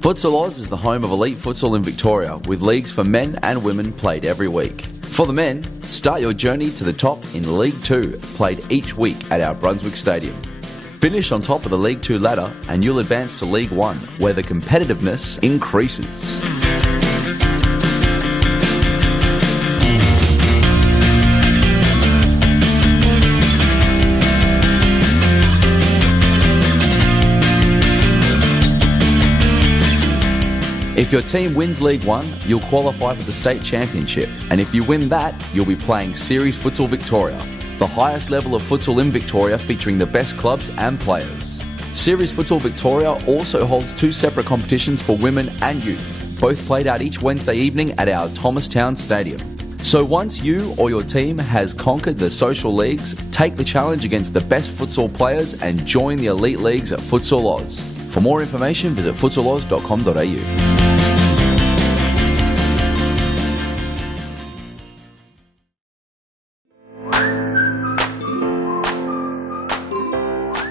Futsal Oz is the home of elite futsal in Victoria, with leagues for men and women played every week. For the men, start your journey to the top in League 2, played each week at our Brunswick Stadium. Finish on top of the League 2 ladder and you'll advance to League 1, where the competitiveness increases. If your team wins League 1, you'll qualify for the State Championship, and if you win that, you'll be playing Series Futsal Victoria, the highest level of futsal in Victoria featuring the best clubs and players. Series Futsal Victoria also holds 2 separate competitions for women and youth, both played out each Wednesday evening at our Thomastown Stadium. So once you or your team has conquered the social leagues, take the challenge against the best futsal players and join the elite leagues at Futsal Oz. For more information, visit futsaloz.com.au.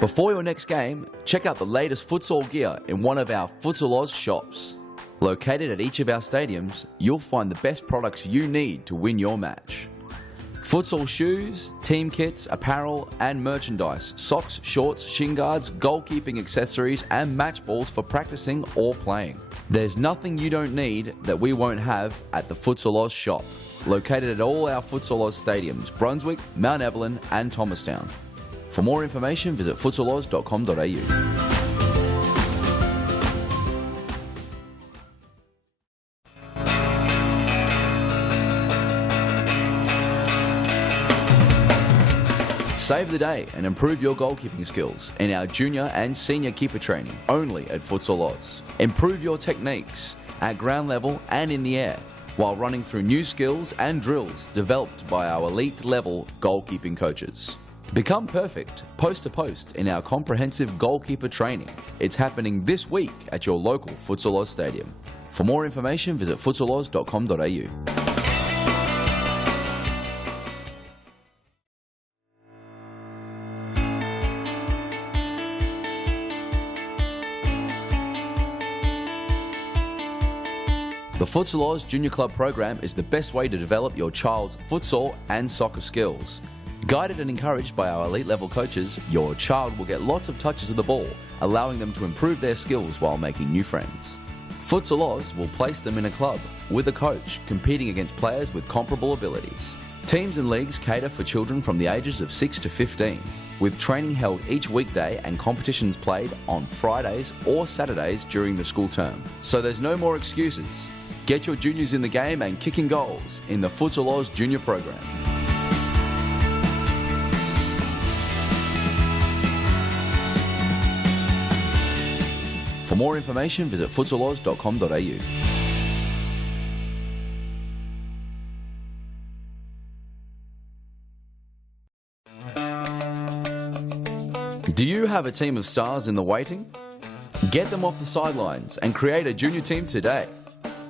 Before your next game, check out the latest futsal gear in one of our Futsal Oz shops. Located at each of our stadiums, you'll find the best products you need to win your match. Futsal shoes, team kits, apparel and merchandise, socks, shorts, shin guards, goalkeeping accessories and match balls for practicing or playing. There's nothing you don't need that we won't have at the Futsal Oz shop. Located at all our Futsal Oz stadiums, Brunswick, Mount Evelyn and Thomastown. For more information, visit futsaloz.com.au. Save the day and improve your goalkeeping skills in our junior and senior keeper training only at Futsal Oz. Improve your techniques at ground level and in the air while running through new skills and drills developed by our elite level goalkeeping coaches. Become perfect post to post in our comprehensive goalkeeper training. It's happening this week at your local Futsal Oz stadium. For more information, visit futsaloz.com.au. The Futsal Oz Junior Club program is the best way to develop your child's futsal and soccer skills. Guided and encouraged by our elite level coaches, your child will get lots of touches of the ball, allowing them to improve their skills while making new friends. Futsal Oz will place them in a club with a coach, competing against players with comparable abilities. Teams and leagues cater for children from the ages of 6 to 15, with training held each weekday and competitions played on Fridays or Saturdays during the school term. So there's no more excuses. Get your juniors in the game and kicking goals in the Futsal Oz Junior program. For more information, visit futsaloz.com.au. Do you have a team of stars in the waiting? Get them off the sidelines and create a junior team today.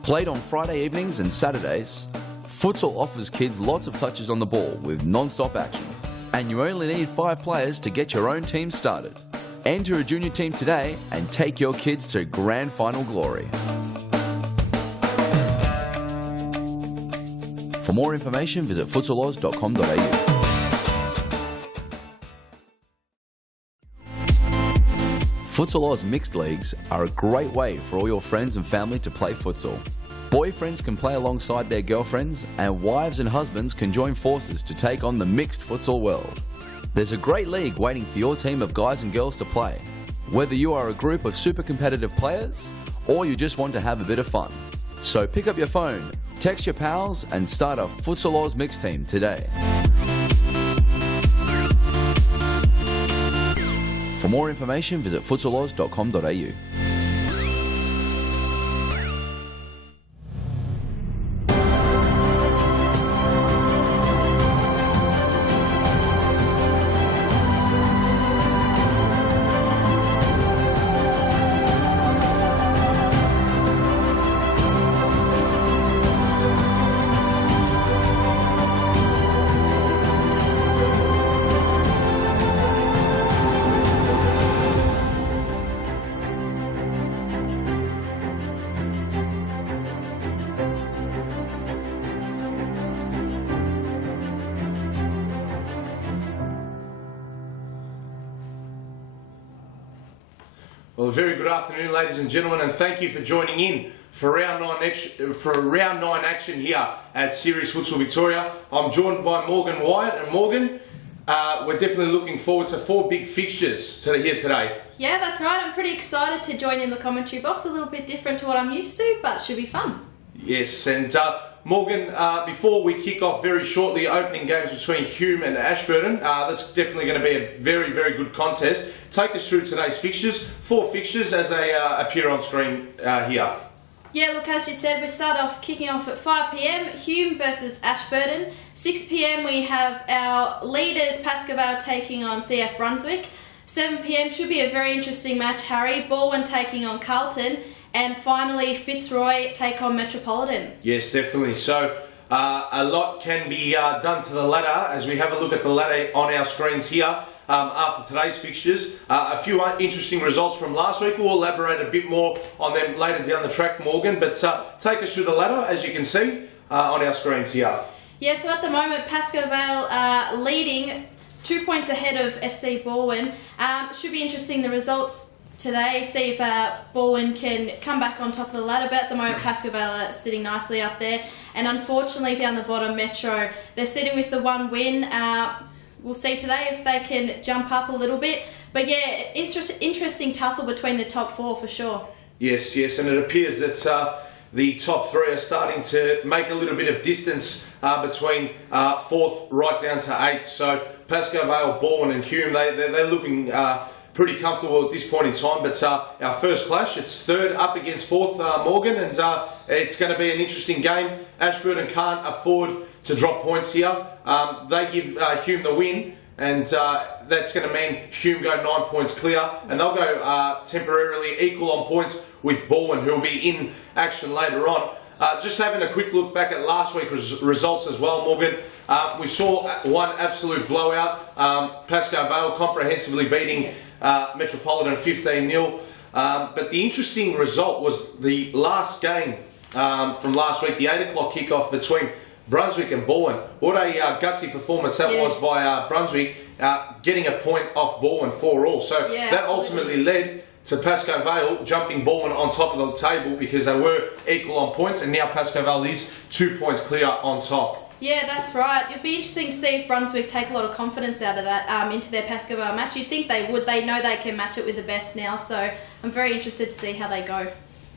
Played on Friday evenings and Saturdays, Futsal offers kids lots of touches on the ball with non-stop action. And you only need 5 players to get your own team started. Enter a junior team today and take your kids to grand final glory. For more information, visit futsaloz.com.au. Futsal Oz mixed leagues are a great way for all your friends and family to play futsal. Boyfriends can play alongside their girlfriends, and wives and husbands can join forces to take on the mixed futsal world. There's a great league waiting for your team of guys and girls to play, whether you are a group of super competitive players or you just want to have a bit of fun. So pick up your phone, text your pals and start a Futsal Oz mixed team today. For more information, visit futsaloz.com.au. Well, a very good afternoon, ladies and gentlemen, and thank you for joining in for round 9 action here at Series Futsal Victoria. I'm joined by Morgan Wyatt, and Morgan, we're definitely looking forward to 4 big fixtures here today. Yeah, that's right. I'm pretty excited to join in the commentary box. A little bit different to what I'm used to, but should be fun. Yes, and Morgan, before we kick off very shortly, opening games between Hume and Ashburton, that's definitely going to be a very, very good contest. Take us through today's fixtures, 4 fixtures as they appear on screen here. Yeah, look, as you said, we start off kicking off at 5 p.m, Hume versus Ashburton. 6 p.m, we have our leaders, Pasco taking on CF Brunswick. 7 p.m, should be a very interesting match, Harry. Bowwin taking on Carlton. And finally, Fitzroy take on Metropolitan. Yes, definitely. So a lot can be done to the ladder as we have a look at the ladder on our screens here after today's fixtures. A few interesting results from last week. We'll elaborate a bit more on them later down the track, Morgan. But take us through the ladder, as you can see on our screens here. Yeah, so at the moment, Pasco leading 2 points ahead of FC Bowwin. Should be interesting, the results today, see if Bowwin can come back on top of the ladder, but at the moment Pasco are sitting nicely up there, and unfortunately down the bottom, Metro, they're sitting with the 1 win. We'll see today if they can jump up a little bit, but yeah, interesting tussle between the top 4 for sure. Yes, and it appears that the top 3 are starting to make a little bit of distance between 4th right down to 8th, so Pasco Vale, Bowwin and Hume, they're looking pretty comfortable at this point in time, but our first clash, it's 3rd up against 4th, Morgan, and it's going to be an interesting game. Ashburton can't afford to drop points here. They give Hume the win, and that's going to mean Hume go 9 points clear, and they'll go temporarily equal on points with Bowwin, who will be in action later on. Just having a quick look back at last week's results as well, Morgan. We saw one absolute blowout. Pasco Vale comprehensively beating Metropolitan 15-0. But the interesting result was the last game from last week, the 8 o'clock kickoff between Brunswick and Bowwin. What a gutsy performance that was by Brunswick, getting a point off Bowwin 4-all. So that ultimately led to Pasco Vale jumping Bowwin on top of the table because they were equal on points, and now Pasco Vale is 2 points clear on top. Yeah, that's right. It'll be interesting to see if Brunswick take a lot of confidence out of that into their Pasco Vale match. You'd think they would. They know they can match it with the best now, so I'm very interested to see how they go.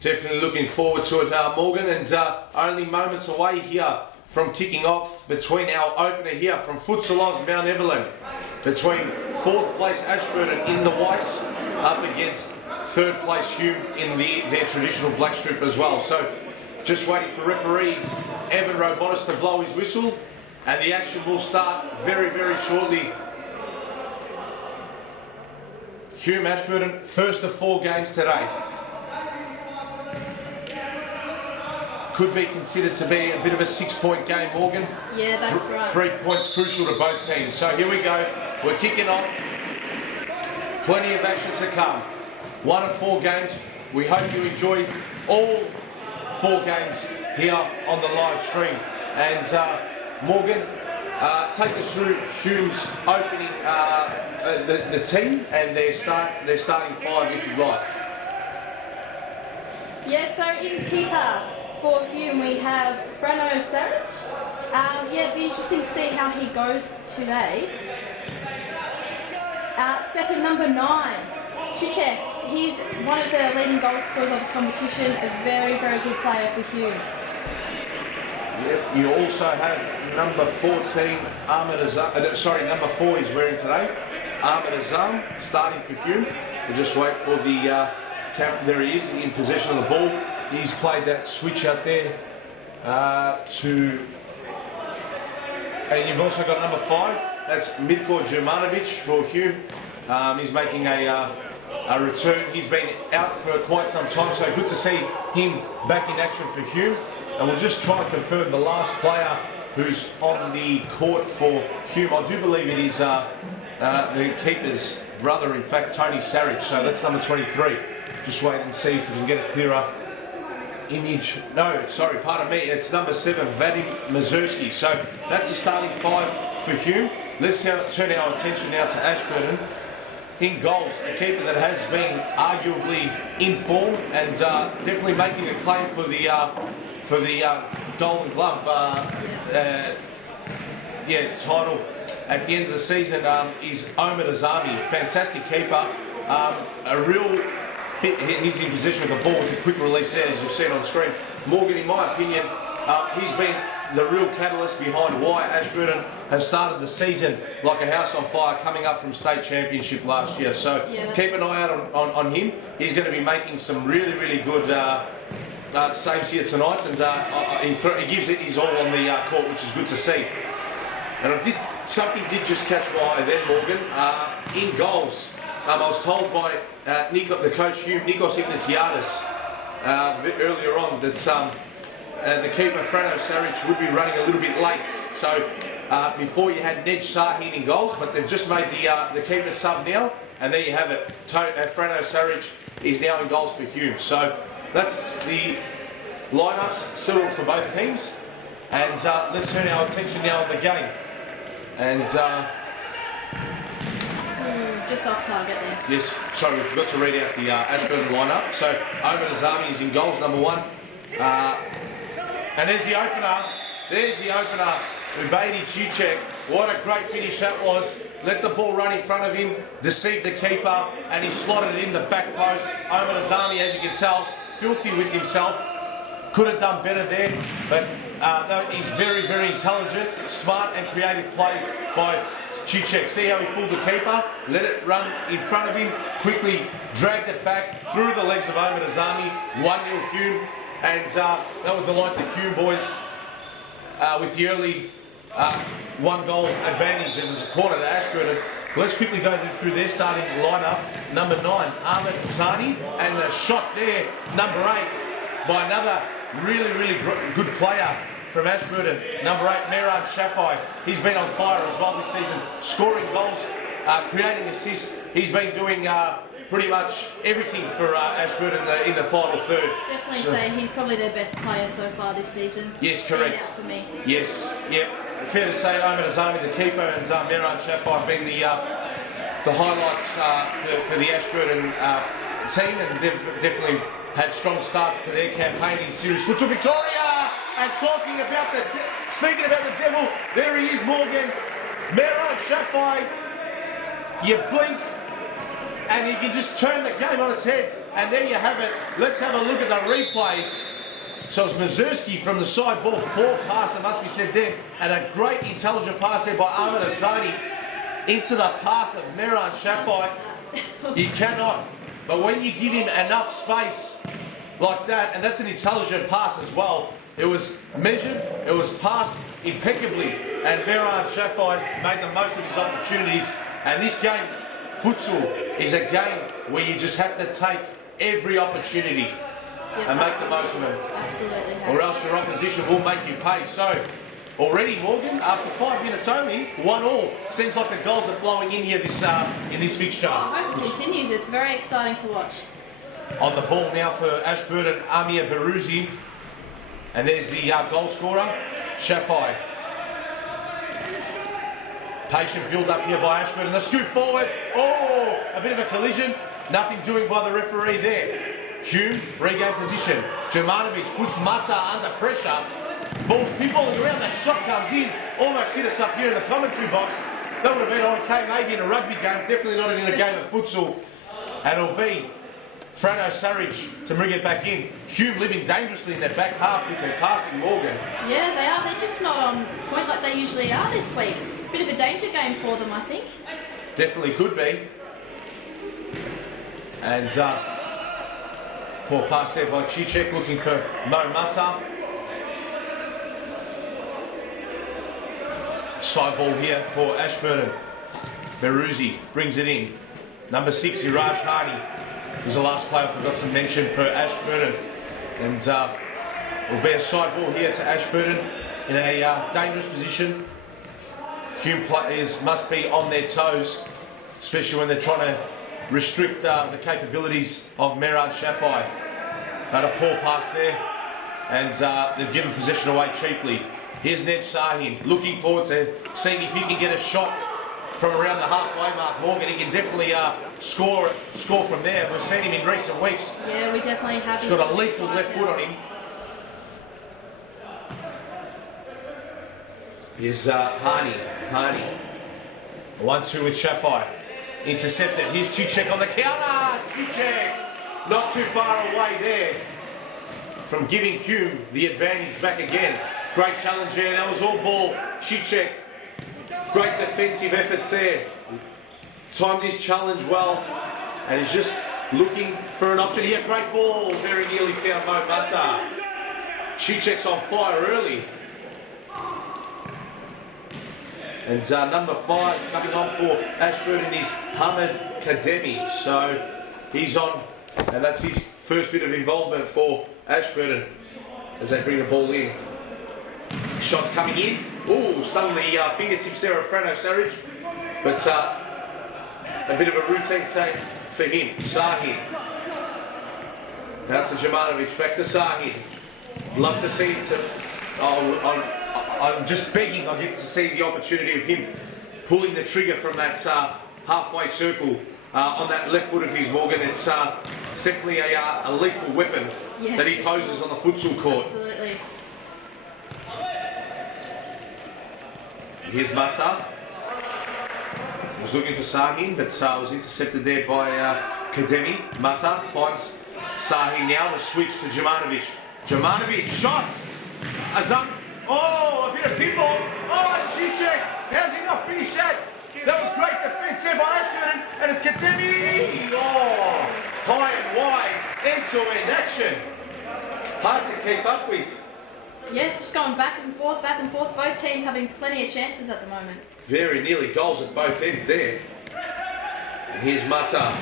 Definitely looking forward to it, Morgan, and only moments away here from kicking off between our opener here from Futsal Mount Evelyn, between 4th place Ashburton in the whites up against 3rd place Hume in their traditional black strip as well. So just waiting for referee Evan Robotis to blow his whistle, and the action will start very, very shortly. Hume Ashburton, first of 4 games today. Could be considered to be a bit of a 6-point game, Morgan. Yeah, that's right. 3 points crucial to both teams. So here we go. We're kicking off. Plenty of action to come. 1 of 4 games. We hope you enjoy all 4 games here on the live stream. And Morgan, take us through Hume's opening, the team and their starting 5 if you like. Yeah, so in keeper for Hume we have Frano Saric. It'd be interesting to see how he goes today. Second, number 9, Chichek. He's one of the leading goal scorers of the competition, a very, very good player for Hume. Yep. You also have number 14, Ahmed Azam. Number 4 he's wearing today, Ahmed Azam, starting for Hume. We'll just wait for the there he is in possession of the ball. He's played that switch out there and you've also got number 5. That's Mitko Germanovic for Hume. He's making a return. He's been out for quite some time, so good to see him back in action for Hume. And we'll just try to confirm the last player who's on the court for Hume. I do believe it is the keeper's brother, in fact, Tony Saric. So that's number 23. Just wait and see if we can get a clearer image. No, sorry, pardon me. It's number 7, Vadim Mazurski. So that's the starting 5 for Hume. Let's turn our attention now to Ashburton, in goals, a keeper that has been arguably in form and definitely making a claim for the Golden Glove title at the end of the season is Omar Azami. Fantastic keeper, a real hit. He's in position with the ball with a quick release there, as you've seen on screen. Morgan, in my opinion, he's been the real catalyst behind why Ashburton has started the season like a house on fire, coming up from state championship last year. So keep an eye out on him. He's going to be making some really, really good saves here tonight, and he gives it his all on the court, which is good to see. And something did just catch my eye then, Morgan. In goals, I was told by the coach Hume, Nikos Ignatiadis, earlier on that the keeper, Frano Saric, would be running a little bit late. So before you had Ned Sahin in goals, but they've just made the keeper sub now, and there you have it. Frano Saric is now in goals for Hume. So that's the lineups settled for both teams. And let's turn our attention now on the game. And just off target there. Yes, sorry, we forgot to read out the Ashburton lineup. So Omar Azami is in goals, number 1. And there's the opener. There's the opener. Ubedi Cicek. What a great finish that was. Let the ball run in front of him, deceived the keeper, and he slotted it in the back post. Omar Azami, as you can tell, filthy with himself. Could have done better there, but he's very, very intelligent, smart and creative play by Cicek. See how he fooled the keeper, let it run in front of him, quickly dragged it back through the legs of Omar Azami, 1-0 Hume, and that was the like the Hume boys with the early 1-goal advantage as a corner to Ashburton. Let's quickly go through their starting lineup. Number 9, Ahmed Sani, and the shot there, number 8, by another really, really good player from Ashburton, number 8, Mehran Shafai. He's been on fire as well this season, scoring goals, creating assists. He's been doing pretty much everything for Ashburton in the final third. Definitely say he's probably their best player so far this season. Yes, correct. Out for me. Yes, yep. Fair to say Omar Azami, the keeper, and Mehran Shafai being the highlights for the Ashburton team, and they've definitely had strong starts to their campaign in Series Futsal Victoria. And speaking about the devil, there he is, Morgan. Mehran Shafai. You blink, and he can just turn the game on its head. And there you have it. Let's have a look at the replay. So it's Mazurski from the side ball. Poor pass, it must be said there. And a great intelligent pass there by Ahmed Asani into the path of Mehran Shafai. You cannot. But when you give him enough space like that, and that's an intelligent pass as well, it was measured, it was passed impeccably, and Mehran Shafai made the most of his opportunities. And this game, futsal, is a game where you just have to take every opportunity and make the most of it. Absolutely. Or else your opposition will make you pay. So, already, Morgan, after 5 minutes only, 1-1. Seems like the goals are flowing in here in this fixture. I hope it continues. It's very exciting to watch. On the ball now for Ashburton, Amir Beruzi. And there's the goal scorer, Shafai. Patient build up here by Ashburton. The scoot forward. Oh, a bit of a collision. Nothing doing by the referee there. Hume, regain position. Germanovic puts Mata under pressure. Ball's pinballing around, the shot comes in. Almost hit us up here in the commentary box. That would have been okay, maybe in a rugby game, definitely not in a game of futsal. And it'll be Frano Saric to bring it back in. Hume living dangerously in their back half with their passing, Morgan. Yeah, they are. They're just not on point like they usually are this week. Bit of a danger game for them, I think. Definitely could be. And poor pass there by Cicek, looking for Mo Mata. Side ball here for Ashburton. Beruzi brings it in. Number 6, Iraj Hardy was the last player I forgot to mention for Ashburton. And will be a side ball here to Ashburton in a dangerous position. Hume players must be on their toes, especially when they're trying to restrict the capabilities of Mehran Shafai. Had a poor pass there, and they've given possession away cheaply. Here's Ned Sahin looking forward to seeing if he can get a shot from around the halfway mark, Morgan. He can definitely score from there. We've seen him in recent weeks. Yeah, we definitely have. He's got a lethal left foot on him. Here's Harney. 1-2 with Shafai. Intercepted. Here's Cicek on the counter. Cicek not too far away there from giving Hume the advantage back again. Great challenge there. That was all ball. Cicek. Great defensive efforts there. Timed his challenge well. And he's just looking for an option here. Great ball. Very nearly found Mo Mata. Cicek's on fire early. And number 5 coming on for Ashburton is Hamid Kademi. So he's on, and that's his first bit of involvement for Ashburton as they bring the ball in. Shots coming in. Ooh, stung the fingertips there of Frano Sarich. But a bit of a routine save for him. Sahin. Out to Jumanovic, back to Sahin. Love to see him I'm just begging I get to see the opportunity of him pulling the trigger from that halfway circle on that left foot of his, Morgan. It's definitely a lethal weapon that he poses on the futsal court. Absolutely. Here's Mata. Was looking for Sahin, but was intercepted there by Kademi. Mata finds Sahin now. The switch to Jumanovic. Jumanovic shot. Azam. Oh, a bit of pinball. Oh, Cicek. How's he not finished that? That was great defence there by Ashburton. And it's Kademi. Oh, high and wide. End-to-end action. Hard to keep up with. Yeah, it's just going back and forth, back and forth. Both teams having plenty of chances at the moment. Very nearly goals at both ends there. And here's Mata.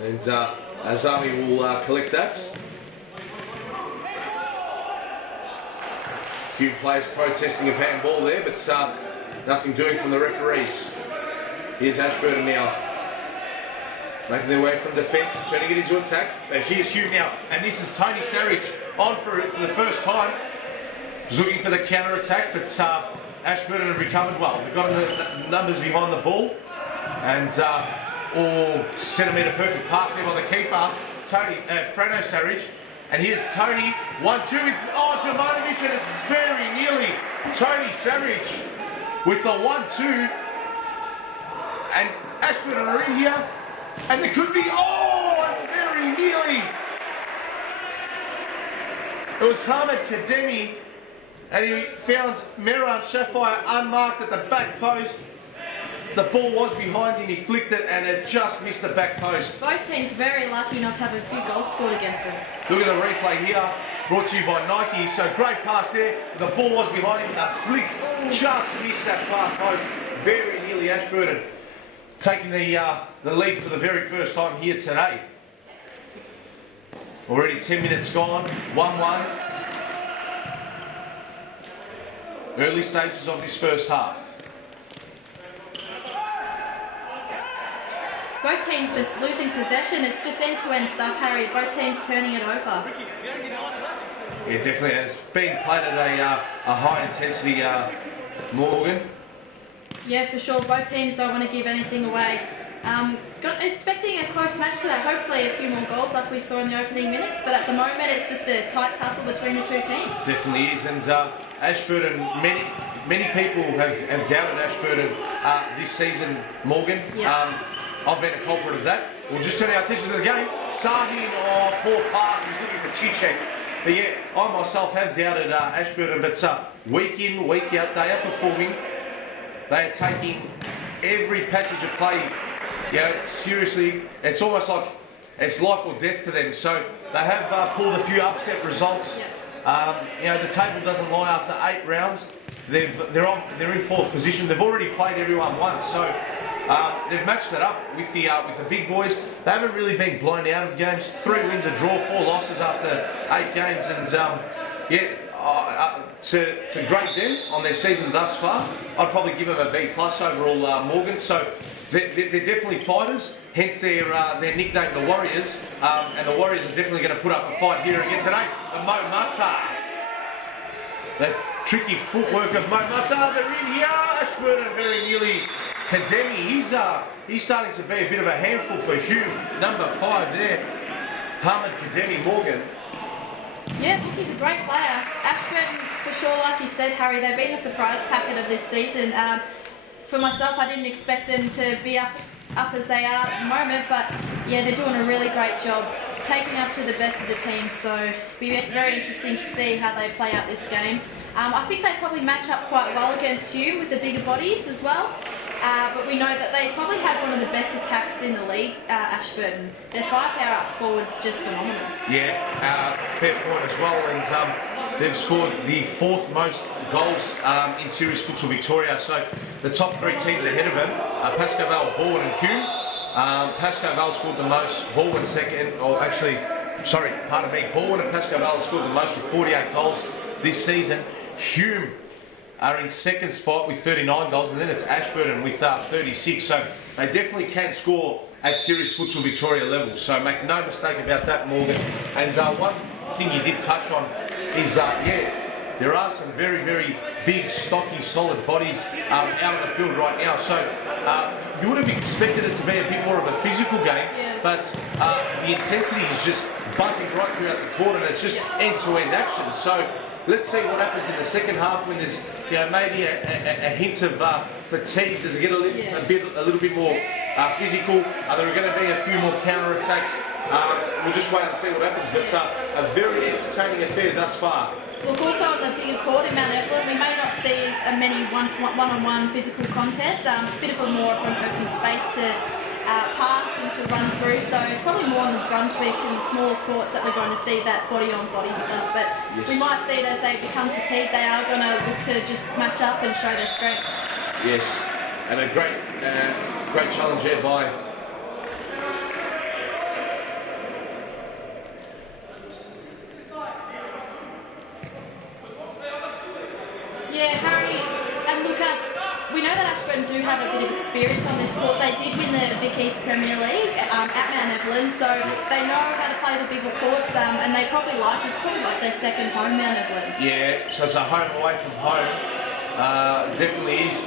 And Azami will collect that. A few players protesting of handball there, but nothing doing from the referees. Here's Ashburton now. Making their way from defence, turning it into attack. And here's Hume now. And this is Tony Sarich on for it for the first time. He's looking for the counter attack, but Ashburton have recovered well. They've got the numbers behind the ball. And centimetre perfect pass there by the keeper, Tony Frano Sarich. And here's Tony, 1-2 with Jumanovic, and it's very nearly Tony Sarich with the 1-2. And Ashburton are in here, and there could be, very nearly. It was Hamid Kademi, and he found Meran Shafire unmarked at the back post. The ball was behind him, he flicked it, and it just missed the back post. Both teams very lucky not to have a few goals scored against them. Look at the replay here, brought to you by Nike. So great pass there, the ball was behind him, a flick just missed that far post. Very nearly Ashburton taking the lead for the very first time here today. Already 10 minutes gone, 1-1. Early stages of this first half. Both teams just losing possession. It's just end-to-end stuff, Harry. Both teams turning it over. Yeah, definitely. It's being played at a high intensity, Morgan. Yeah, for sure. Both teams don't want to give anything away. Expecting a close match today. Hopefully a few more goals like we saw in the opening minutes. But at the moment, it's just a tight tussle between the two teams. Definitely is. And Ashburton, many people have doubted Ashburton this season, Morgan. Yeah. I've been a culprit of that. We'll just turn our attention to the game. Sahin, poor pass, he's looking for Cicek. But yeah, I myself have doubted Ashburton, but week in, week out, they are performing. They are taking every passage of play, seriously. It's almost like it's life or death for them. So they have pulled a few upset results. Yeah. The table doesn't lie after 8 rounds. They're in 4th position. They've already played everyone once, so they've matched that up with the big boys. They haven't really been blown out of games. 3 wins, a draw, 4 losses after 8 games, and to grade them on their season thus far, I'd probably give them a B+ overall, Morgan. So they're definitely fighters. Hence their nickname, the Warriors. And the Warriors are definitely going to put up a fight here again today. The Mo Mata. that tricky footwork of Mike Mata. They're in here. Ashburton very nearly. Kademi, he's starting to be a bit of a handful for Hume. Number 5 there. Hamid Kademi Morgan. Yeah, look, he's a great player. Ashburton, for sure, like you said, Harry, they've been the surprise packet of this season. For myself, I didn't expect them to be up as they are at the moment, but yeah, they're doing a really great job, taking up to the best of the team, so it'll be very interesting to see how they play out this game. I think they probably match up quite well against Hume with the bigger bodies as well. But we know that they probably have one of the best attacks in the league, Ashburton. Their firepower up forward's just phenomenal. Yeah, fair point as well. And they've scored the 4th most goals in Series Futsal Victoria. So the top 3 teams ahead of them are Pasco, Bowwin and Hume. Pasco scored the most, Bowwin second, or actually, sorry, pardon me, Bowwin and Pasco scored the most with 48 goals this season. Hume are in 2nd spot with 39 goals, and then it's Ashburton with 36. So they definitely can score at Series Futsal Victoria level. So make no mistake about that, Morgan. And one thing you did touch on is, yeah, there are some very, very big, stocky, solid bodies out on the field right now. So you would have expected it to be a bit more of a physical game, but the intensity is just buzzing right throughout the court, and it's just end-to-end action. So let's see what happens in the second half when there's, you know, maybe a hint of fatigue. Does it get a little bit more physical? Are there going to be a few more counter attacks? We'll just wait and see what happens. But a very entertaining affair thus far. Look, also on the bigger court in Mount Evelyn, we may not see as many one-on-one physical contests. A bit of a more of an open space to pass and to run through, so it's probably more on the Brunswick and the smaller courts that we're going to see that body-on-body stuff, but we might see it as they become fatigued. They are going to look to just match up and show their strength. Yes, and a great challenge there by Harry, and look at, we know that Ashburton do have a bit of experience on this court. They did win the Vic East Premier League at Mount Evelyn, so they know how to play the bigger courts, and they probably it's probably like their second home, Mount Evelyn. Yeah, so it's a home away from home. Definitely is.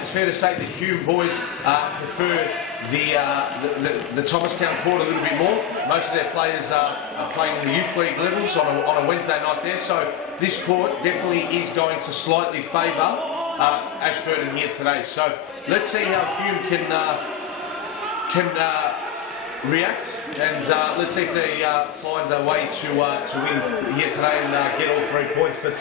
It's fair to say the Hume boys prefer the Thomastown court a little bit more. Most of their players are playing in the youth league levels on a Wednesday night there, so this court definitely is going to slightly favour Ashburton here today. So let's see how Hume can react, and let's see if they find a way to win here today and get all 3 points. But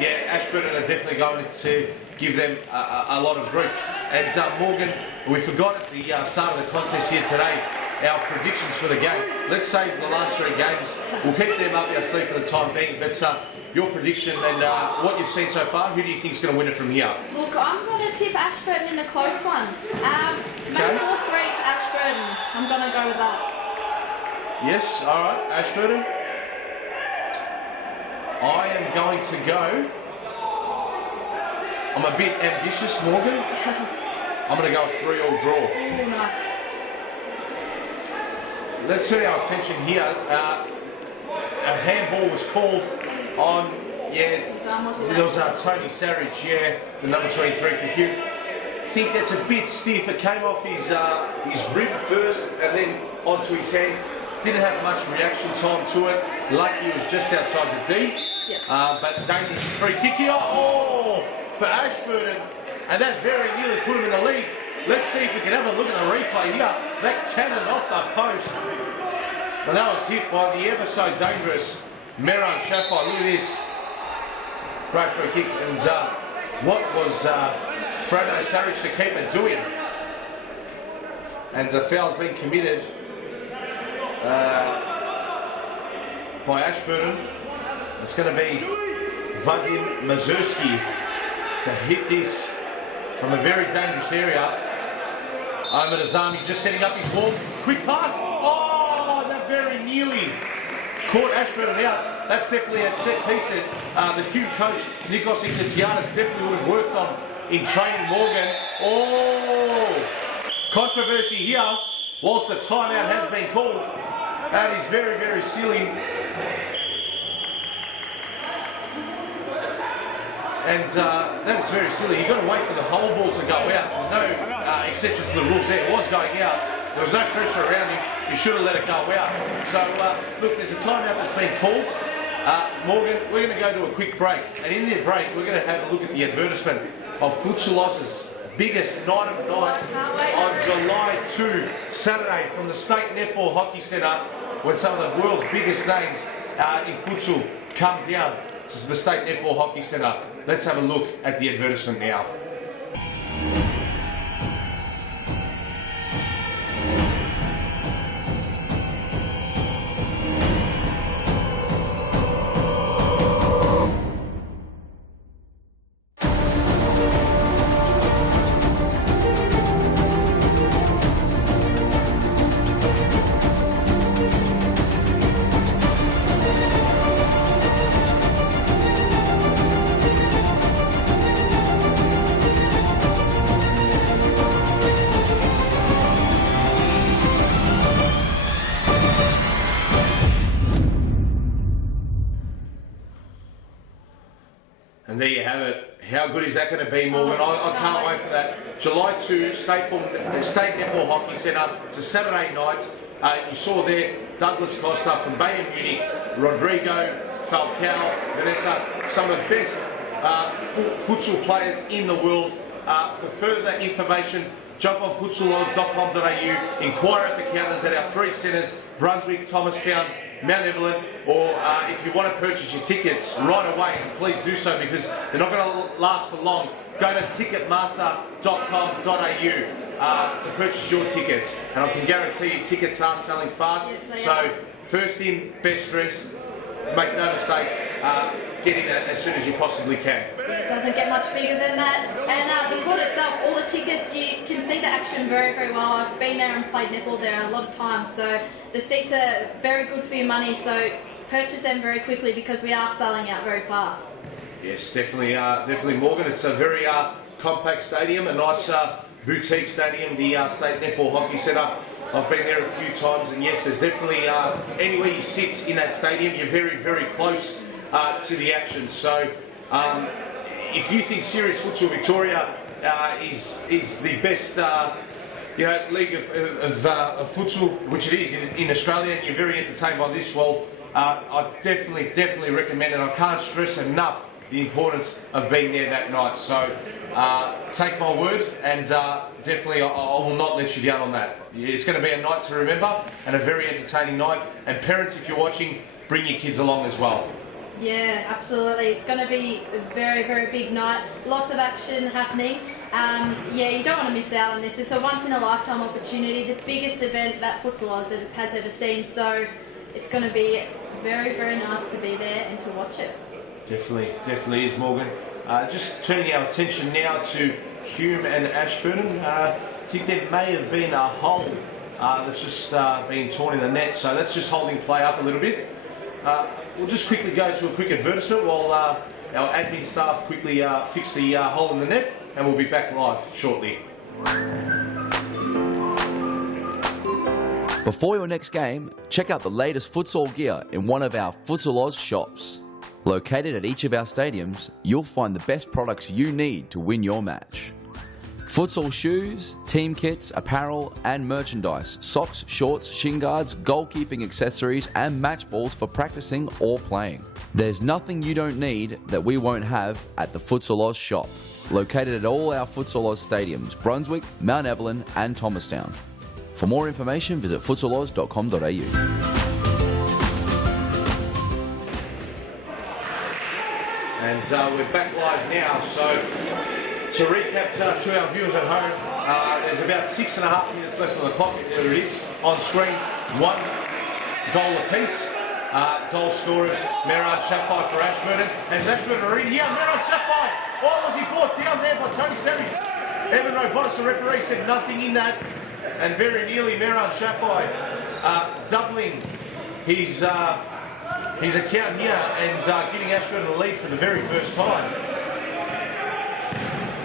yeah, Ashburton are definitely going to give them a lot of grief. And Morgan, we forgot at the start of the contest here today our predictions for the game. Let's save the last 3 games. We'll keep them up our sleeve for the time being. But your prediction and what you've seen so far, who do you think is going to win it from here? Look, I'm going to tip Ashburton in a close one. Maybe 4-3 to Ashburton. I'm going to go with that. Yes, all right, Ashburton. I am going to go. I'm a bit ambitious, Morgan. I'm going to go 3-3 draw. Oh, nice. Let's turn our attention here. A handball was called on, there was Tony Sarich, the number 23 for Hume. I think that's a bit stiff. It came off his rib first and then onto his hand. Didn't have much reaction time to it. Lucky it was just outside the D. But dangerous free kick here. Oh, for Ashburton. And that very nearly put him in the lead. Let's see if we can have a look at the replay here. That cannon off the post. And that was hit by the ever so dangerous Meron Shafai. Look at this. Great free kick. And what was Fredo Sarich, the keeper, doing? And the foul's been committed by Ashburton. It's going to be Vadim Mazurski to hit this from a very dangerous area. Omar Azami just setting up his ball. Quick pass. Oh, that very nearly caught Ashburton out. That's definitely a set piece that the Hume coach, Nikos Ignatiadis, definitely would have worked on in training, Morgan. Oh, controversy here. Whilst the timeout has been called. That is very, very silly. And that is very silly. You've got to wait for the whole ball to go out. There's no exception to the rules there. It was going out. There was no pressure around him. You should have let it go out. So, look, there's a timeout that's been called. Morgan, we're going to go to a quick break. And in the break, we're going to have a look at the advertisement of Futsal Oz's biggest night of nights on July 2, Saturday, from the State Netball Hockey Centre, when some of the world's biggest names in futsal come down to the State Netball Hockey Centre. Let's have a look at the advertisement now. And there you have it. How good is that going to be, Morgan? I can't wait for that. July 2, State Netball Hockey Centre. It's a Saturday night. You saw there Douglas Costa from Bayern Munich, Rodrigo, Falcao, Vanessa, some of the best futsal players in the world. For further information, jump on futsaloz.com.au, inquire at the counters at our 3 centres, Brunswick, Thomastown, Mount Evelyn, or if you want to purchase your tickets right away, and please do so because they're not going to last for long, go to ticketmaster.com.au to purchase your tickets, and I can guarantee you tickets are selling fast. Yes, so first in, best dressed, make no mistake, get in as soon as you possibly can. It doesn't get much bigger than that. And the court itself, all the tickets, you can see the action very, very well. I've been there and played netball there a lot of times, so the seats are very good for your money, so purchase them very quickly because we are selling out very fast. Yes, definitely, definitely, Morgan. It's a very compact stadium, a nice boutique stadium, the State Netball Hockey Centre. I've been there a few times, and yes, there's definitely anywhere you sit in that stadium, you're very, very close to the action. So if you think Serious Futsal Victoria is the best league of futsal, which it is in Australia, and you're very entertained by this, well, I definitely recommend it. I can't stress enough the importance of being there that night. So take my word, and definitely I will not let you down on that. It's going to be a night to remember and a very entertaining night. And parents, if you're watching, bring your kids along as well. Yeah, absolutely. It's going to be a very, very big night. Lots of action happening. Yeah, you don't want to miss out on this. It's a once-in-a-lifetime opportunity, the biggest event that Futsal Oz has ever seen. So it's going to be very, very nice to be there and to watch it. Definitely is, Morgan. Just turning our attention now to Hume and Ashburton. I think there may have been a hole that's just been torn in the net, so that's just holding play up a little bit. We'll just quickly go to a quick advertisement while our admin staff quickly fix the hole in the net, and we'll be back live shortly. Before your next game, check out the latest futsal gear in one of our Futsal Oz shops. Located at each of our stadiums, you'll find the best products you need to win your match. Futsal shoes, team kits, apparel and merchandise, socks, shorts, shin guards, goalkeeping accessories and match balls for practicing or playing. There's nothing you don't need that we won't have at the Futsal Oz shop. Located at all our Futsal Oz stadiums, Brunswick, Mount Evelyn and Thomastown. For more information, visit futsaloz.com.au. And we're back live now, so to recap to our viewers at home, there's about 6.5 minutes left on the clock. There it is on screen, 1 goal apiece. Goal scorers, Meran Shafai for Ashburton. As Ashburton are in here, Meran Shafai! Why was he brought down there by Tony Savage? Evan Robotis, the referee, said nothing in that. And very nearly Meran Shafai doubling his account here and giving Ashburton the lead for the very first time.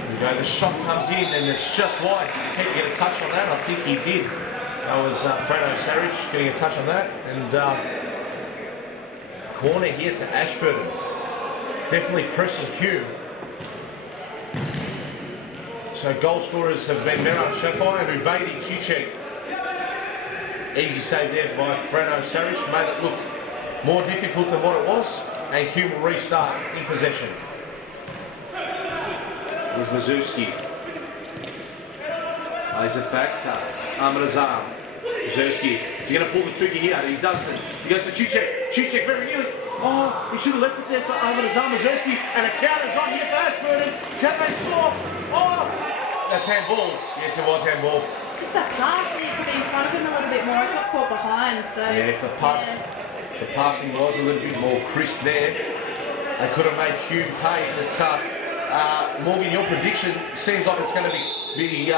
There we go, the shot comes in and it's just wide. Did he get a touch on that? I think he did. That was Frano Saric getting a touch on that. And corner here to Ashburton. Definitely pressing Hume. So goal scorers have been Meran Shafai and Ubedi Chichek. Easy save there by Freno Saric, made it look more difficult than what it was, and Hume will restart in possession. Here's Mazurski. Plays it back to Ahmed Azam. Mazurski, is he going to pull the trigger here? He doesn't. He goes to Chichek. Chichek very nearly. Oh, he should have left it there for Ahmed Azam. Mazurski, and a counter's on here for Ashburton. Can they score? Oh, that's handball. Yes, it was handball. Just that pass needed to be in front of him a little bit more. It got caught behind. So yeah, if the passing was a little bit more crisp there, they could have made Hume pay. But Morgan, your prediction seems like it's going to be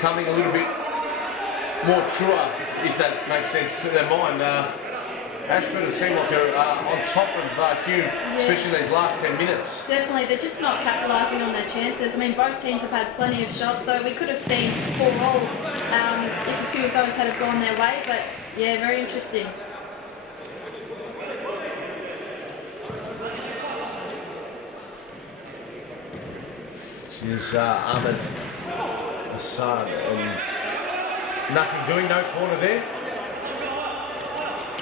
coming a little bit more truer, if that makes sense to their mind. Ashburton seem like they're on top of Hume, especially these last 10 minutes. Definitely, they're just not capitalising on their chances. I mean, both teams have had plenty of shots, so we could have seen 4-all if a few of those had have gone their way. But yeah, very interesting. Here's Ahmed Hassan, and nothing doing, no corner there.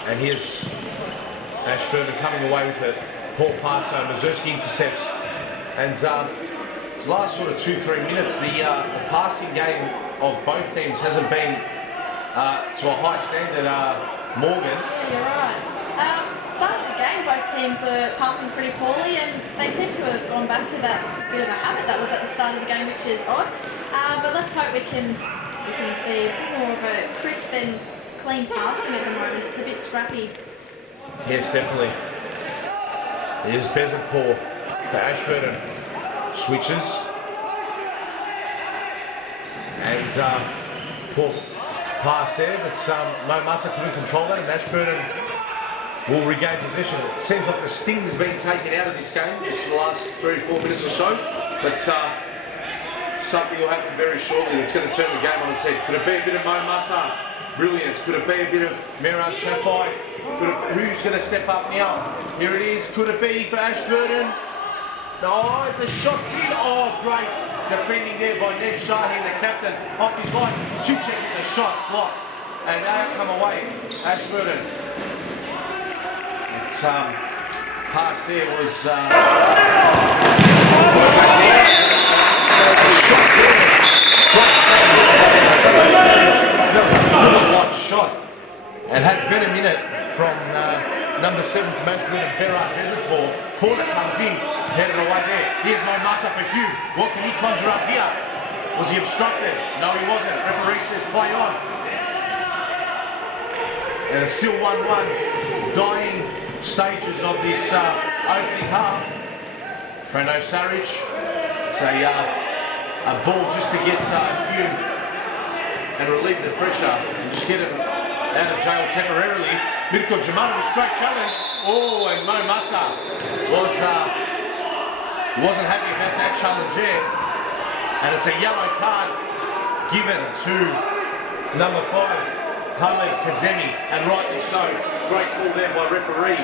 And here's Ashburton coming away with it. Paul Pasco, Mazurski intercepts. And his last sort of 2-3 minutes, the passing game of both teams hasn't been to a high standard. Morgan. Yeah, you're right. Start of the game, both teams were passing pretty poorly, and they seem to have gone back to that bit of a habit that was at the start of the game, which is odd. But let's hope we can see a bit more of a crisp and clean passing at the moment. It's a bit scrappy. Yes, definitely. There's Bezenpour for Ashburton. Switches. And poor pass there, but Mo Mata couldn't control that, and Ashburton will regain possession. It seems like the sting's been taken out of this game just for the last 3 or 4 minutes or so, but something will happen very shortly that's going to turn the game on its head. Could it be a bit of Mo Mata brilliance? Could it be a bit of Meran Shafai? Who's going to step up now? Here it is. Could it be for Ashburton? No, the shot's in. Oh, great defending there by Ned Shahin, the captain, off his line. Chichek with the shot blocked, and out come away Ashburton. It's pass there was shot and had been a minute from number 7 from Ashburton, Berat Bezenpour. Corner comes in, headed away there. Here's Mo Mata for Hume. What can he conjure up here? Was he obstructed? No, he wasn't. Referee says play on. And it's still 1-1. Dying stages of this opening half. Freno Saric. It's a ball just to get Hume and relieve the pressure and just get him out of jail temporarily. Mirko Jumanovic, great challenge. Oh, and Mo Mata wasn't happy about that challenge there. And it's a yellow card given to number 5, Hamid Kademi, and rightly so. Great call there by referee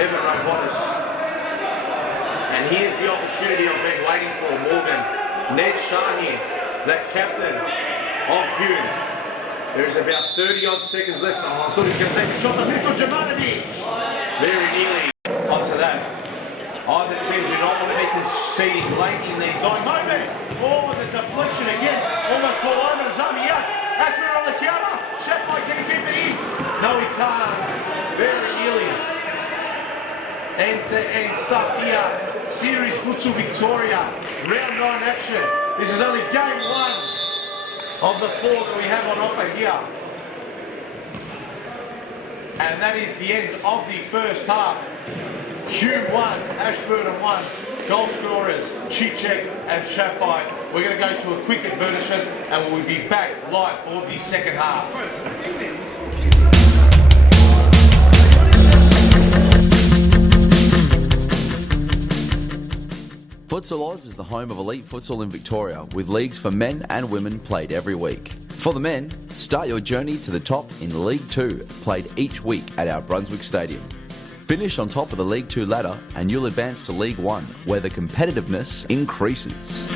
Evan Robotis. And here's the opportunity I've been waiting for, Morgan. Ned Shahin, the captain of Hume. There's about 30-odd seconds left. Oh, I thought he was going to take a shot on Mirko Jumanovic. Very nearly onto that. Either team do not want to be conceding late in these dying moments. Oh, the deflection again. Almost ball over to Zamia. Ashburton on the counter. Sheffield, can he keep it in? No, he can't. Very nearly. End-to-end stuff here. Series Futsal Victoria. Round 9 action. This is only game 1 of the 4 that we have on offer here. And that is the end of the first half. Hume 1, Ashburton 1. Goal scorers, Chichek and Shafai. We're going to go to a quick advertisement and we'll be back live for the second half. Futsal Oz is the home of elite futsal in Victoria, with leagues for men and women played every week. For the men, start your journey to the top in League 2, played each week at our Brunswick Stadium. Finish on top of the League 2 ladder and you'll advance to League 1, where the competitiveness increases.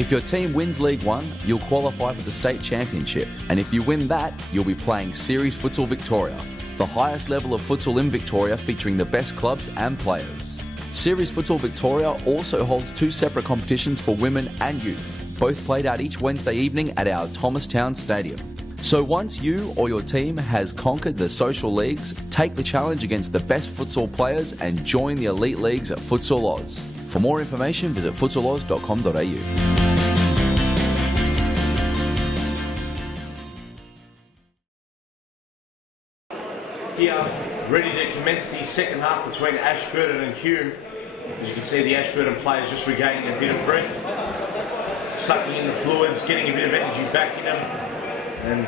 If your team wins League 1, you'll qualify for the State Championship. And if you win that, you'll be playing Series Futsal Victoria, the highest level of futsal in Victoria featuring the best clubs and players. Series Futsal Victoria also holds 2 separate competitions for women and youth, both played out each Wednesday evening at our Thomastown Stadium. So once you or your team has conquered the social leagues, take the challenge against the best futsal players and join the elite leagues at Futsal Oz. For more information, visit futsaloz.com.au. Here, ready to commence the second half between Ashburton and Hume. As you can see, the Ashburton players just regaining a bit of breath, sucking in the fluids, getting a bit of energy back in them. And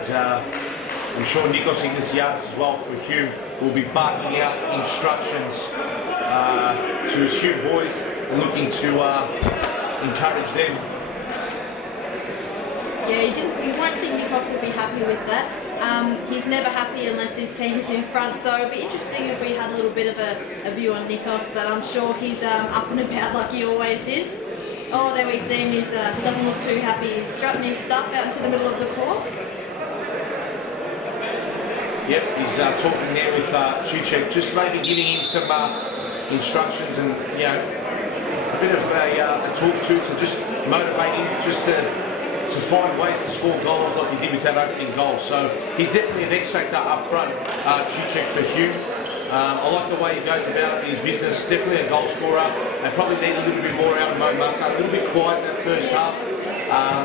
I'm sure Nikos Ignatiadis as well for Hume will be barking out instructions to his Hume boys, looking to encourage them. Yeah, you won't think Nikos will be happy with that. He's never happy unless his team's in front, so it'd be interesting if we had a little bit of a view on Nikos, but I'm sure he's up and about like he always is. Oh, there we see him. He doesn't look too happy. He's strutting his stuff out into the middle of the court. Yep, he's talking there with Chuchek, just maybe giving him some instructions and, you know, a bit of a talk to just motivate him, just to find ways to score goals like he did with that opening goal. So he's definitely an X factor up front, Chuchek for Hume. I like the way he goes about his business, definitely a goal scorer. They probably need a little bit more out of Mo Mata, a little bit quiet that first half.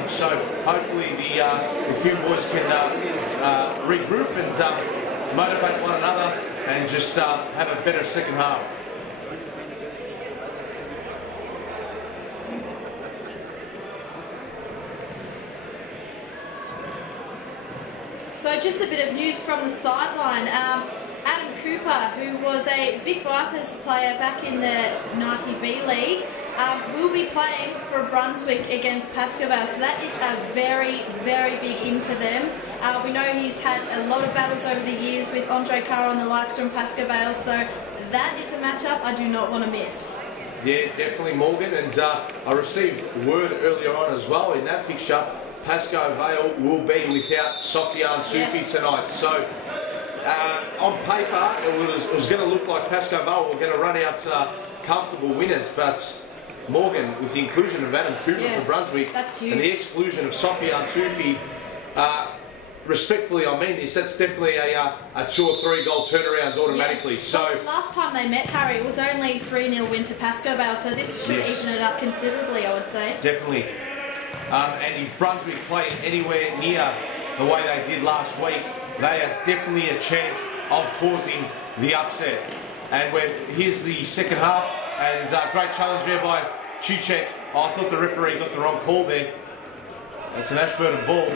So hopefully the Hume boys can regroup and motivate one another and just have a better second half. So just a bit of news from the sideline. Adam Cooper, who was a Vic Vipers player back in the Nike V League, will be playing for Brunswick against Pasco. So that is a very, very big in for them. We know he's had a lot of battles over the years with Andre Carr and the likes from Pasco Vale, so that is a matchup I do not want to miss. Yeah, definitely, Morgan. And I received word earlier on as well in that fixture, Pasco Vale will be without Sofiane Sufi tonight. So on paper, it was going to look like Pasco Vale were going to run out comfortable winners, but Morgan, with the inclusion of Adam Cooper for Brunswick and the exclusion of Sofiane Sufi, respectfully, I mean this, that's definitely a 2 or 3 goal turnaround automatically. Yeah. So last time they met, Harry, it was only 3-0 win to Pasco Vale, so this should even it up considerably, I would say. Definitely. And if Brunswick play anywhere near the way they did last week, they are definitely a chance of causing the upset. And here's the second half, and great challenge there by Chuchek. Oh, I thought the referee got the wrong call there. It's an Ashburton ball.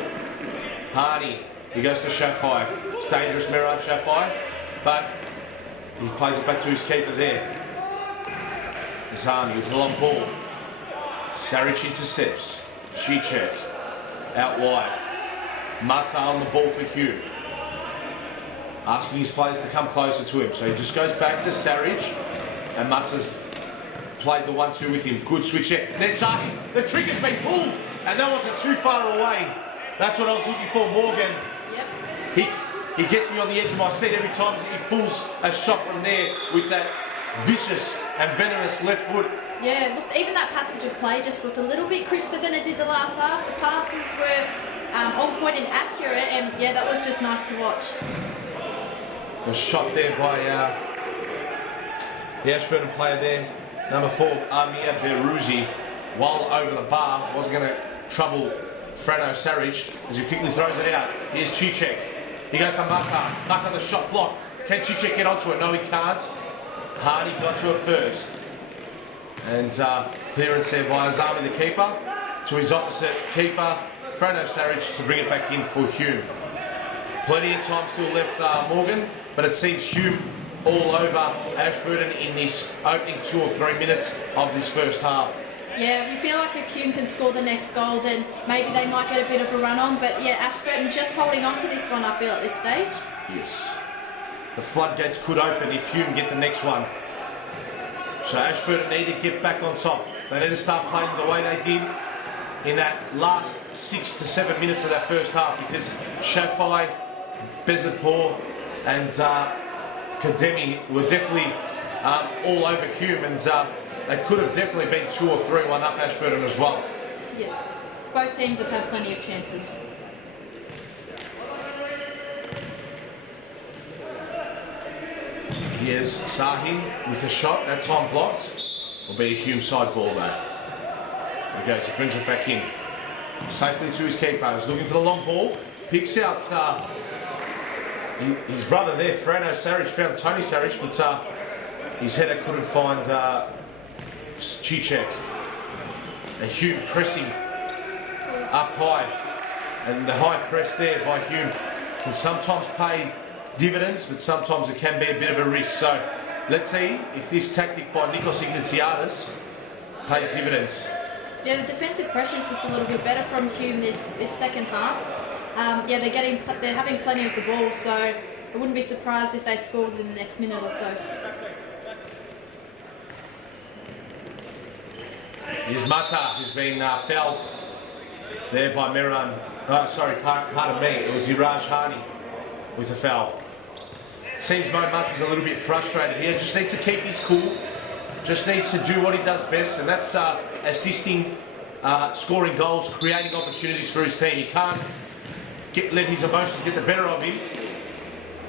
Hardy, he goes to Shafai. It's dangerous, Mirab Shafai, but he plays it back to his keeper there. Zani with the long ball. Saric intercepts. Chuchek out wide. Mata on the ball for Hume. Asking his players to come closer to him. So he just goes back to Saric, and Mata's played the 1-2 with him. Good switch there. Then Zani, the trigger's been pulled, and that wasn't too far away. That's what I was looking for, Morgan. Yep. He gets me on the edge of my seat every time he pulls a shot from there with that vicious and venomous left foot. Yeah, look, even that passage of play just looked a little bit crisper than it did the last half. The passes were on point and accurate, and yeah, that was just nice to watch. A shot there by the Ashburton player there, number 4, Amir Beruzi, while over the bar. Wasn't going to trouble Frano Saric as he quickly throws it out. Here's Chuchek. He goes to Mata. Mata the shot block. Can Chuchek get onto it? No, he can't. Hardy got to it first. And clearance there by Azami, the keeper, to his opposite keeper, Frano Saric, to bring it back in for Hume. Plenty of time still left, Morgan, but it seems Hume all over Ashburton in this opening 2 or 3 minutes of this first half. Yeah, we feel like if Hume can score the next goal, then maybe they might get a bit of a run on. But yeah, Ashburton just holding on to this one, I feel, at this stage. Yes. The floodgates could open if Hume get the next one. So Ashburton need to get back on top. They need to start playing the way they did in that last 6 to 7 minutes of that first half, because Shafai, Bezapur and Kademi were definitely all over Hume, and they could have definitely been 2 or 3-1 up Ashburton as well. Yeah, both teams have had plenty of chances. Here's Sahin with a shot, that time blocked. Will be a Hume side ball though. There he goes, he brings it back in. Safely to his keeper, he's looking for the long ball. Picks out his brother there, Frano Sarich, found Tony Sarich, but his header couldn't find Cicek. And Hume pressing up high. And the high press there by Hume can sometimes pay dividends, but sometimes it can be a bit of a risk. So let's see if this tactic by Nikos Ignatiadis pays dividends. Yeah, the defensive pressure is just a little bit better from Hume this second half. Yeah, they're having plenty of the ball, so I wouldn't be surprised if they scored in the next minute or so. Here's Mata, who's been fouled there by Miran. Oh, sorry, pardon me, it was Iraj Hani with a foul. Seems Mo Mata's a little bit frustrated here, just needs to keep his cool, just needs to do what he does best, and that's assisting, scoring goals, creating opportunities for his team. He can't let his emotions get the better of him,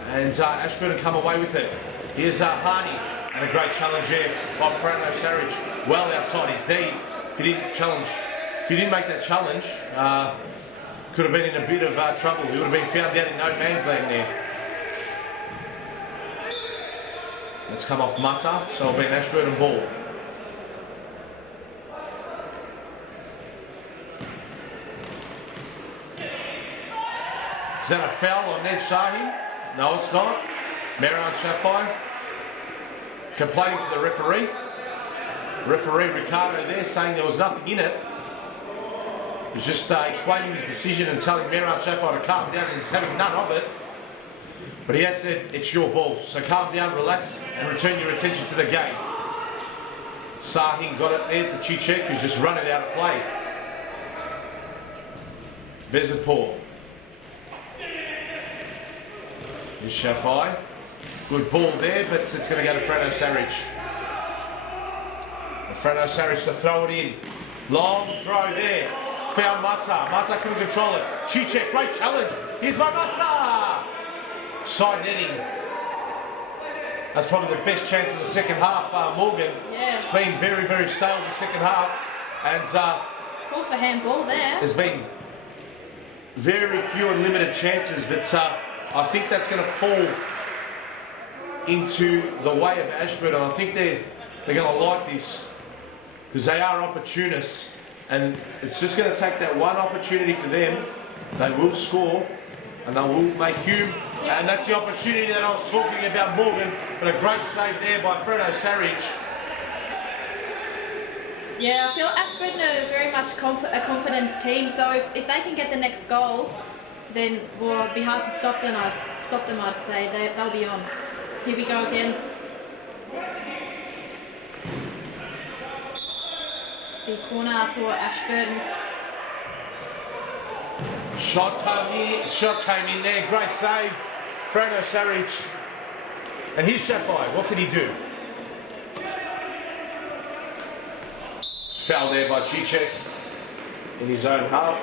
and Ashburton come away with it. Here's Hani, and a great challenge there by Frano Sarich, well outside his D. If he didn't make that challenge, could have been in a bit of trouble. He would have been found out in no man's land there. Let's come off Mata, so it'll be an Ashburton ball. Is that a foul on Ned Shahin? No, it's not. Meran Shafai complaining to the referee. Referee Ricardo there saying there was nothing in it. He was just explaining his decision and telling Meran Shafai to calm down, and he's having none of it. But he has said, it's your ball, so calm down, relax, and return your attention to the game. Sahin got it there to Cicek, who's just run it out of play. Bezapur. Here's Shafai. Good ball there, but it's going to go to Frano Sarich. And Frano Sarich to throw it in. Long throw there. Found Mata. Mata couldn't control it. Cicek, great challenge. Here's my Mata. Side netting. That's probably the best chance of the second half. Morgan. Yeah. It's been very, very stale in the second half. And calls for handball there. There's been very few and limited chances, but I think that's going to fall into the way of Ashburton. I think they're going to like this because they are opportunists, and it's just going to take that one opportunity for them. They will score and they will make Hume, and that's the opportunity that I was talking about, Morgan. But a great save there by Frano Sarich. Yeah, I feel Ashburton are very much a confidence team, so if they can get the next goal, then it'll be hard to stop them, I'd say. They'll be on. Here we go again. Big corner for Ashburton. Shot came in there, great save. Frano Sarich. And here's Shafai, what can he do? Foul there by Cicek in his own half.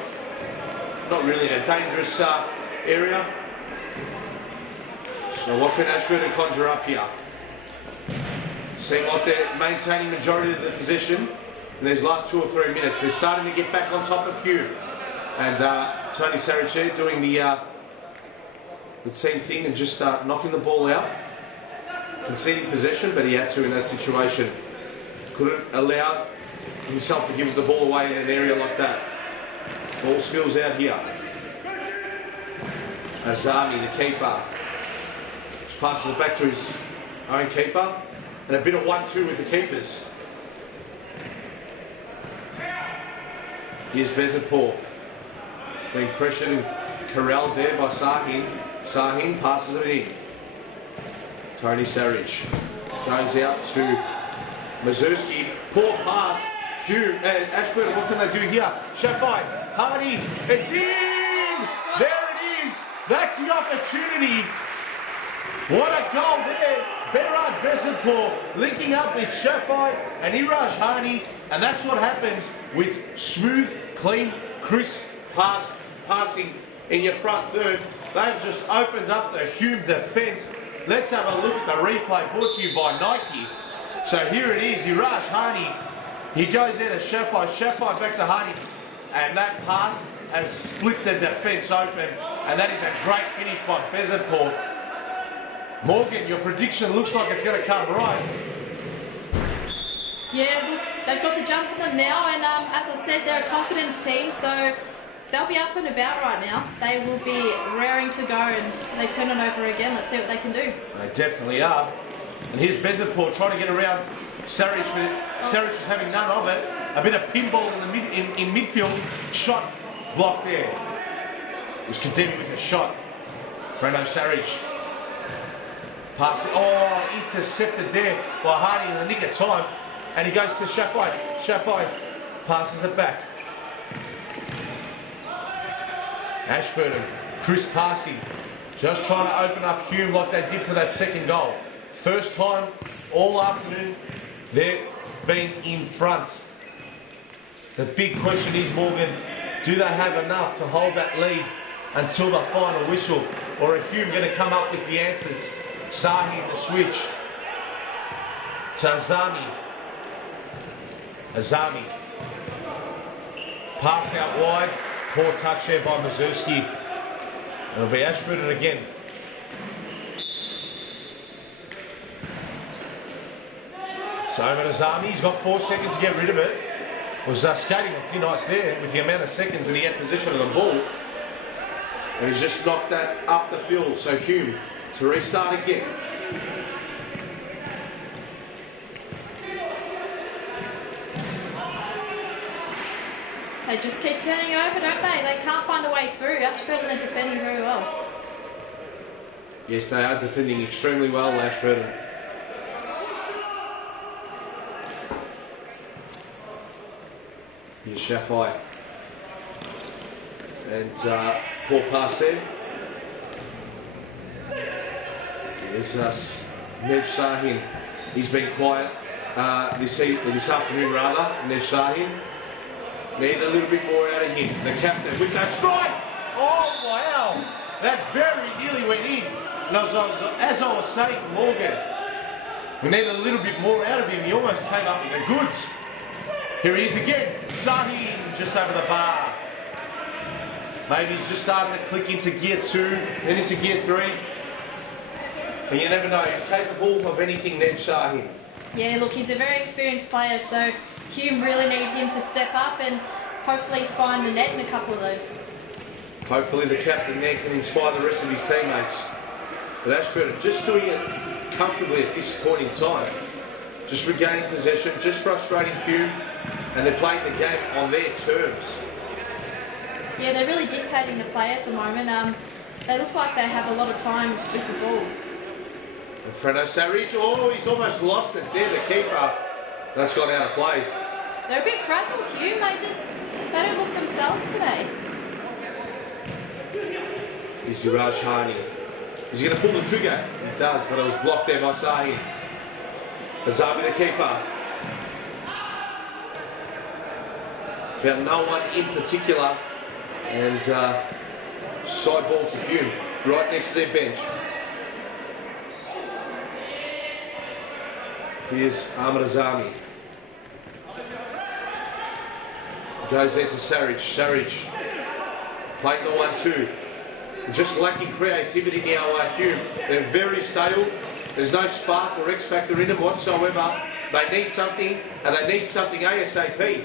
Not really in a dangerous area. So what can Ashburton conjure up here? Seem like they're maintaining majority of the possession in these last 2 or 3 minutes. They're starting to get back on top of Hume. And Tony Sarich doing the team thing and just knocking the ball out. Conceding possession, but he had to in that situation. Couldn't allow himself to give the ball away in an area like that. Ball spills out here. Azami, the keeper, just passes it back to his own keeper, and a bit of 1-2 with the keepers. Here's Bezapur being pressured and corralled there by Sahin. Sahin passes it in. Tony Sarich goes out to Mazurski. Poor pass. Hume and Ashburton, what can they do here? Shafai, Hardy, it's in! There it is! That's the opportunity. What a goal there. Berard Bezenpour linking up with Shafai and Iraj Hardy, and that's what happens with smooth, clean, crisp passing in your front third. They've just opened up the Hume defence. Let's have a look at the replay brought to you by Nike. So here it is, Iraj Hardy. He goes there to Shafai, Shafai back to Hardy, and that pass has split the defence open, and that is a great finish by Bezenpour. Morgan, your prediction looks like it's going to come right. Yeah, they've got the jump on them now, and as I said, they're a confidence team, so they'll be up and about right now. They will be raring to go, and they turn it over again. Let's see what they can do. They definitely are. And here's Bezenpour trying to get around Sarich, but Sarich was having none of it. A bit of pinball in midfield. Shot blocked there. He was condemned with a shot. Freno Sarich. Pass it. Oh, intercepted there by Hardy in the nick of time. And he goes to Shafai. Shafai passes it back. Ashburton, crisp passing. Just trying to open up Hume like they did for that second goal. First time all afternoon they've been in front. The big question is, Morgan, do they have enough to hold that lead until the final whistle? Or are Hume going to come up with the answers? Sahi the switch to Azami. Azami. Pass out wide. Poor touch there by Mazurski. It'll be Ashburton again. So over to Azami. He's got 4 seconds to get rid of it. Was skating a few nights there with the amount of seconds that he had possession of the ball. And he's just knocked that up the field. So Hume to restart again. They just keep turning it over, don't they? They can't find a way through. Ashburton are defending very well. Yes, they are defending extremely well, Ashburton. Here's Shafai. And poor pass there. Here's Ned Shahin. He's been quiet this afternoon, rather. Ned Shahin. Need a little bit more out of him. The captain with that strike. Oh, wow. That very nearly went in. And as I was saying, Morgan, we need a little bit more out of him. He almost came up with the goods. Here he is again. Shahin just over the bar. Maybe he's just starting to click into gear 2, then into gear 3. But you never know. He's capable of anything, Ned Shahin. Yeah, look, he's a very experienced player, so Hume really need him to step up and hopefully find the net in a couple of those. Hopefully the captain there can inspire the rest of his teammates. But Ashburton just doing it comfortably at this point in time. Just regaining possession, just frustrating Hume, and they're playing the game on their terms. Yeah, they're really dictating the play at the moment. They look like they have a lot of time with the ball. And Freno Sarich, oh, he's almost lost it there, the keeper. That's gone out of play. They're a bit frazzled, Hume. They don't look themselves today. Here's Iraj Hardy. Is he going to pull the trigger? He does, but it was blocked there by Sahi. Azami the keeper. Found no one in particular. And side ball to Hume, right next to their bench. Here's Ahmed Azami. Goes there to Sarich. Sarich playing the 1-2. Just lacking creativity now, Hume. They're very stale. There's no spark or X factor in them whatsoever. They need something, and they need something ASAP.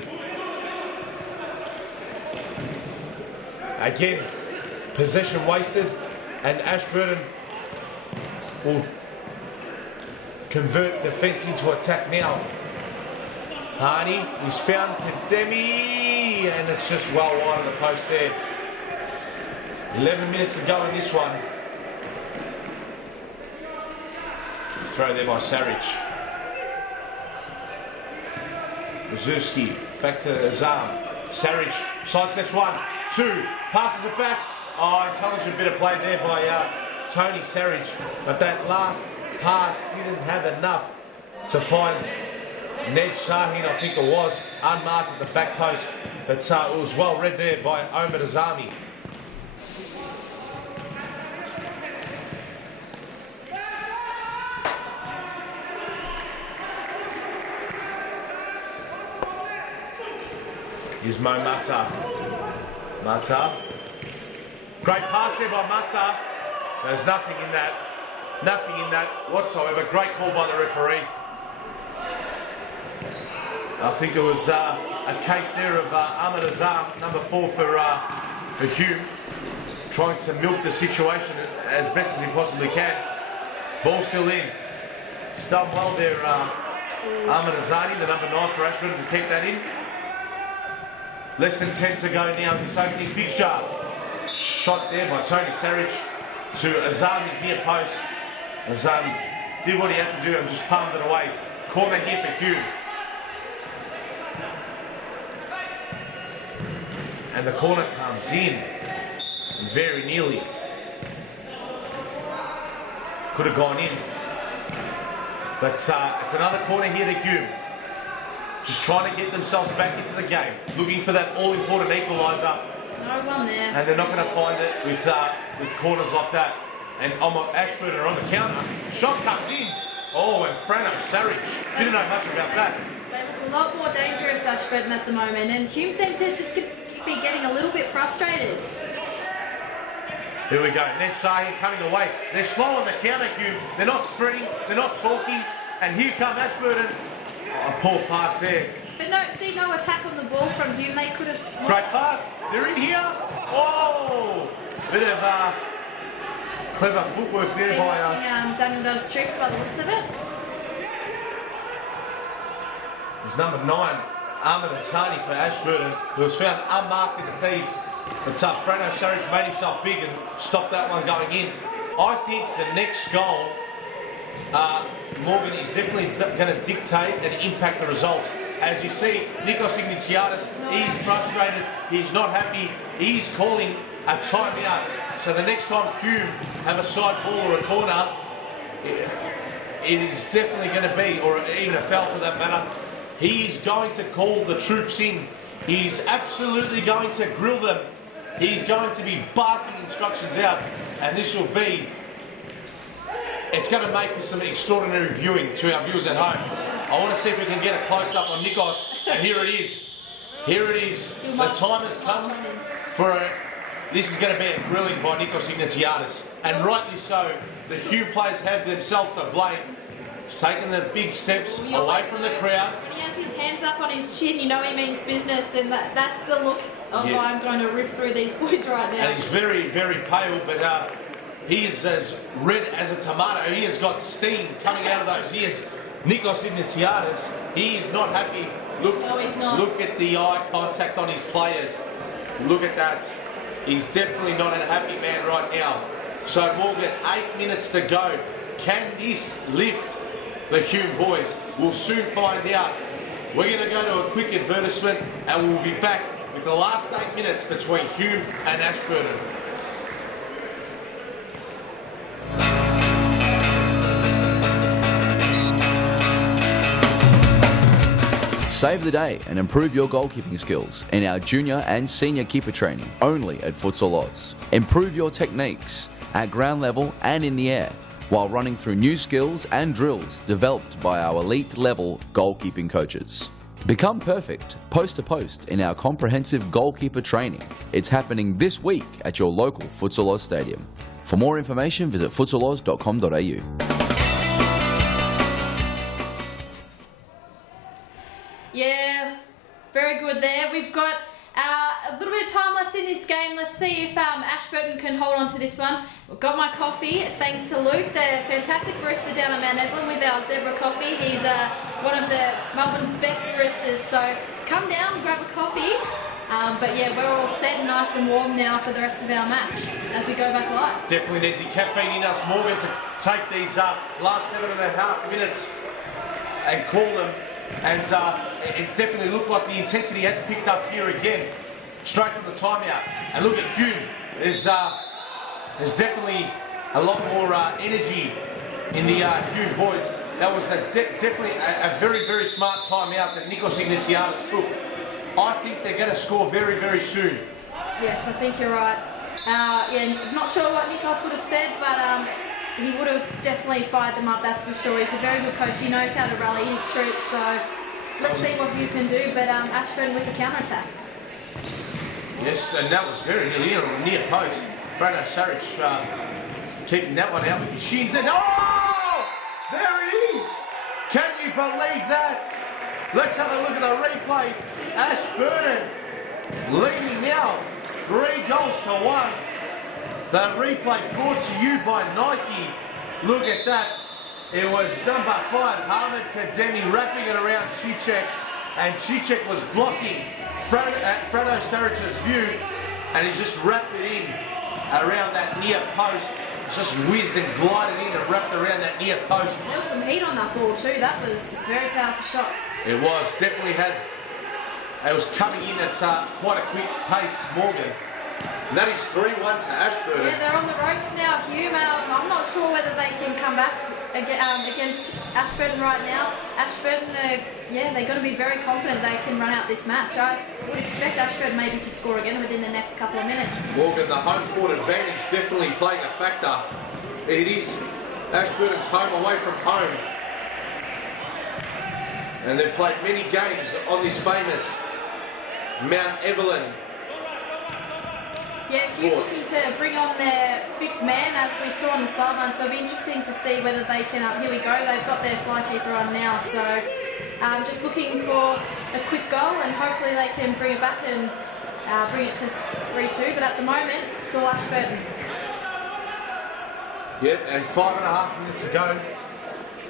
Again, possession wasted, and Ashburton will convert defence into attack now. Harney, he's found Kademi, and it's just well wide of the post there. 11 minutes to go in this one. Throw there by Sarich. Mazurski back to Azam. Sarich sidesteps 1, 2, passes it back. Oh, intelligent bit of play there by Tony Sarich. But that last pass didn't have enough to find Ned Shaheen, I think it was, unmarked at the back post. But it was well read there by Omar Azami. Here's Mo Mata. Mata. Great pass there by Mata. There's nothing in that. Nothing in that whatsoever. Great call by the referee. I think it was a case there of Ahmed Azam, number 4 for Hume, trying to milk the situation as best as he possibly can. Ball still in. He's done well there, Ahmed Azani, the number 9 for Ashburton, to keep that in. Less than 10 to go now in this opening fixture. Shot there by Tony Sarich to Azami's near post. Azam did what he had to do and just palmed it away. Corner here for Hume. And the corner comes in very nearly. Could have gone in. But it's another corner here to Hume. Just trying to get themselves back into the game. Looking for that all-important equaliser. No one there. And they're not going to find it with corners like that. And Ashburton are on the counter. Shot comes in. Oh, and Frano Sarich. Didn't know much about that. They look a lot more dangerous, Ashburton, at the moment. And Hume seemed to just be getting a little bit frustrated. Here we go. Ned Shaheen coming away. They're slow on the counter, Hume. They're not sprinting. They're not talking. And here come Ashburton. Oh, poor pass there. But no attack on the ball from Hume. They could have... Great pass. They're in here. Oh! Bit of clever footwork there by... watching Daniel does tricks by the looks of it. It's number 9, Ahmed Hassani for Ashburton, who was found unmarked in the feed. But Frano Sarich made himself big and stopped that one going in. I think the next goal, Morgan, is definitely going to dictate and impact the result. As you see, Nikos Ignatiadis, he's frustrated, he's not happy, he's calling a timeout. So the next time Hume have a side ball or a corner, it is definitely going to be, or even a foul for that matter, he's going to call the troops in. He's absolutely going to grill them. He's going to be barking instructions out, and this will be, it's going to make for some extraordinary viewing to our viewers at home. I want to see if we can get a close-up on Nikos, and here it is. Here it is. The time has come for this is going to be a grilling by Nikos Ignatiadis, and rightly so. The Hume players have themselves to blame. He's taking the big steps away from the crowd. When he has his hands up on his chin, you know he means business, and that's the look of I'm going to rip through these boys right now. And he's very, very pale, but he is as red as a tomato. He has got steam coming out of those ears. Nikos Ignatiadis, he is not happy. Look, no, he's not. Look at the eye contact on his players. Look at that. He's definitely not a happy man right now. So Morgan, 8 minutes to go. Can this lift the Hume boys? We'll soon find out. We're going to go to a quick advertisement and we'll be back with the last 8 minutes between Hume and Ashburton. Save the day and improve your goalkeeping skills in our junior and senior keeper training only at Futsal Oz. Improve your techniques at ground level and in the air while running through new skills and drills developed by our elite level goalkeeping coaches. Become perfect post to post in our comprehensive goalkeeper training. It's happening this week at your local Futsal Oz stadium. For more information, visit futsaloz.com.au. Yeah, very good there. We've got a little bit of time left in this game. Let's see if Ashburton can hold on to this one. We've got my coffee, thanks to Luke, the fantastic barista down at Mount Evelyn with our Zebra coffee. He's one of Melbourne's best baristas, so come down, grab a coffee. But yeah, we're all set and nice and warm now for the rest of our match as we go back live. Definitely need the caffeine in us, Morgan, to take these last 7.5 minutes and call them And it definitely looked like the intensity has picked up here again, straight from the timeout. And look at Hume. There's definitely a lot more energy in the Hume boys. That was definitely a very, very smart timeout that Nikos Ignatiadis took. I think they're going to score very, very soon. Yes, I think you're right. Yeah, not sure what Nikos would have said, but he would have definitely fired them up, that's for sure. He's a very good coach. He knows how to rally his troops, so let's see what Hugh can do. But Ashburton with a counter-attack. Yes, and that was very nearly on the near post. Frano Saric keeping that one out with his shins. And oh! There it is! Can you believe that? Let's have a look at the replay. Ashburton leading now 3-1. The replay brought to you by Nike. Look at that. It was number 5, Hamid Kademi, wrapping it around Cicek, and Cicek was blocking Frano Saric's view, and he's just wrapped it in around that near post. It's just whizzed and glided in and wrapped around that near post. There was some heat on that ball too. That was a very powerful shot. It was, definitely had, it was coming in at quite a quick pace, Morgan. And that is 3-1 to Ashburton. Yeah, they're on the ropes now, Hume. I'm not sure whether they can come back against Ashburton right now. Ashburton, yeah, they're going to be very confident they can run out this match. I would expect Ashburton maybe to score again within the next couple of minutes. Morgan, the home court advantage definitely playing a factor. It is Ashburton's home away from home. And they've played many games on this famous Mount Evelyn. Yeah, Hume looking to bring on their 5th man, as we saw on the sideline, so it'll be interesting to see whether they can, here we go, they've got their flykeeper on now, so just looking for a quick goal, and hopefully they can bring it back and bring it to 3-2, but at the moment, it's all Ashburton. Yep, and 5.5 minutes to go.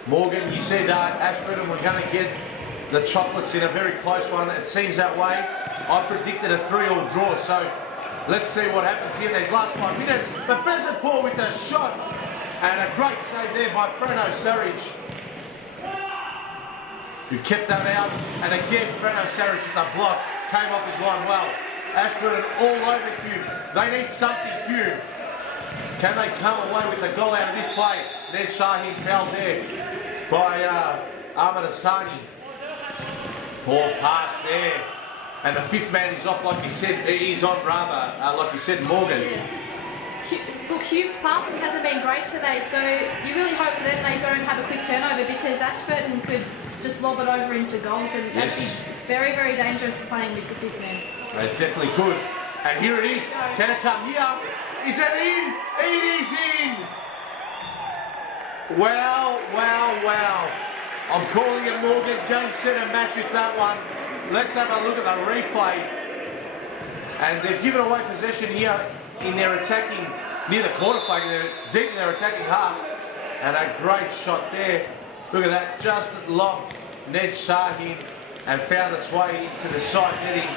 Morgan, you said Ashburton were going to get the chocolates in a very close one. It seems that way. I predicted a 3-3 draw, so let's see what happens here in these last 5 minutes. But Bezepour with a shot, and a great save there by Frano Saric, who kept that out. And again, Frano Saric with a block, came off his line well. Ashburton all over Hume. They need something, Hume. Can they come away with a goal out of this play? Ned Shaheen fouled there by Ahmed Hassani. Poor pass there. And the 5th man is off, like you said. He's on, rather, like you said, Morgan. Yeah. Look, Hume's passing hasn't been great today, so you really hope for them they don't have a quick turnover, because Ashburton could just lob it over into goals, and yes, it's very, very dangerous playing with the 5th man. They definitely could. And here it is. Can it come here? Is it in? It is in! Wow, wow, wow. I'm calling it, Morgan. Game, set and match with that one. Let's have a look at the replay. And they've given away possession here in their attacking, near the quarter flag, they're deep in their attacking half. And a great shot there. Look at that, just loft Ned Shaheen and found its way into the side netting.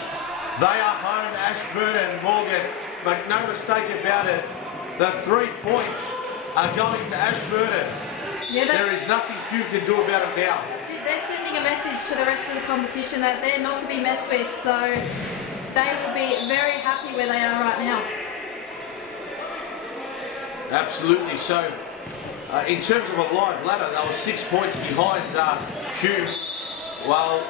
They are home, Ashburton, Morgan. Make no mistake about it, the 3 points are going to Ashburton. Yeah, there is nothing Hume can do about it now. That's it. They're sending a message to the rest of the competition that they're not to be messed with, so they will be very happy where they are right now. Absolutely. So, in terms of a live ladder, they were 6 points behind Hume. Well,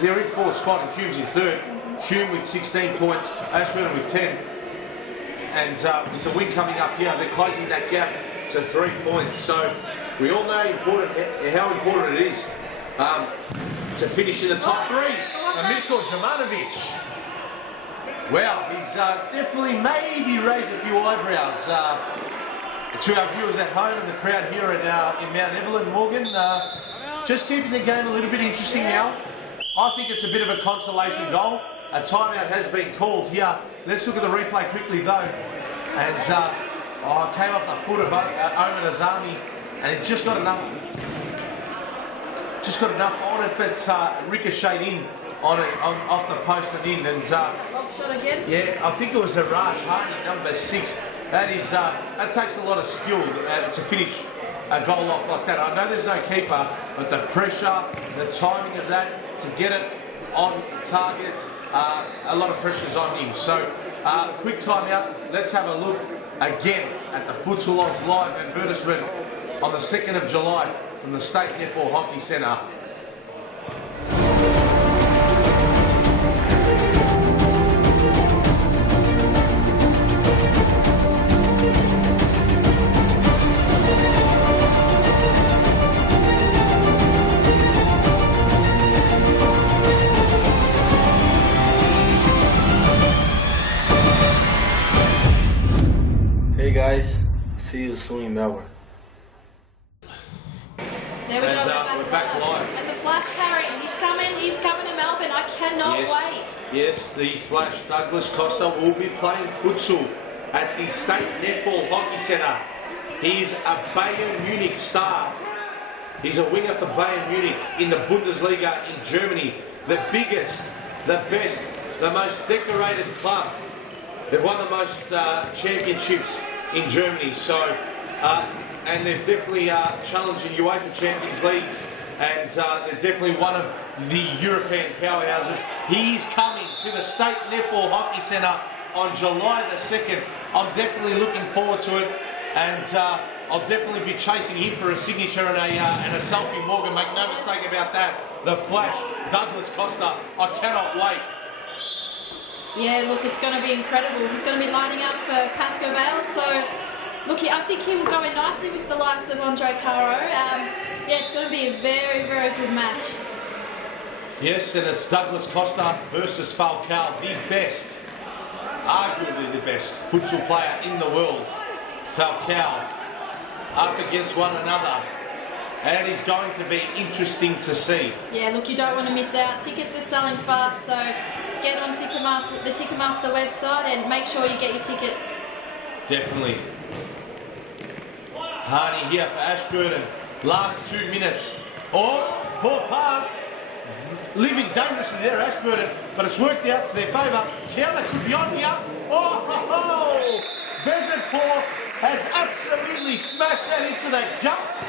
they're in 4th spot and Hume's in 3rd. Hume with 16 points, Ashburton with 10. And with the win coming up here, they're closing that gap to 3 points. So we all know how important it is to finish in the top 3. Mirko Jumanovic. Well, he's definitely maybe raised a few eyebrows to our viewers at home and the crowd here in Mount Evelyn. Morgan, just keeping the game a little bit interesting now. I think it's a bit of a consolation goal. A timeout has been called here. Let's look at the replay quickly though. And it came off the foot of Oman Azami, and it just got enough on it, but ricocheted in on it, off the post and in. And that lob shot again? Yeah, I think it was Raj Harney, number 6. That takes a lot of skill to finish a goal off like that. I know there's no keeper, but the pressure, the timing of that, to get it on target, a lot of pressure's on him. So, quick time out. Let's have a look again at the Futsal Oz live advertisement on the 2nd of July from the State Netball Hockey Centre. Hey guys, see you soon in Melbourne. There we go, We're back live. And the Flash Harry, he's coming to Melbourne. I cannot wait. Yes, the Flash Douglas Costa will be playing futsal at the State Netball Hockey Centre. He's a Bayern Munich star. He's a winger for Bayern Munich in the Bundesliga in Germany. The biggest, the best, the most decorated club. They've won the most championships in Germany. So, and they've definitely challenged in UEFA Champions Leagues, and they're definitely one of the European powerhouses. He's coming to the State Netball Hockey Centre on July the 2nd. I'm definitely looking forward to it, and I'll definitely be chasing him for a signature and a selfie, Morgan. Make no mistake about that. The Flash, Douglas Costa. I cannot wait. Yeah, look, it's going to be incredible. He's going to be lining up for Pasco Vale, so look, I think he will go in nicely with the likes of Andre Caro. Yeah, it's going to be a very, very good match. Yes, and it's Douglas Costa versus Falcao, the best, arguably the best futsal player in the world. Falcao up against one another. And it's going to be interesting to see. Yeah, look, you don't want to miss out. Tickets are selling fast, so get on the Ticketmaster website and make sure you get your tickets. Definitely. Hardy here for Ashburton. Last 2 minutes. Oh, poor pass. Leaving dangerously there, Ashburton, but it's worked out to their favour. Counter could be on here. Oh, Bezetpour has absolutely smashed that into the guts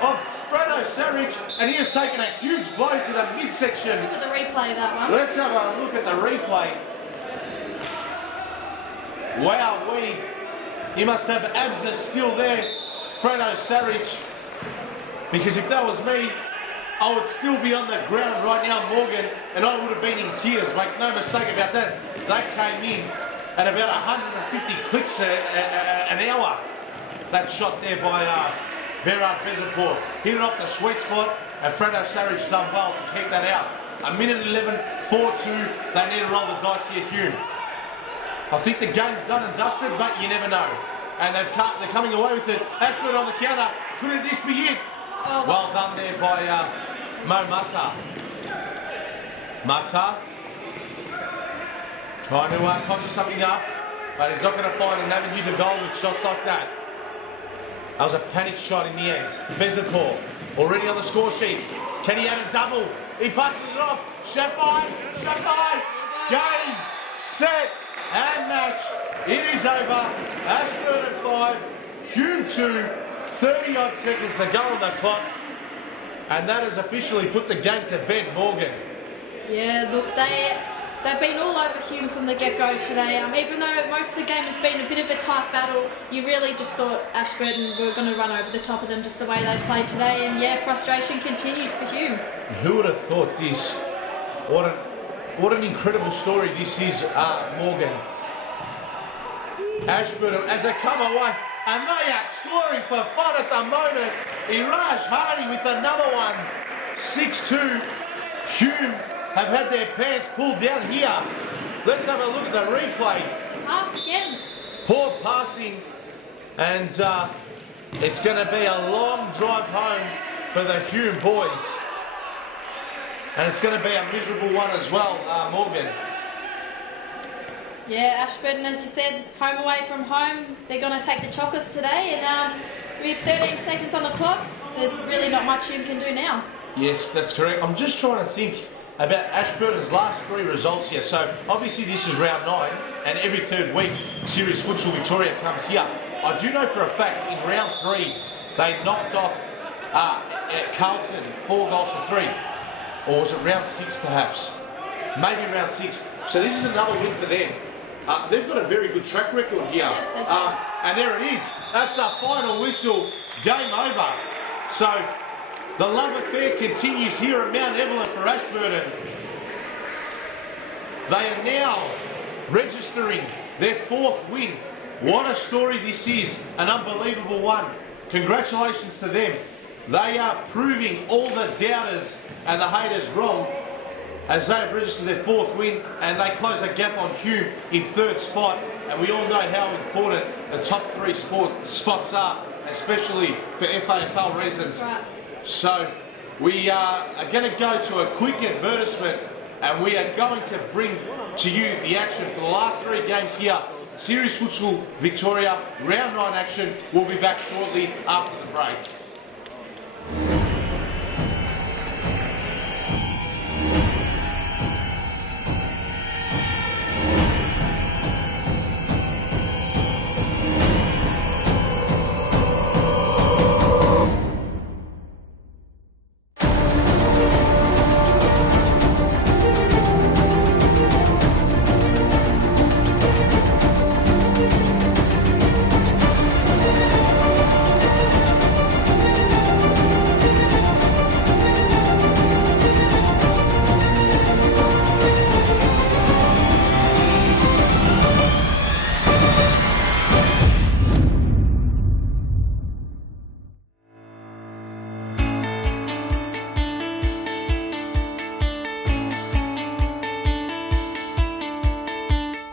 of Fredo Saric, and he has taken a huge blow to the midsection. Let's look at the replay of that one. Let's have a look at the replay. Wow, he must have abs still there, Fredo Saric, because if that was me, I would still be on the ground right now, Morgan, and I would have been in tears. Make no mistake about that. That came in at about 150 clicks an hour. That shot there by Berard Bezetpour. Hit it off the sweet spot, and Fredo Saric done well to keep that out. 1:11, 4-2. They need to roll the dice here, Hume. I think the game's done and dusted, but you never know. And they're coming away with it. Ashburton on the counter. Could this be it? Oh. Well done there by Mo Mata. Mata trying to conjure something up, but he's not going to find an avenue to goal with shots like that. That was a panic shot in the end. Bezetpour already on the score sheet. Can he have a double? He passes it off. Shafai. Game, set, and match. It is over. Ashburton 5, Hume 2. 30-odd seconds to go on the clock. And that has officially put the game to bed, Morgan. Yeah, look, they've been all over Hume from the get-go today. Even though most of the game has been a bit of a tight battle, you really just thought Ashburton were going to run over the top of them just the way they played today. And yeah, frustration continues for Hume. Who would have thought this? What an incredible story this is, Morgan. Ashburton, as they come away, and they are scoring for fun at the moment. Iraj Hardy with another one. 6-2. Hume have had their pants pulled down here. Let's have a look at the replay. Pass again. Poor passing. And it's going to be a long drive home for the Hume boys. And it's going to be a miserable one as well, Morgan. Yeah, Ashburton, as you said, home away from home. They're going to take the chocolates today. And with 13 seconds on the clock, there's really not much Hume can do now. Yes, that's correct. I'm just trying to think about Ashburton's last 3 results here. So obviously this is round 9, and every third week Series Futsal Victoria comes here. I do know for a fact in round 3 they knocked off Carlton 4 goals to 3. Or was it round 6 perhaps? Maybe round 6. So this is another win for them. They've got a very good track record here. Yes, they do. And there it is. That's our final whistle. Game over. So the love affair continues here at Mount Evelyn for Ashburton. They are now registering their 4th win. What a story this is. An unbelievable one. Congratulations to them. They are proving all the doubters and the haters wrong as they have registered their 4th win, and they close a gap on Hume in 3rd spot. And we all know how important the top 3 spots are, especially for FAFL reasons. Right. So we are going to go to a quick advertisement, and we are going to bring to you the action for the last 3 games here. Series Futsal Victoria, round 9 action. We'll be back shortly after the break.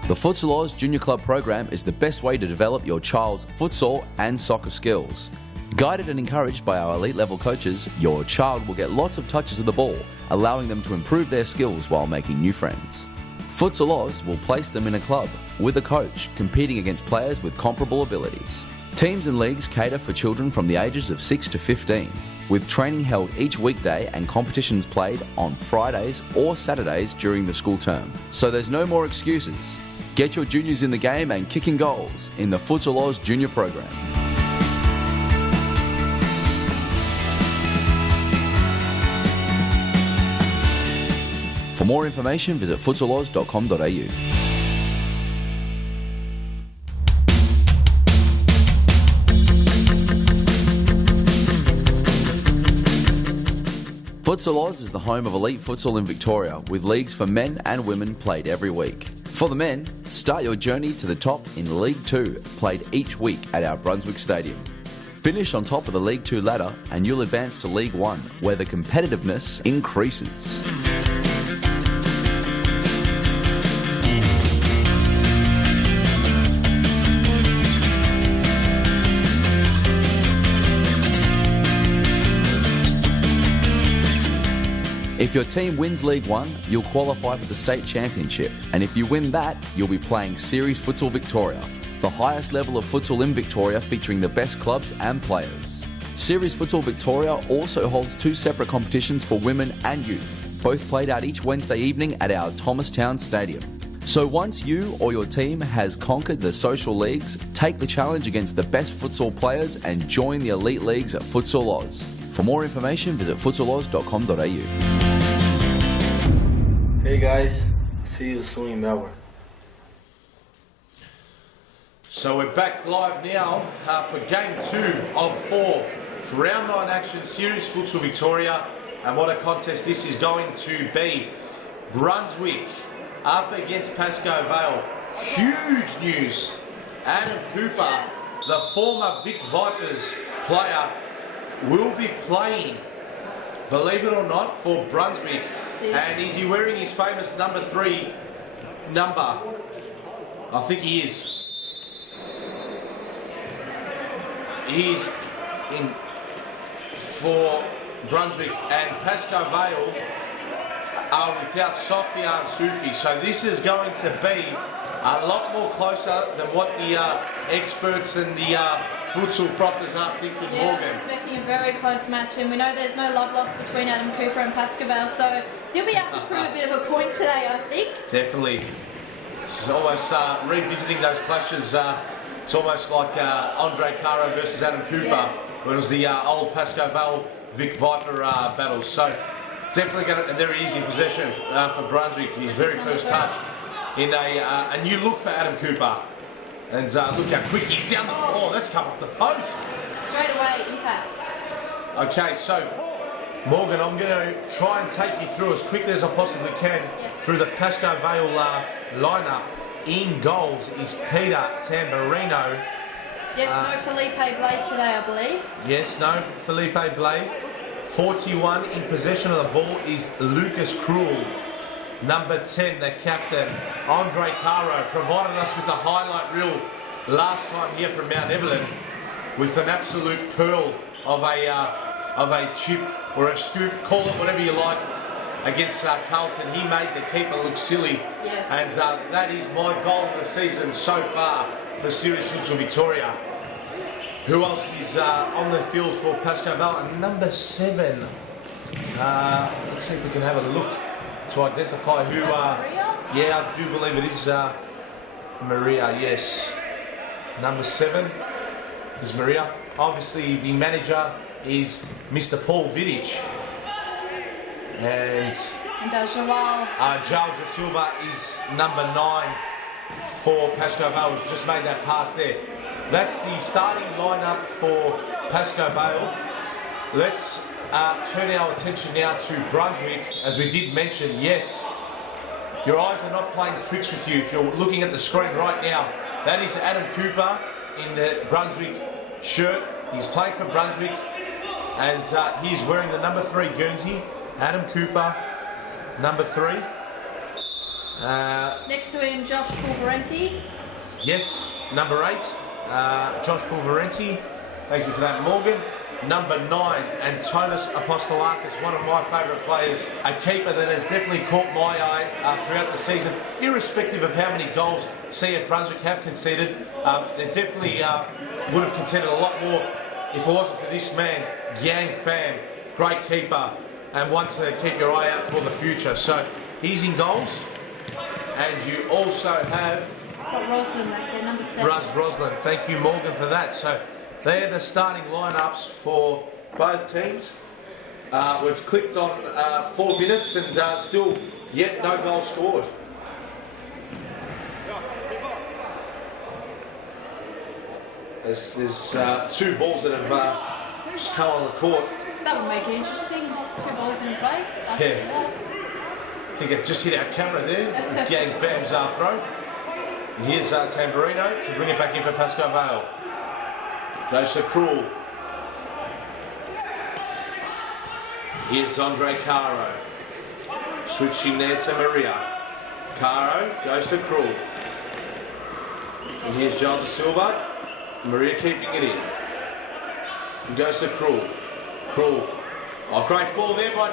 The Futsal Oz Junior Club program is the best way to develop your child's futsal and soccer skills. Guided and encouraged by our elite level coaches, your child will get lots of touches of the ball, allowing them to improve their skills while making new friends. Futsal Oz will place them in a club with a coach, competing against players with comparable abilities. Teams and leagues cater for children from the ages of 6 to 15, with training held each weekday and competitions played on Fridays or Saturdays during the school term. So there's no more excuses. Get your juniors in the game and kicking goals in the Futsal Oz Junior program. For more information, visit futsaloz.com.au. Futsal Oz is the home of elite futsal in Victoria, with leagues for men and women played every week. For the men, start your journey to the top in League 2, played each week at our Brunswick Stadium. Finish on top of the League 2 ladder and you'll advance to League 1, where the competitiveness increases. If your team wins League 1, you'll qualify for the State Championship, and if you win that, you'll be playing Series Futsal Victoria, the highest level of futsal in Victoria featuring the best clubs and players. Series Futsal Victoria also holds 2 separate competitions for women and youth, both played out each Wednesday evening at our Thomastown Stadium. So once you or your team has conquered the social leagues, take the challenge against the best futsal players and join the elite leagues at Futsal Oz. For more information, visit futsaloz.com.au. Hey guys, see you soon in Melbourne. So we're back live now for game 2 of 4 for round 9 action, Series Futsal Victoria. And what a contest this is going to be. Brunswick up against Pasco Vale. Huge news. Adam Cooper, the former Vic Vipers player, will be playing, believe it or not, for Brunswick. And is he wearing his famous number 3 number? I think he is. He's in for Brunswick, and Pasco Vale are without Sofian Sufi. So this is going to be a lot more closer than what the experts and the futsal frothers are thinking, Yeah, Morgan. we're expecting a very close match, and we know there's no love lost between Adam Cooper and Pasco Vale, so he'll be able to prove a bit of a point today, I think. Definitely. It's almost revisiting those clashes. It's almost like Andre Caro versus Adam Cooper. Yeah. when it was the old Pasco Vale Vic Viper battles. So definitely going to, and there he is in possession for Brunswick. His very first touch in a new look for Adam Cooper. And look how quick he's down the ball. That's come off the post. Straight away, impact. Okay, so Morgan, I'm going to try and take you through as quickly as I possibly can through the Pasco Vale lineup. In goals is Peter Tamburino. Yes, no Felipe Blade today, I believe. Yes, no Felipe Blade. 41 in possession of the ball is Lucas Krul. Number 10, the captain, Andre Caro, provided us with a highlight reel last time here from Mount Evelyn with an absolute pearl of a chip or a scoop, call it whatever you like, against Carlton. He made the keeper look silly. Yes. And that is my goal of the season so far for Series Futsal Victoria. Who else is on the field for Pasco Vale? And number 7. Let's see if we can have a look to identify who. Maria? Yeah, I do believe it is Maria. Yes, number 7 is Maria. Obviously, the manager is Mr. Paul Vidic, and João da Silva is number 9 for Pasco Vale. Who's just made that pass there. That's the starting lineup for Pasco Vale. Let's turn our attention now to Brunswick. As we did mention, yes, your eyes are not playing tricks with you. If you're looking at the screen right now, that is Adam Cooper in the Brunswick shirt. He's playing for Brunswick, and he's wearing the number 3 Guernsey. Adam Cooper, number 3. Next to him, Josh Pulverenti. Yes, number 8, Josh Pulverenti. Thank you for that, Morgan. Number 9, Antonis Apostolakis, one of my favourite players, a keeper that has definitely caught my eye throughout the season, irrespective of how many goals CF Brunswick have conceded. They definitely would have conceded a lot more if it wasn't for this man, Yang Pham, great keeper, and one to keep your eye out for the future. So he's in goals, and you also have Roslin back there, number 7. Roslin. Thank you, Morgan, for that. So they're the starting lineups for both teams. We've clicked on 4 minutes and still yet no goal scored. There's 2 balls that have just come on the court. That would make it interesting. 2 balls in play. I see that. I think it just hit our camera there with Yang Pham's throw. And here's Tamburino to bring it back in for Pasco Vale. Goes to Krul. Here's Andre Caro. Switching there to Maria. Caro goes to Krul. And here's João da Silva. Maria keeping it in. He goes to Krul. Krul. Oh, great ball there by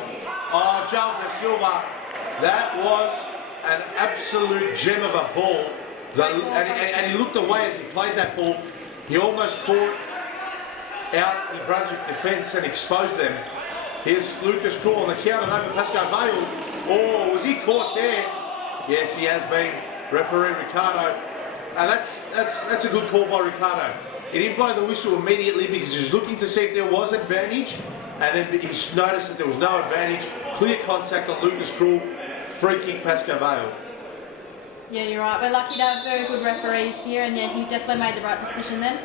João da Silva. That was an absolute gem of a ball. And he looked away as he played that ball. He almost caught out the Brunswick defence and exposed them. Here's Lucas Krul on the counter over Pasco Vale. Oh, was he caught there? Yes, he has been. Referee Ricardo. And that's a good call by Ricardo. He didn't blow the whistle immediately because he was looking to see if there was advantage, and then he noticed that there was no advantage. Clear contact on Lucas Krul. Free kick Pasco Vale. Yeah, you're right. We're lucky to have very good referees here, and yeah, he definitely made the right decision then.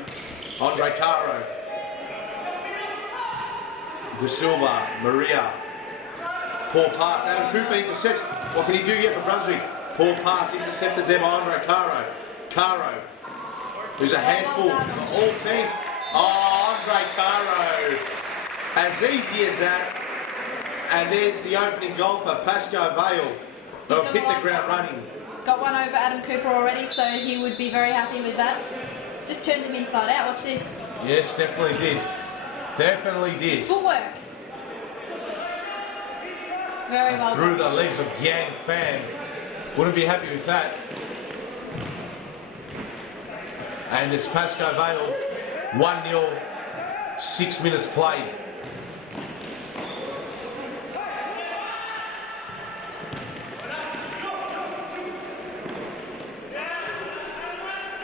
Andre Caro. Da Silva. Maria. Poor pass. Adam Cooper intercepts. What can he do here for Brunswick? Poor pass intercepted there by Andre Caro. Caro. Who's a handful for all teams. Oh, Andre Caro. As easy as that. And there's the opening goal for Pasco Vale. They'll hit the ground running. Got one over Adam Cooper already, so he would be very happy with that. Just turned him inside out. Watch this. Yes, definitely did. Definitely did. Footwork. Very well Through done. the legs of Yang Pham. Wouldn't be happy with that. And it's Pasco Vale. 1-0. 6 minutes played.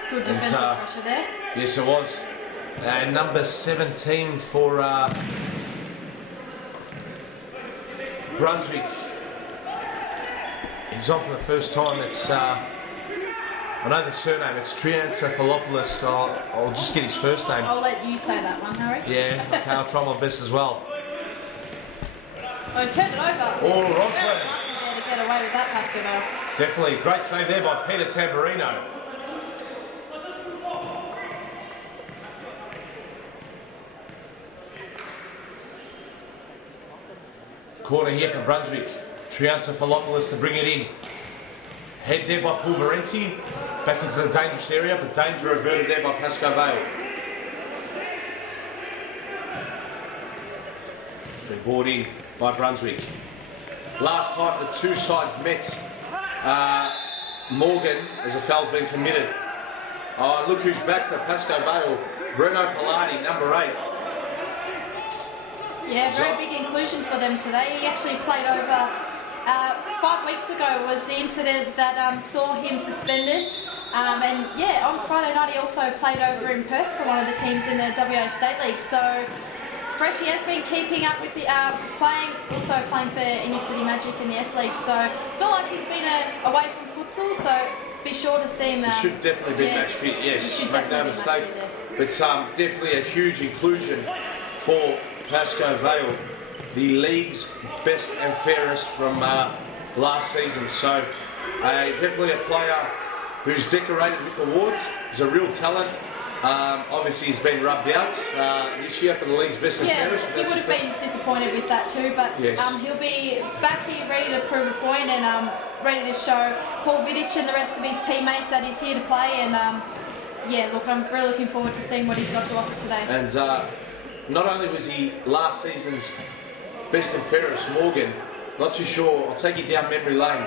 Good defensive pressure there. Yes, it was. And number 17 for Brunswick. He's on for the first time. It's I know the surname. It's Triantafilopoulos. I'll just get his first name. I'll let you say that one, Harry. Yeah, okay, I'll try my best as well. Oh, he's turned it over. Oh, Very Rosler. lucky there to get away with that, Pasco Vale. Definitely. Great save there by Peter Tamburino. Corner here for Brunswick. Triantafilopoulos to bring it in. Head there by Pulverenti. Back into the dangerous area, but danger averted there by Pasco Vale. They're brought in by Brunswick. Last time the two sides met, Morgan, as a foul's been committed. Oh, look who's back for Pasco Vale. Bruno Pilati, number 8. Yeah, very big inclusion for them today. He actually played over 5 weeks ago was the incident that saw him suspended. And yeah, on Friday night he also played over in Perth for one of the teams in the WA State League. So Freshie has been keeping up with the also playing for Inner City Magic in the F League. So it's not like he's been away from futsal. So be sure to see him. He should definitely be match fit. Yes, make no mistake. But definitely a huge inclusion for Pasco Vale, the league's best and fairest from last season. So definitely a player who's decorated with awards. He's a real talent. Obviously he's been rubbed out this year for the league's best and fairest. Yeah, he would have been disappointed with that too, but yes. He'll be back here ready to prove a point and ready to show Paul Vidic and the rest of his teammates that he's here to play. And yeah, look, I'm really looking forward to seeing what he's got to offer today. And not only was he last season's best and fairest, Morgan, not too sure, I'll take you down memory lane.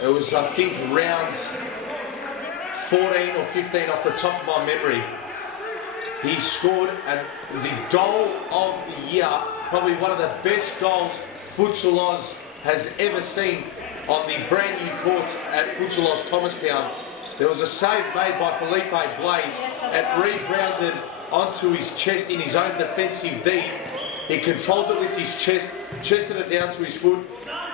It was, I think, round 14 or 15 off the top of my memory. He scored the goal of the year, probably one of the best goals Futsal Oz has ever seen on the brand new courts at Futsal Oz Thomastown. There was a save made by Felipe Blade. It rebounded onto his chest in his own defensive D. He controlled it with his chest, chested it down to his foot.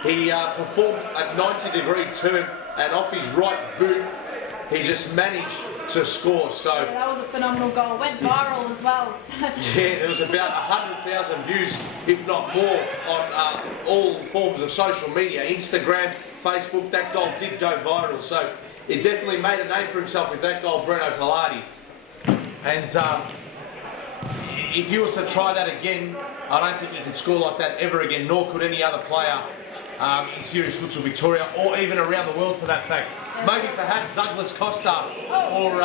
He performed a 90-degree turn, and off his right boot, he just managed to score. So yeah, that was a phenomenal goal. Went viral as well. yeah, there was about 100,000 views, if not more, on all forms of social media, Instagram, Facebook. That goal did go viral. So he definitely made a name for himself with that goal, Bruno Pilati. And if he was to try that again, I don't think he could score like that ever again, nor could any other player in Serious Futsal Victoria, or even around the world for that fact. Maybe perhaps Douglas Costa or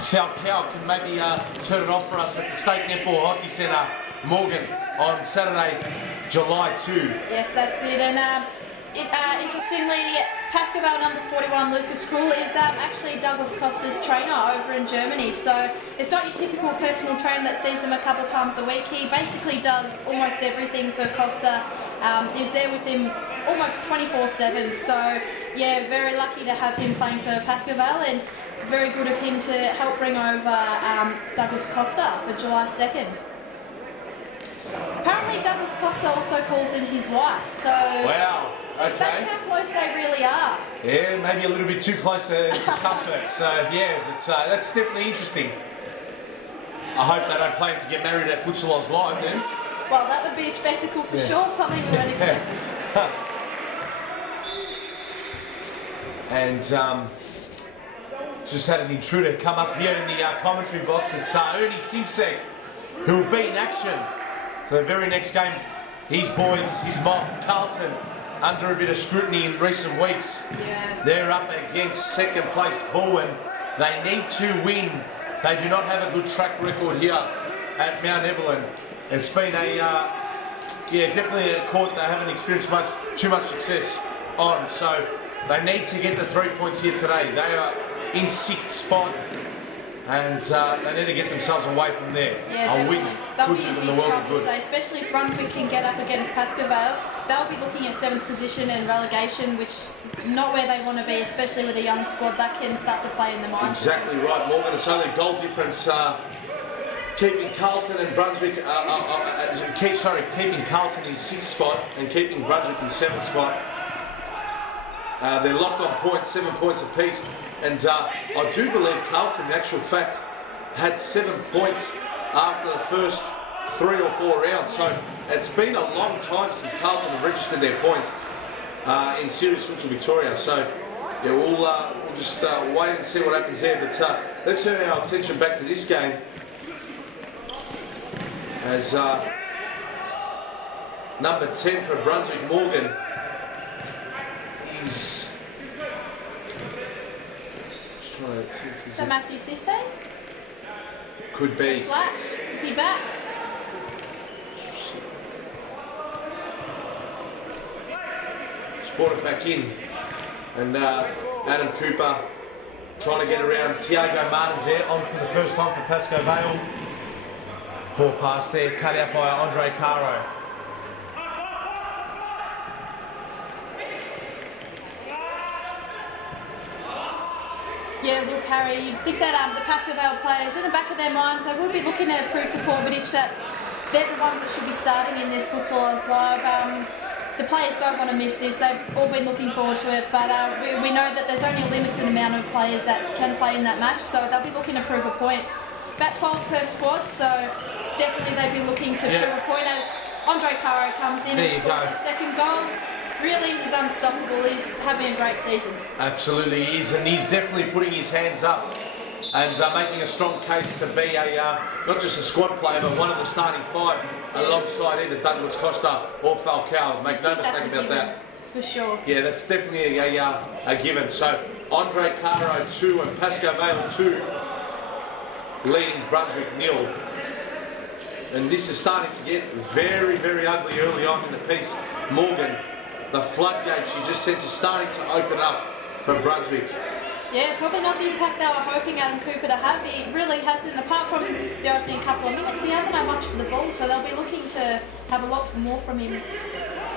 Falcao can maybe turn it off for us at the State Netball Hockey Centre, Morgan, on Saturday, July 2. Yes, that's it. And interestingly, Pasco Vale number 41, Lucas Krull, is actually Douglas Costa's trainer over in Germany. So it's not your typical personal trainer that sees him a couple times a week. He basically does almost everything for Costa. Is there with him almost 24/7. So yeah, very lucky to have him playing for Pasco Vale, and very good of him to help bring over Douglas Costa for July 2nd. Apparently Douglas Costa also calls in his wife, so wow. Okay. That's how close they really are. Yeah, maybe a little bit too close to comfort. So yeah, that's definitely interesting. I hope they don't plan to get married at Futsal Oz Live then. Well, that would be a spectacle for sure, something we weren't expecting. And just had an intruder come up here in the commentary box. It's Ernie Simsek, who will be in action for the very next game. His boys, his mob, Carlton, under a bit of scrutiny in recent weeks. Yeah. They're up against second place Bowwin. They need to win. They do not have a good track record here at Mount Evelyn. It's been definitely a court they haven't experienced too much success on. So they need to get the 3 points here today. They are in 6th spot. and they need to get themselves away from there. Yeah, A definitely. win They'll could be do in them the big world of trouble good. today, especially if Brunswick can get up against Pasco Vale. They'll be looking at 7th position and relegation, which is not where they want to be, especially with a young squad that can start to play in the mind. Exactly right, Morgan. It's only goal difference keeping Carlton and Brunswick, keeping Carlton in 6th spot and keeping Brunswick in 7th spot. They're locked on points, 7 points apiece. And I do believe Carlton, in actual fact, had 7 points after the first 3 or 4 rounds. So it's been a long time since Carlton have registered their points in Serious Futsal Victoria. So yeah, we'll just wait and see what happens there. But let's turn our attention back to this game. As number 10 for Brunswick, Morgan, he's just trying to think. So Matthew Cisse? Could be. Flash, is he back? Just brought it back in, and Adam Cooper trying to get around Tiago Martins there, on for the first time for Pasco Vale. Poor pass there, cut out by Andre Caro. Yeah, look, Harry, you'd think that the Pasco Vale players, in the back of their minds, they will be looking to prove to Paul Vidic that they're the ones that should be starting in this Futsal Live. The players don't want to miss this. They've all been looking forward to it, but we know that there's only a limited amount of players that can play in that match, so they'll be looking to prove a point. About 12 per squad, so definitely they'd be looking to prove a point as Andre Caro comes in and scores his second goal. Really, he's unstoppable. He's having a great season. Absolutely he is, and he's definitely putting his hands up and making a strong case to be not just a squad player, but one of the starting 5 alongside either Douglas Costa or Falcao. Make no mistake about that. For sure. Yeah, that's definitely a given. So Andre Caro 2 and Pasco Vale 2, leading Brunswick 0. And this is starting to get very, very ugly early on in the piece. Morgan, the floodgates you just sense is starting to open up for Brunswick. Yeah, probably not the impact they were hoping Adam Cooper to have. He really hasn't, apart from the opening couple of minutes, he hasn't had much for the ball, so they'll be looking to have a lot more from him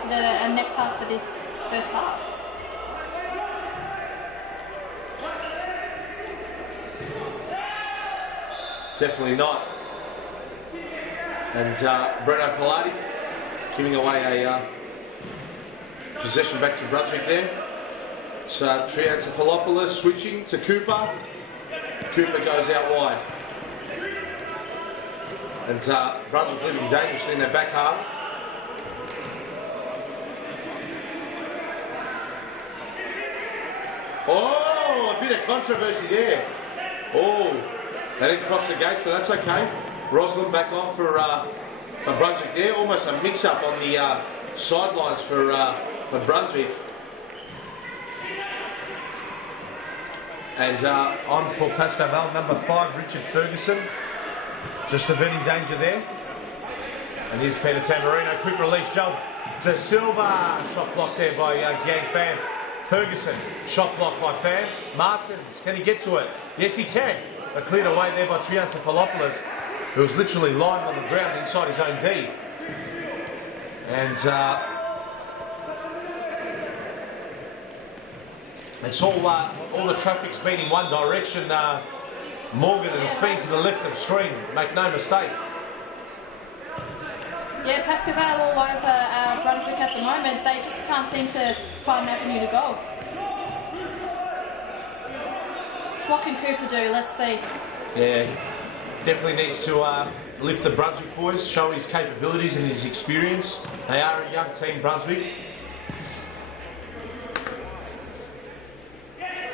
the next half of this first half. Definitely not. And Breno Pilati giving away a possession back to Brunswick there. So Triantafilopoulos switching to Cooper. Cooper goes out wide. And Brunswick living dangerously in their back half. Oh, a bit of controversy there. Oh, they didn't cross the gate, so that's okay. Roslin back on for Brunswick there. Almost a mix-up on the sidelines for Brunswick. And on for Pasco Vale, number 5, Richard Ferguson. Just averting danger there. And here's Peter Tamburino. Quick release jump. De Silva. Shot blocked there by Gang Fan. Ferguson. Shot blocked by Fan. Martins. Can he get to it? Yes, he can. But cleared away there by Triantafilopoulos, who was literally lying on the ground inside his own D. And it's all the traffic's been in one direction, Morgan, and it's been to the left of screen. Make no mistake. Yeah, Pasco Vale all over Brunswick at the moment. They just can't seem to find an avenue to go. What can Cooper do? Let's see. Yeah, definitely needs to lift the Brunswick boys, show his capabilities and his experience. They are a young team, Brunswick.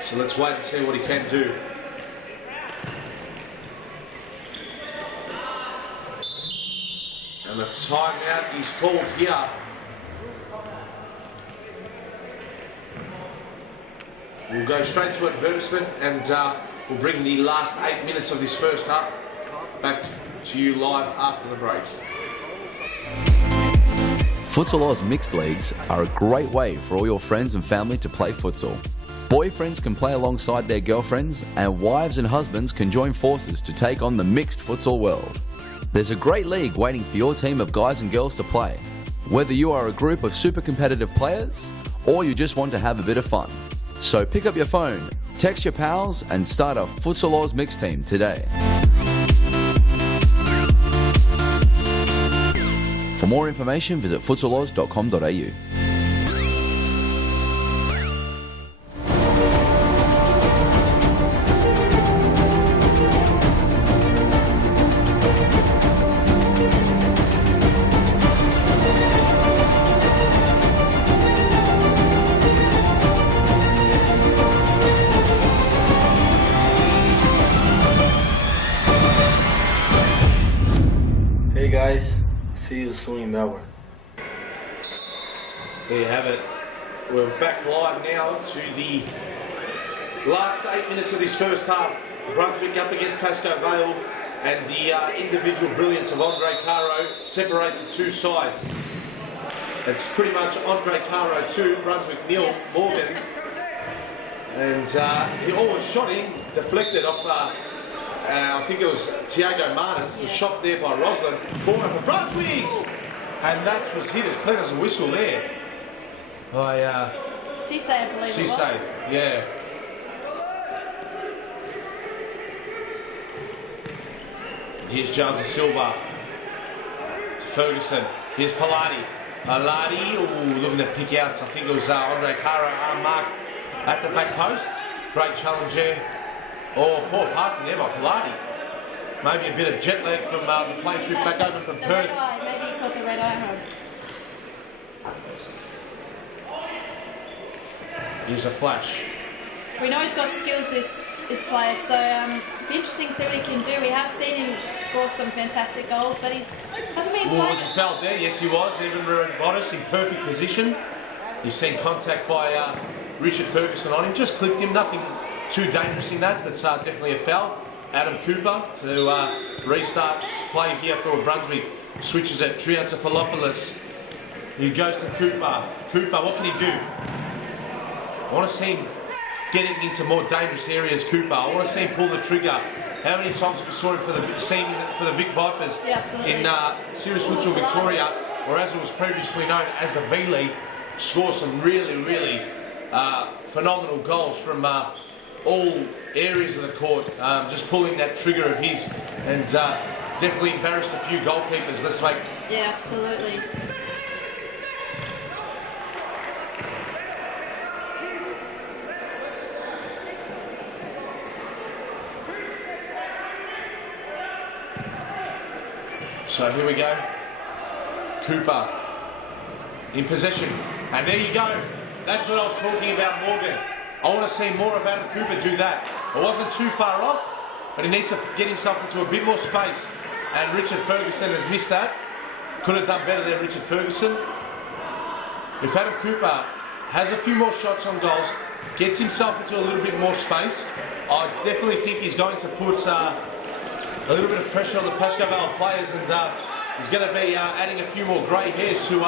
So let's wait and see what he can do. And a timeout is called here. We'll go straight to advertisement and we'll bring the last 8 minutes of this first half back to you live after the break. Futsal Oz mixed leagues are a great way for all your friends and family to play futsal. Boyfriends can play alongside their girlfriends, and wives and husbands can join forces to take on the mixed futsal world. There's a great league waiting for your team of guys and girls to play. Whether you are a group of super competitive players, or you just want to have a bit of fun. So pick up your phone, text your pals, and start a Futsal Oz mixed team today. For more information, visit futsaloz.com.au. Hey guys, see you soon in Melbourne. There you have it. We're back live now to the last 8 minutes of this first half. Brunswick up against Pasco Vale, and the individual brilliance of Andre Caro separates the two sides. It's pretty much Andre Caro 2, Brunswick nil, Yes. Morgan. And he always shot in, deflected off, I think it was Tiago Martins, the shot there by Roslin. Corner for Brunswick! And that was hit as clean as a whistle there. By Cisse, I believe it was. Cisse, yeah. Here's Jones and Silva. Ferguson. Here's Paladi. Paladi, ooh, looking to pick out. I think it was Andre Caro, arm mark at the back post. Great challenge there. Oh, poor passing there by Paladi. Maybe a bit of jet lag from the plane trip back over from The Perth. red eye, maybe he caught the red eye home. Here's a flash. We know he's got skills, this player, so be interesting to see what he can do. We have seen him score some fantastic goals, but he's hasn't been Was playing. he fouled there? Yes, he was. Even Ruben Bottas in perfect position. He's seen contact by Richard Ferguson on him. Just clipped him. Nothing too dangerous in that, but definitely a foul. Adam Cooper to restarts play here for Brunswick. Switches at Triantafilopoulos. He goes to Cooper. Cooper, what can he do? I want to see him getting into more dangerous areas, Cooper. I want to see him pull the trigger. How many times we saw it for the Vic Vipers Yeah, absolutely. in Series Futsal Victoria, or as it was previously known as the V-League, score some really, really phenomenal goals from all areas of the court. Just pulling that trigger of his, and definitely embarrassed a few goalkeepers. Let's make. Yeah, absolutely. So here we go. Cooper in possession. And there you go. That's what I was talking about, Morgan. I want to see more of Adam Cooper do that. It wasn't too far off, but he needs to get himself into a bit more space. And Richard Ferguson has missed that. Could have done better there, Richard Ferguson. If Adam Cooper has a few more shots on goals, gets himself into a little bit more space, I definitely think he's going to put a little bit of pressure on the Pasco Vale players, and he's going to be adding a few more grey hairs to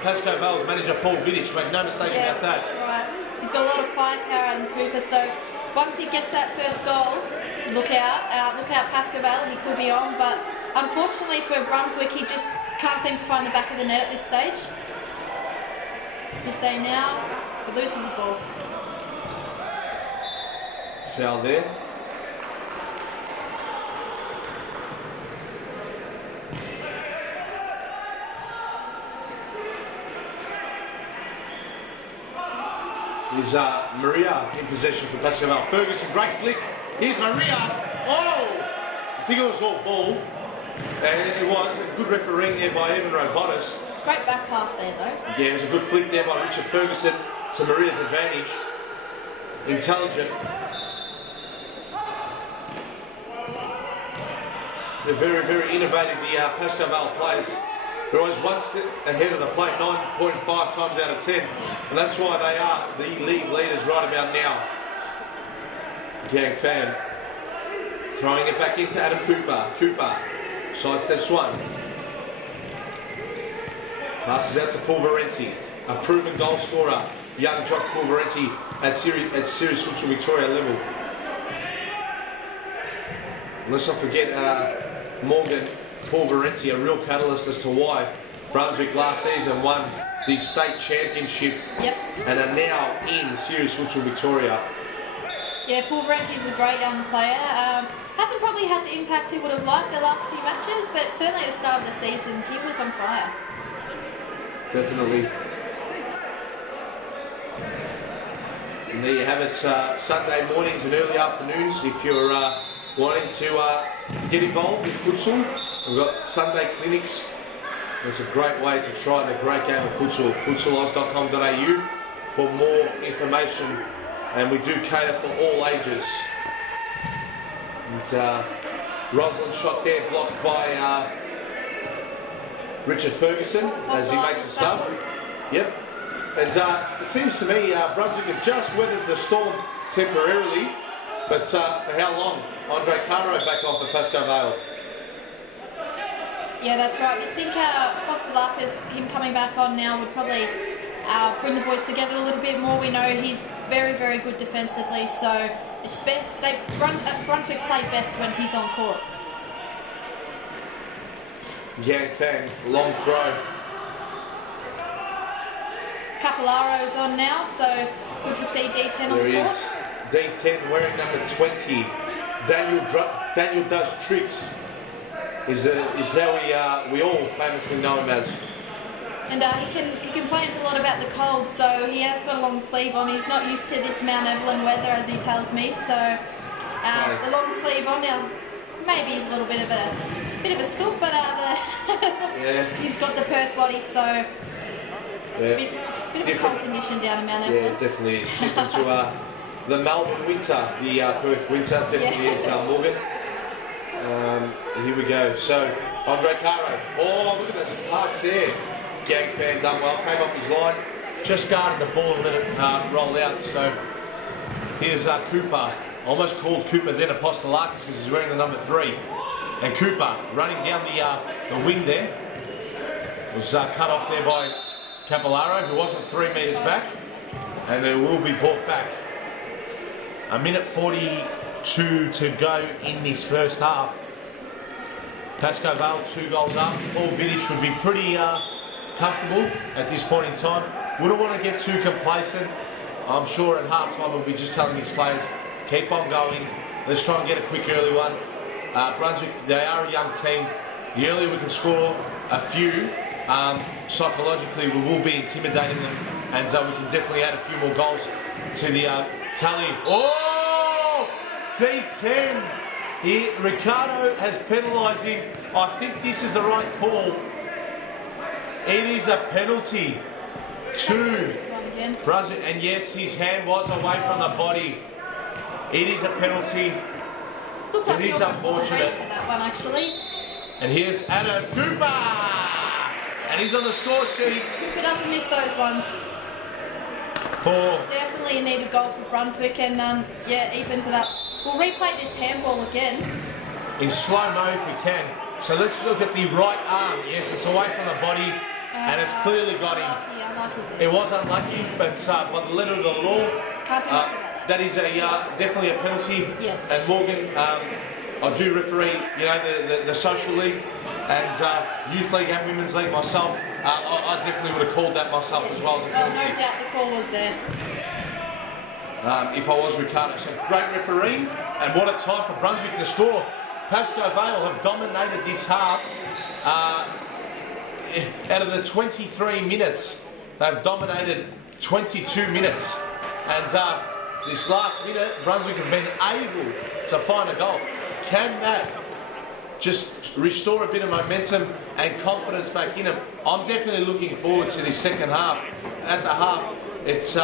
Pasco Vale's manager Paul Vidic. Make no mistake Yes, about that. that's right. He's got a lot of firepower, Adam Cooper, so once he gets that first goal, look out Pasco Vale, he could be on, but unfortunately for Brunswick, he just can't seem to find the back of the net at this stage. Cisse now, but loses the ball. Foul there. Here's Maria in possession for Pasco Vale. Ferguson, great flick. Here's Maria. Oh! I think it was all ball. It was a good refereeing there by Evan Robotis. Great back pass there, though. Yeah, it was a good flick there by Richard Ferguson to Maria's advantage. Intelligent. They're very, very innovative, the Pasco Vale players. They're always one step ahead of the plate, 9.5 times out of 10. And that's why they are the league leaders right about now. Gang fan. Throwing it back into Adam Cooper. Cooper sidesteps one. Passes out to Paul Varenti, a proven goal scorer. Young Josh Paul Varenti at series Futsal Victoria level. Let's not forget Morgan Paul Valenti, a real catalyst as to why Brunswick last season won the state championship and are now in Series Futsal Victoria. Yeah, Paul Valenti is a great young player. Hasn't probably had the impact he would have liked the last few matches, but certainly at the start of the season, he was on fire. Definitely. And there you have it, Sunday mornings and early afternoons. If you're wanting to get involved in futsal, we've got Sunday clinics. It's a great way to try the great game of futsal. Futsalos.com.au for more information, and we do cater for all ages. And Rosalind shot there, blocked by Richard Ferguson as he makes a sub. Yep. And it seems to me Brunswick have just weathered the storm temporarily, but for how long? Andre Caro back off the Pasco Vale. Yeah, that's right. You think Postalakas, him coming back on now, would probably bring the boys together a little bit more. We know he's very, very good defensively, so it's best. Brunswick play best when he's on court. Yang Fang, long throw. Capellaro's on now, so good to see D10 on the court. There he is. D10 wearing number 20. Daniel Does Tricks is how we all famously know him as. And he complains a lot about the cold, so he has got a long sleeve on. He's not used to this Mount Evelyn weather, as he tells me. So the long sleeve on now. Maybe he's a little bit of a soot, but he's got the Perth body, so bit of a cold condition down in Mount Evelyn. Yeah, it definitely is different to the Melbourne winter, the Perth winter. Definitely is Morgan. Here we go. So Andre Caro. Oh, look at this pass there. Gang fan done well. Came off his line. Just guarded the ball and let it roll out. So here's Cooper. Almost called Cooper then Apostolakis because he's wearing the number 3. And Cooper running down the wing there. Was cut off there by Capellaro, who wasn't 3 metres back. And it will be brought back. A minute 42 to go in this first half. Pasco Vale 2 goals up. All Vidic would be pretty comfortable at this point in time. Wouldn't want to get too complacent. I'm sure at half time we'll be just telling these players, keep on going. Let's try and get a quick early one. Brunswick, they are a young team. The earlier we can score a few, psychologically we will be intimidating them, and we can definitely add a few more goals to the tally. Oh! D10! Ricardo has penalised him. I think this is the right call. It is a penalty to Brunswick, and yes, his hand was away from the body. It is a penalty. Looks like it is unfortunate for that one, actually. And here's Adam Cooper, and he's on the score sheet. Cooper doesn't miss those ones. 4. Definitely a needed goal for Brunswick, and yeah, evens it up. We'll replay this handball again in slow-mo if we can. So let's look at the right arm. Yes, it's away from the body, and it's clearly got him. Unlucky. It was unlucky, but by the letter of the law, Can't do much about that. That is definitely a penalty. Yes. And Morgan, I do referee, the social league and youth league and women's league myself. I definitely would have called that myself as well as a penalty. No doubt the call was there. If I was Ricardo. So great refereeing, and what a time for Brunswick to score. Pasco Vale have dominated this half. Out of the 23 minutes, they've dominated 22 minutes. And this last minute, Brunswick have been able to find a goal. Can that just restore a bit of momentum and confidence back in them? I'm definitely looking forward to this second half. At the half, it's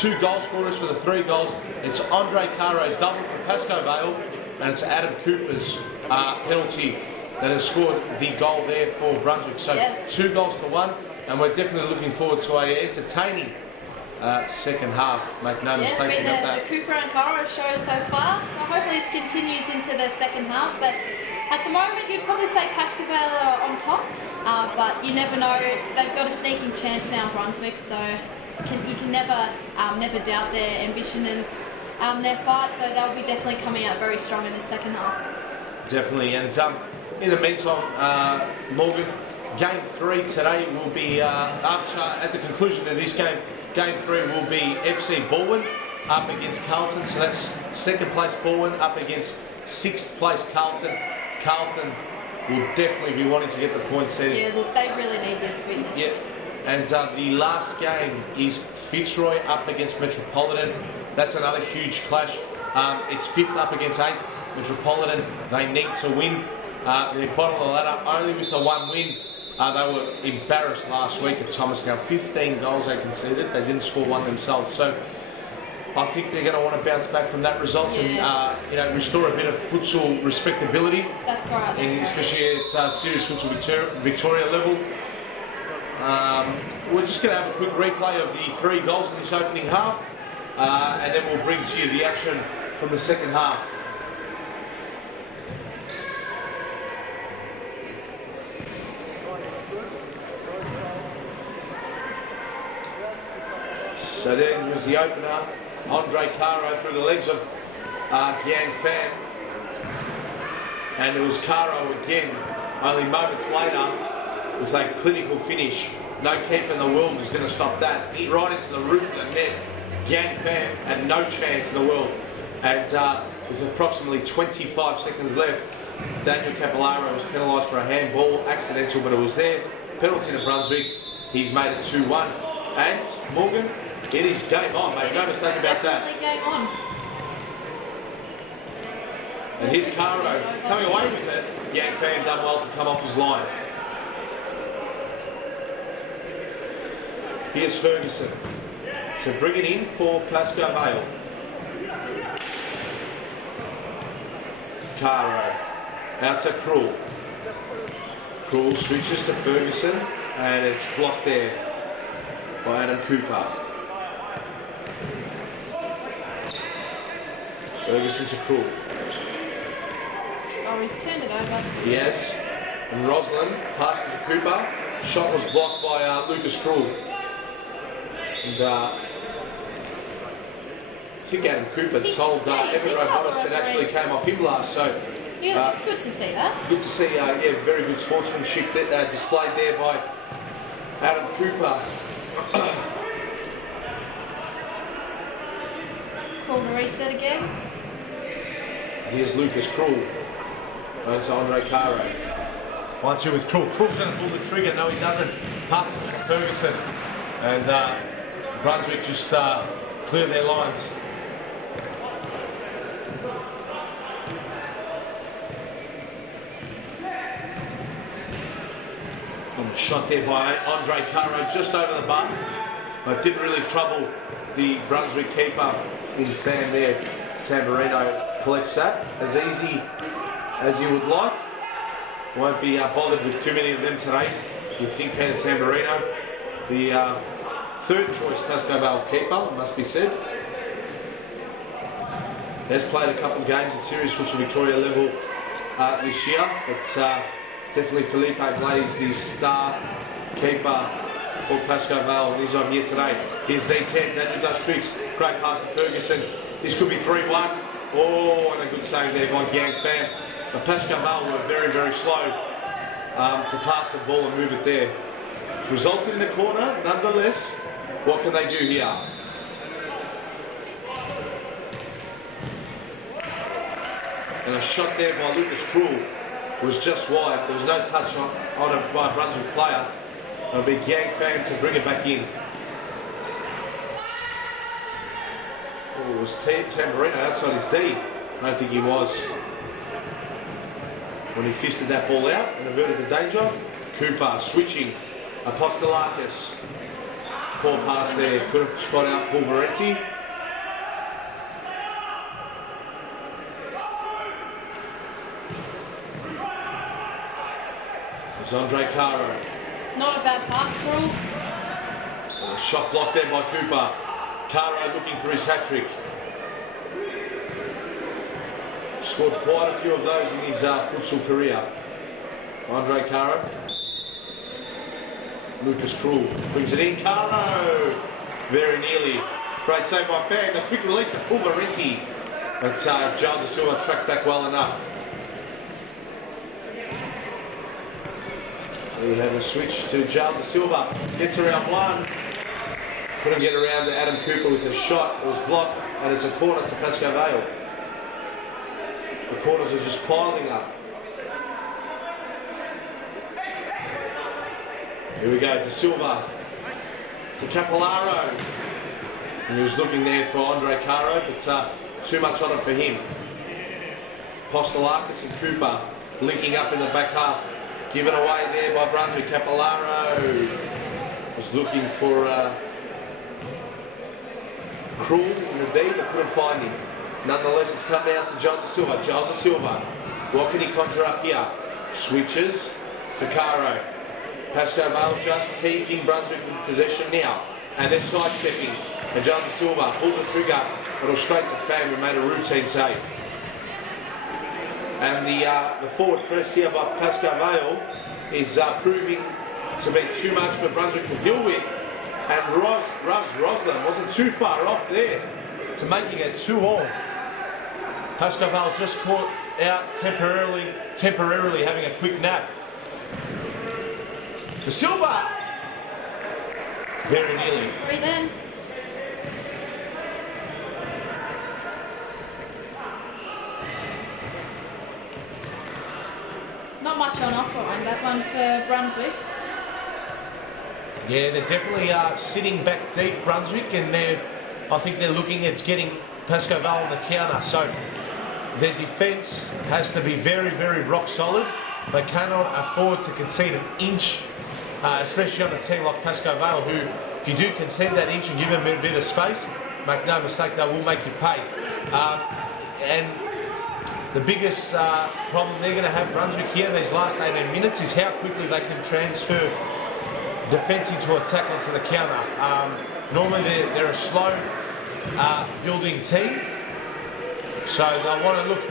2 goal scorers for the 3 goals. It's Andre Caro's double for Pasco Vale, and it's Adam Cooper's penalty that has scored the goal there for Brunswick. So 2 goals to 1, and we're definitely looking forward to an entertaining second half. Make no mistakes about that. The Cooper and Caro show so far, so hopefully this continues into the second half. But at the moment, you'd probably say Pasco Vale are on top, but you never know. They've got a sneaking chance now, Brunswick. So you can never doubt their ambition and their fight. So they'll be definitely coming out very strong in the second half. Definitely, and in the meantime, Morgan, Game 3 today will be at the conclusion of this game. Game 3 will be FC Bowwin up against Carlton. So that's second place Bowwin up against sixth place Carlton. Carlton will definitely be wanting to get the points there. Yeah, look, they really need this win. Yeah, and the last game is Fitzroy up against Metropolitan. That's another huge clash. It's fifth up against eighth. Metropolitan, they need to win. They're bottom of the ladder only with a 1 win. They were embarrassed last week at Thomastown. 15 goals they conceded. They didn't score one themselves. So I think they're going to want to bounce back from that result and restore a bit of futsal respectability. That's right. Especially at serious futsal Victoria level. We're just going to have a quick replay of the 3 goals in this opening half, and then we'll bring to you the action from the second half. So there was the opener, Andre Caro through the legs of Giang Pham. And it was Caro again, only moments later, with a clinical finish. No keeper in the world was going to stop that. Right into the roof of the net. Giang Pham had no chance in the world. And with approximately 25 seconds left, Daniel Capillaro was penalised for a handball, accidental, but it was there. Penalty to Brunswick. He's made it 2-1. And Morgan, it is game on, mate. No mistake about that. Game on. And here's Caro coming away with it. Giang Pham done well to come off his line. Here's Ferguson. So bring it in for Pasco Vale. Caro. Out to Krul. Krul switches to Ferguson, and it's blocked there by Adam Cooper. Ferguson to Krul. Oh, he's turned it over. Yes. And Roslin passed it to Cooper. Shot was blocked by Lucas Krul. And I think Adam Cooper told Evan Robonis it actually came off him last. So yeah, it's good to see that. Good to see, very good sportsmanship displayed there by Adam Cooper. Krul to reset again. Here's Lucas Krul. Going to Andre Caro. 1-2 with Krul. Krul's going to pull the trigger. No, he doesn't. Passes it to Ferguson. And Brunswick just clear their lines. And a shot there by Andre Caro just over the bar. But didn't really trouble the Brunswick keeper in Pham there. Tamburino collects that as easy as you would like. Won't be bothered with too many of them today. You think Peter Tamburino, the third choice Pasco Vale keeper, must be said. Has played a couple of games at serious futsal Victoria level this year, but definitely Felipe Blaze, the star keeper for Pasco Vale, and he's on here today. Here's D10, Daniel does tricks, great pass to Ferguson. This could be 3-1. Oh, and a good save there by Giang Pham. But Pasco Vale were very, very slow to pass the ball and move it there. It's resulted in a corner, nonetheless. What can they do here? And a shot there by Lucas Krul was just wide. There was no touch on it by a Brunswick player. It'll be Giang Pham to bring it back in. Oh, was Tamburino outside his D? I don't think he was. When he fisted that ball out and averted the danger. Cooper switching. Apostolakis. Poor pass there. Could have spotted out Paul Valenti. It's Andre Caro. Not a bad pass, Krul. A shot blocked there by Cooper. Caro looking for his hat-trick. Scored quite a few of those in his futsal career. Andre Caro. Lucas Krul brings it in. Caro very nearly. Great save by Fan. The quick release to Pulverenti. But Joel De Silva tracked back well enough. We have a switch to Joel De Silva. Gets around one. Couldn't get around to Adam Cooper with a shot. It was blocked, and it's a corner to Pasco Vale. The corners are just piling up. Here we go, De Silva to Capillaro. And he was looking there for Andre Caro, but too much on it for him. Postolakis and Cooper linking up in the back half. Given away there by Brunswick. Capillaro was looking for Krul in the D, but couldn't find him. Nonetheless, it's come down to Joel De Silva. Joel De Silva, what can he conjure up here? Switches to Caro. Pasco Vale just teasing Brunswick with possession now. And they're sidestepping. And Joel De Silva pulls the trigger, but it was straight to Fam, who made a routine save. And the forward press here by Pasco Vale is proving to be too much for Brunswick to deal with. And Roslin wasn't too far off there to making it 2-all. Pasco Vale just caught out temporarily having a quick nap. De Silva! Very nearly. 3 then. Not much on offer on that one for Brunswick. Yeah, they're definitely sitting back deep, Brunswick, and I think they're looking at getting Pasco Vale on the counter. So their defence has to be very, very rock solid. They cannot afford to concede an inch, especially on a team like Pasco Vale, who, if you do concede that inch and give them a bit of space, make no mistake, they will make you pay. And the biggest problem they're going to have, Brunswick, here in these last 18 minutes is how quickly they can transfer defence into attack onto the counter. Normally they're a slow building team, so they want to look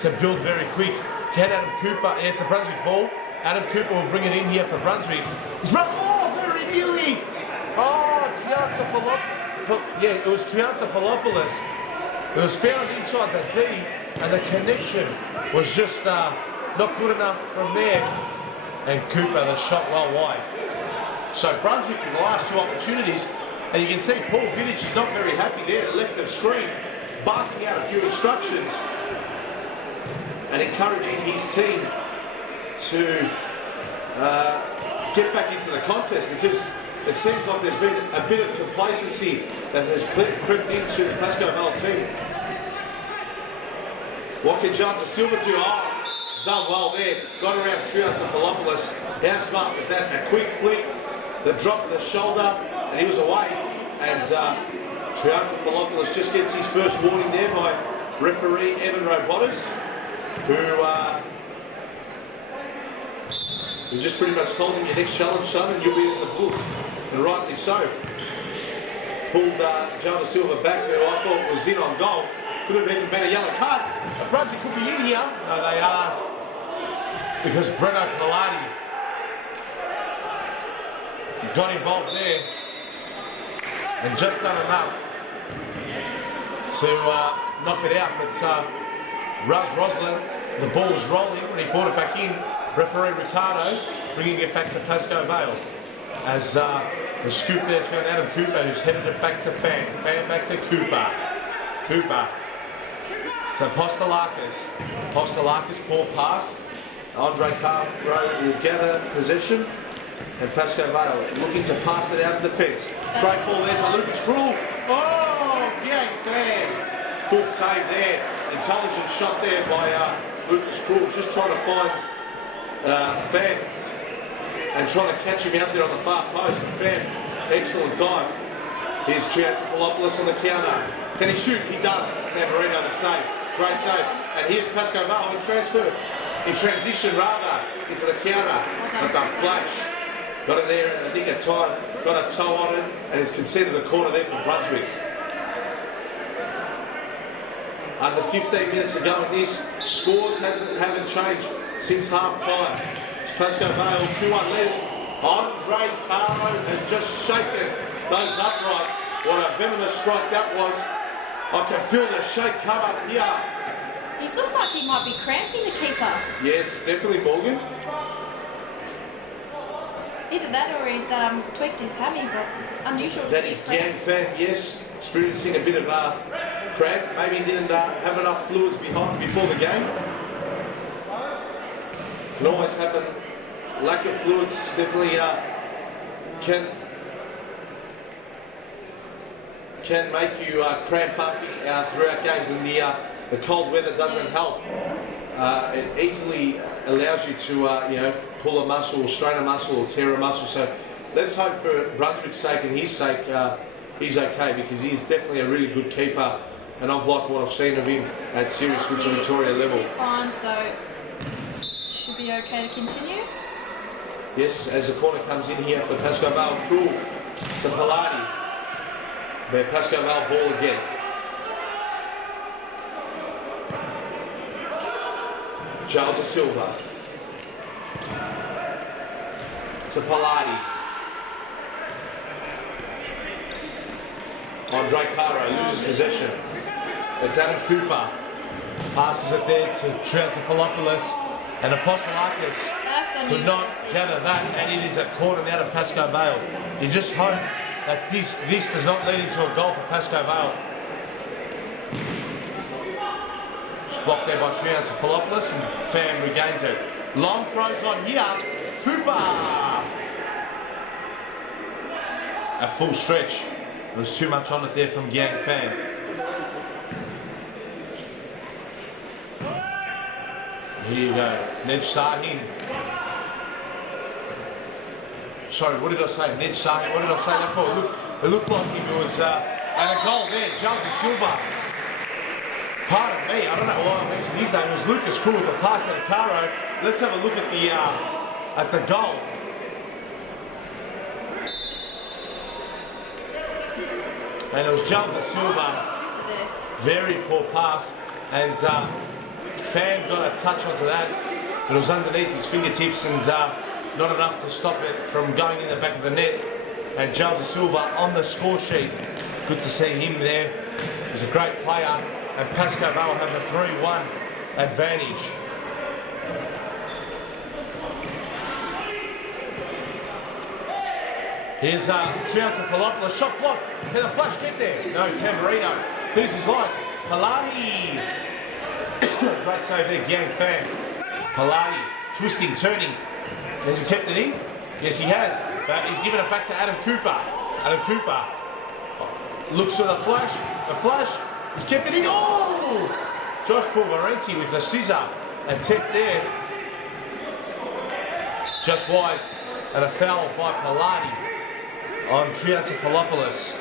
to build very quick. Can Adam Cooper, it's a Brunswick ball, Adam Cooper will bring it in here for Brunswick. Very nearly! It was Triantafilopoulos. It was found inside the D, and the connection was just not good enough from there. And Cooper, the shot well wide. So Brunswick with the last 2 opportunities, and you can see Paul Vidic is not very happy there, left of screen, barking out a few instructions and encouraging his team to get back into the contest, because it seems like there's been a bit of complacency that has crept into the Pasco Vale team. What can Joel De Silva do? He's done well there. Got around Triantafilopoulos. How smart was that? A quick flick, the drop of the shoulder, and he was away. And Triantafilopoulos just gets his first warning there by referee Evan Robotis, who just pretty much told him, your next challenge, son, and you'll be in the book. And rightly so. Pulled Joel De Silva back, who I thought was in on goal. Could have even been a yellow card. Brunswick could be in here. No, they aren't. Because Breno Pilati got involved there and just done enough to knock it out. But Roslin, the ball was rolling when he brought it back in. Referee Ricardo bringing it back to Pasco Vale. As the scoop there's found Adam Cooper, who's headed it back to Fan. Fan back to Cooper. Cooper. So Postolakis. Postolakis, poor pass. Andre Caro will gather possession. And Pasco Vale looking to pass it out of defence. Great ball there to Lucas Krul. Oh, Yang Fan. Good save there. Intelligent shot there by Lucas Krul. Just trying to find Fan and trying to catch him out there on the far post. Fan, excellent dive. Here's Triantafilopoulos on the counter. Can he shoot? He does. Tamburino the save. Great save. And here's Pasco Vale in transition rather, into the counter. But the flash got it there in the nick of time, got a toe on it, and has conceded the corner there for Brunswick. Under 15 minutes to go in this, scores haven't changed since half time. Pasco Vale 2-1 leaders. Andre Caro has just shaken those uprights. What a venomous strike that was. I can feel the shake come up here. He looks like he might be cramping the keeper. Yes, definitely, Morgan. Either that or he's tweaked his hammy, but unusual to That see is cramp. Yang Fan, yes, experiencing a bit of cramp. Maybe he didn't have enough fluids before the game. Can always happen. Lack of fluids definitely can make you cramp up throughout games, and the cold weather doesn't help. It easily allows you to pull a muscle or strain a muscle or tear a muscle. So let's hope for Brunswick's sake and his sake he's okay, because he's definitely a really good keeper, and I've liked what I've seen of him at serious Futsal Victoria level. Fine, so should be okay to continue. Yes, as the corner comes in here for Pasco Vale, through to Palati. Where Pasco Vale ball again. Joel De Silva. To Palati. Andre Caro loses possession. It's Adam Cooper. Passes it there to Triantafilopoulos, and Apostolakis could not gather that, and it is a corner now to Pasco Vale. You just hope that this does not lead into a goal for Pasco Vale. It's blocked there by Triantafilopoulos, and Pham regains it. Long throws on here. Cooper! A full stretch. There was too much on it there from Yang Pham. Here you go. Ned Sahin. Sorry, what did I say? Ned Sahin. What did I say that for? It looked like him. It was and a goal there. Joel De Silva. Pardon me. I don't know why I mentioned his name. It was Lucas Cool with a pass at Caro. Let's have a look at the goal. And it was Joel De Silva. Very poor pass. And Pham got a touch onto that. But it was underneath his fingertips and not enough to stop it from going in the back of the net. And Joel De Silva on the score sheet. Good to see him there. He's a great player. And Pasco Vale have the 3-1 advantage. Here's Triantafilopoulos, shot block. Can the flash get there? No, Tamburino. Clears his lines. Palati. Great save there, Yang Pham. Palati, twisting, turning. Has he kept it in? Yes, he has. But he's given it back to Adam Cooper. Adam Cooper looks for the flash. The flash. He's kept it in. Oh! Josh Pulverenti with the scissor attempt there. Just wide. And a foul by Palati on Triantafilopoulos.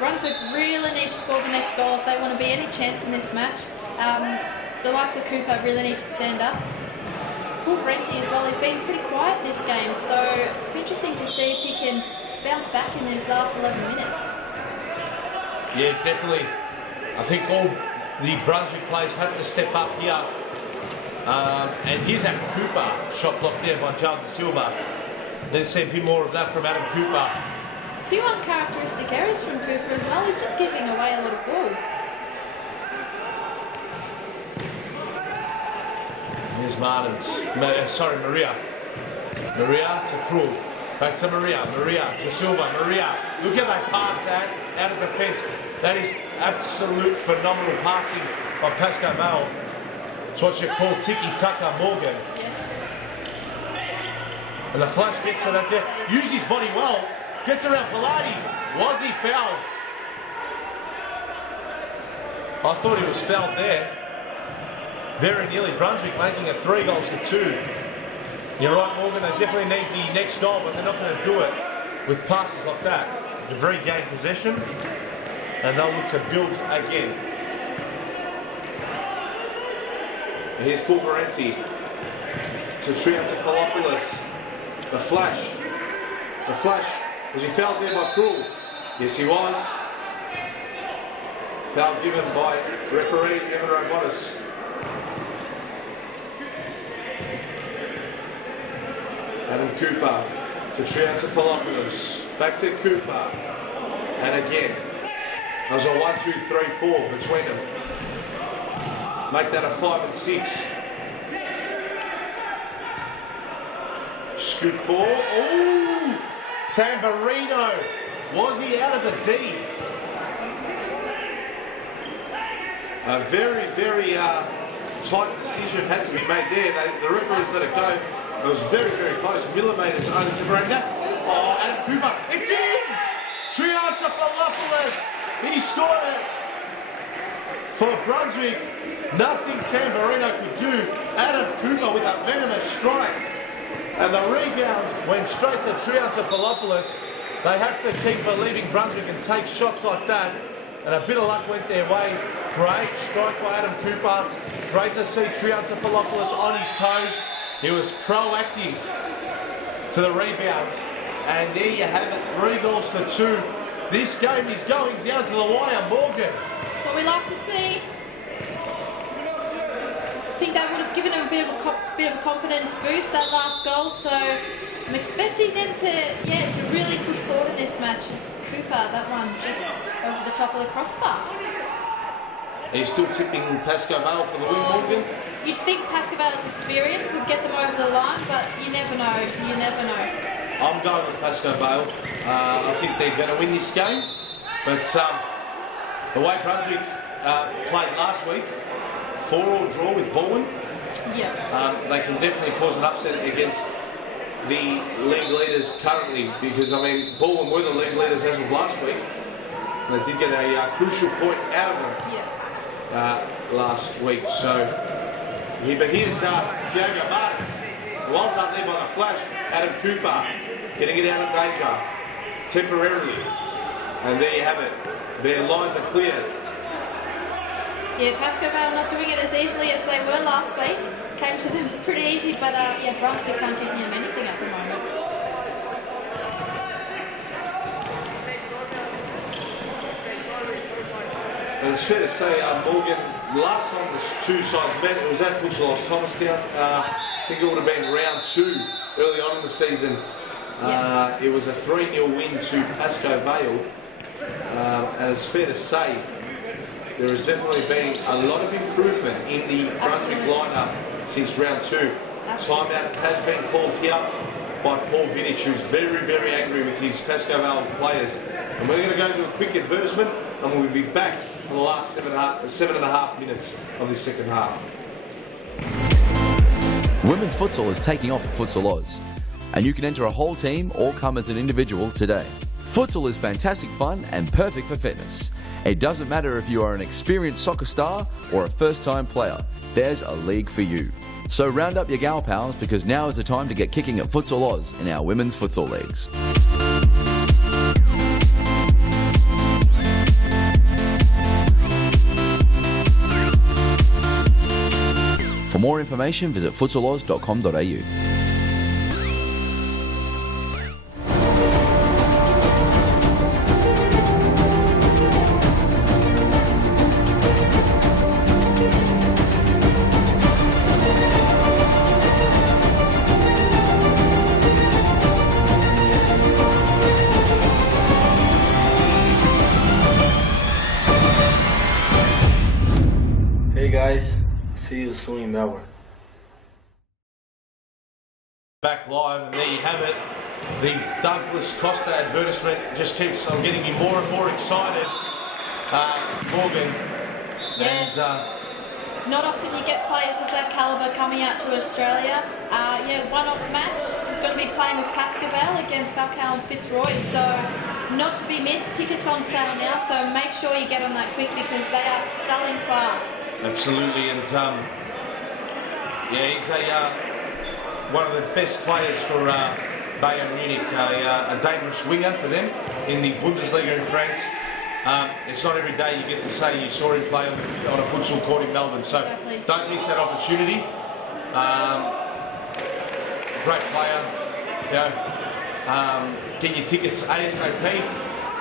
Brunswick really need to score the next goal if they want to be any chance in this match. The likes of Cooper really need to stand up. Paul Parenti as well, he's been pretty quiet this game, so it'll be interesting to see if he can bounce back in these last 11 minutes. Yeah, definitely. I think all the Brunswick players have to step up here. And here's Adam Cooper, shot blocked there by Joel De Silva. Let's see a bit more of that from Adam Cooper. A few uncharacteristic errors from Cooper as well. He's just giving away a lot of ball. Here's Martins. Maria. Maria to Krul. Back to Maria. Maria to Silva. Maria. Look at that pass that out of defence. That is absolute phenomenal passing by Pasco Vale. It's what you call tiki-taka, Morgan. Yes. And the flash gets it up there. Used his body well. Gets around Palati. Was he fouled? I thought he was fouled there. Very nearly. Brunswick making it 3-2. You're right, Morgan. They definitely need the next goal, but they're not going to do it with passes like that. They've regained possession, and they'll look to build again. Here's Pulverenti to Triantafilopoulos. The flash. The flash. Was he fouled there by Krul? Yes, he was. Foul given by referee Evan Robotis. Adam Cooper to Triantafilopoulos. Back to Cooper. And again. That was a 1, 2, 3, 4 between them. Make that a 5 and 6. Scoot ball. Ooh! Tamburino. Was he out of the D? A very, very tight decision had to be made there. The referees let it go. It was very, very close. Millimetres only separating that. Oh, Adam Cooper. It's in! Triantafilopoulos. He scored it. For Brunswick, nothing Tamburino could do. Adam Cooper with a venomous strike. And the rebound went straight to Triantafilopoulos. They have to keep believing Brunswick and take shots like that. And a bit of luck went their way. Great strike by Adam Cooper. Great to see Triantafilopoulos on his toes. He was proactive to the rebound. And there you have it, 3 goals to 2. This game is going down to the wire, Morgan. That's what we like to see. I think that would have given him a bit of a confidence boost, that last goal. So I'm expecting them to really push forward in this match. Just Cooper, that one just over the top of the crossbar. Are you still tipping Pasco Vale for the win, Morgan? You'd think Pasco Vale's experience would get them over the line, but you never know. You never know. I'm going with Pasco Vale. I think they're going to win this game. But the way Brunswick played last week, 4-4 draw with Bowwin, they can definitely cause an upset against the league leaders currently, because, I mean, Bowwin were the league leaders as of last week. They did get a crucial point out of them last week. So, but here's Thiago Martins. Well done there by the flash. Adam Cooper getting it out of danger temporarily. And there you have it. Their lines are cleared. Yeah, Pasco Vale not doing it as easily as they were last week. Came to them pretty easy, but Brunswick can't give them anything at the moment. And it's fair to say, Morgan, last time the two sides met, it was at Futsal Thomastown. I think it would have been round 2 early on in the season. It was a 3-0 win to Pasco Vale. And it's fair to say, there has definitely been a lot of improvement in the Brunswick lineup since round 2. Timeout has been called here by Paul Vidic, who's very, very angry with his Pasco Vale players. And we're going to go to a quick advertisement, and we'll be back for the last 7.5 minutes of this second half. Women's futsal is taking off at Futsal Oz, and you can enter a whole team or come as an individual today. Futsal is fantastic fun and perfect for fitness. It doesn't matter if you are an experienced soccer star or a first-time player, there's a league for you. So round up your gal pals, because now is the time to get kicking at Futsal Oz in our women's futsal leagues. For more information, visit futsaloz.com.au. Hey guys, see you soon in Melbourne. Back live, and there you have it. The Douglas Costa advertisement just keeps on getting me more and more excited, Morgan. Yeah. And, not often you get players of that calibre coming out to Australia. One-off match. He's going to be playing with Pasco Vale against Falcao and Fitzroy, so not to be missed. Tickets on sale now, so make sure you get on that quick because they are selling fast. absolutely, and he's one of the best players for Bayern Munich, a dangerous winger for them in the Bundesliga in France. It's not every day you get to say you saw him play on a futsal court in Melbourne, so exactly. Don't miss that opportunity. Great player. Get your tickets ASAP.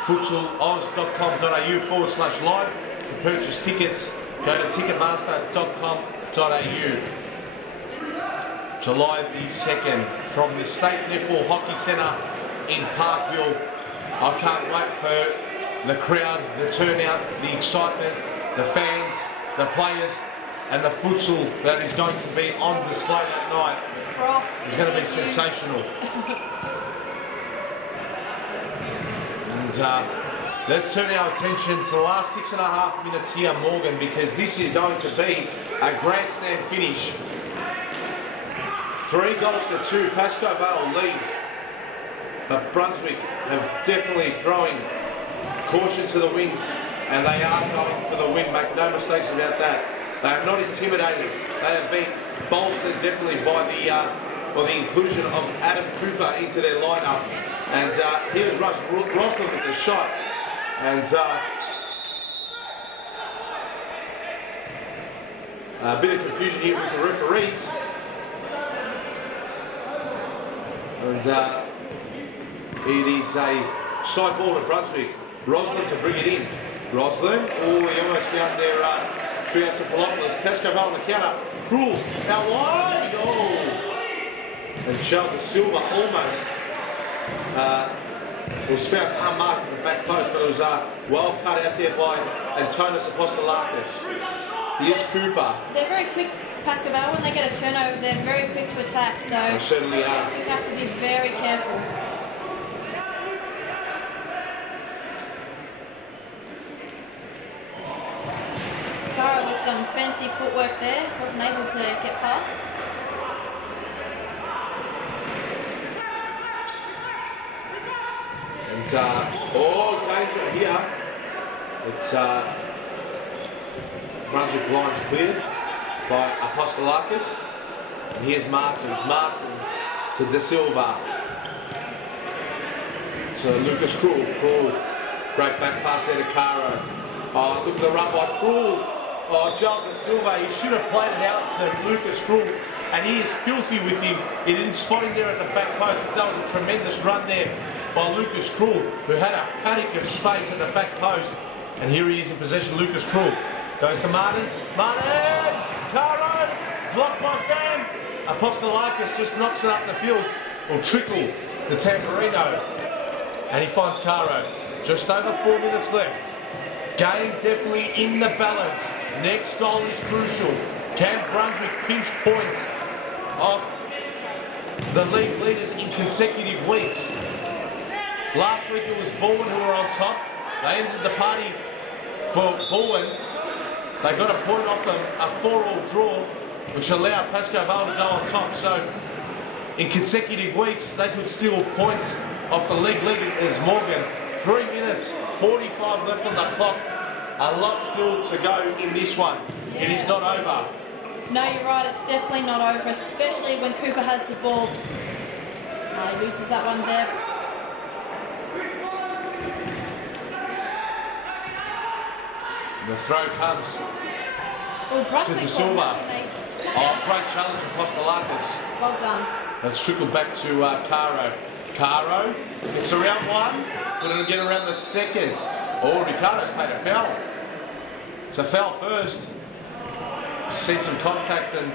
futsaloz.com.au/live to purchase tickets. Go to ticketmaster.com.au. July the 2nd, from the State Netball Hockey Centre in Parkville. I can't wait for the crowd, the turnout, the excitement, the fans, the players, and the futsal that is going to be on display that night. It's going to be sensational. And let's turn our attention to the last 6.5 minutes here, Morgan, because this is going to be a grandstand finish. 3 goals to 2, Pasco Vale lead. But Brunswick have definitely throwing caution to the wind, and they are going for the win. Make no mistakes about that. They are not intimidated. They have been bolstered definitely by the inclusion of Adam Cooper into their lineup. And here's Roslin with the shot. And a bit of confusion here with the referees. And it is a side ball to Brunswick. Roslin to bring it in. Roslin, he almost found their Triantafilopoulos. Pasco Vale on the counter. Cruel, out wide, and Charles De Silva almost was found unmarked at the back post, but it was well cut out there by Antonis Apostolakis. Here's Cooper. They're very quick, Pasco Vale. When they get a turnover, they're very quick to attack, so they certainly are. We have to be very careful. Cara with some fancy footwork there, wasn't able to get past. And danger here. It's Brunswick lines cleared by Apostolakis. And here's Martins to De Silva. So Lucas Cruel, great back pass there to Caro. Oh, look at the run by Cruel. Oh, Charles De Silva, he should have played it out to Lucas Cruel, and he is filthy with him. He didn't spot him there at the back post, but that was a tremendous run there by Lucas Cruel, who had a paddock of space at the back post. And here he is in possession, Lucas Cruel. Goes to Martins, Caro, blocked by Fam. Apostolakis just knocks it up the field, or trickle to Tamburino. And he finds Caro. Just over 4 minutes left. Game definitely in the balance. Next goal is crucial. Can Brunswick pinch points off the league leaders in consecutive weeks? Last week it was Bowwin who were on top. They ended the party for Bowwin. They got a point off them, a 4-4 draw, which allowed Pasco Vale to go on top. So in consecutive weeks they could steal points off the league leaders. Morgan, 3 minutes, 45 left on the clock. A lot still to go in this one. Yeah. It is not over. No, you're right. It's definitely not over, especially when Cooper has the ball. He loses that one there. The throw comes to De Silva. Great challenge from Apostolakis. Well done. Let's trickle back to Caro. Caro, it's around one. Going to get around the second. Oh, Ricardo's made a foul. It's a foul first. Seen some contact and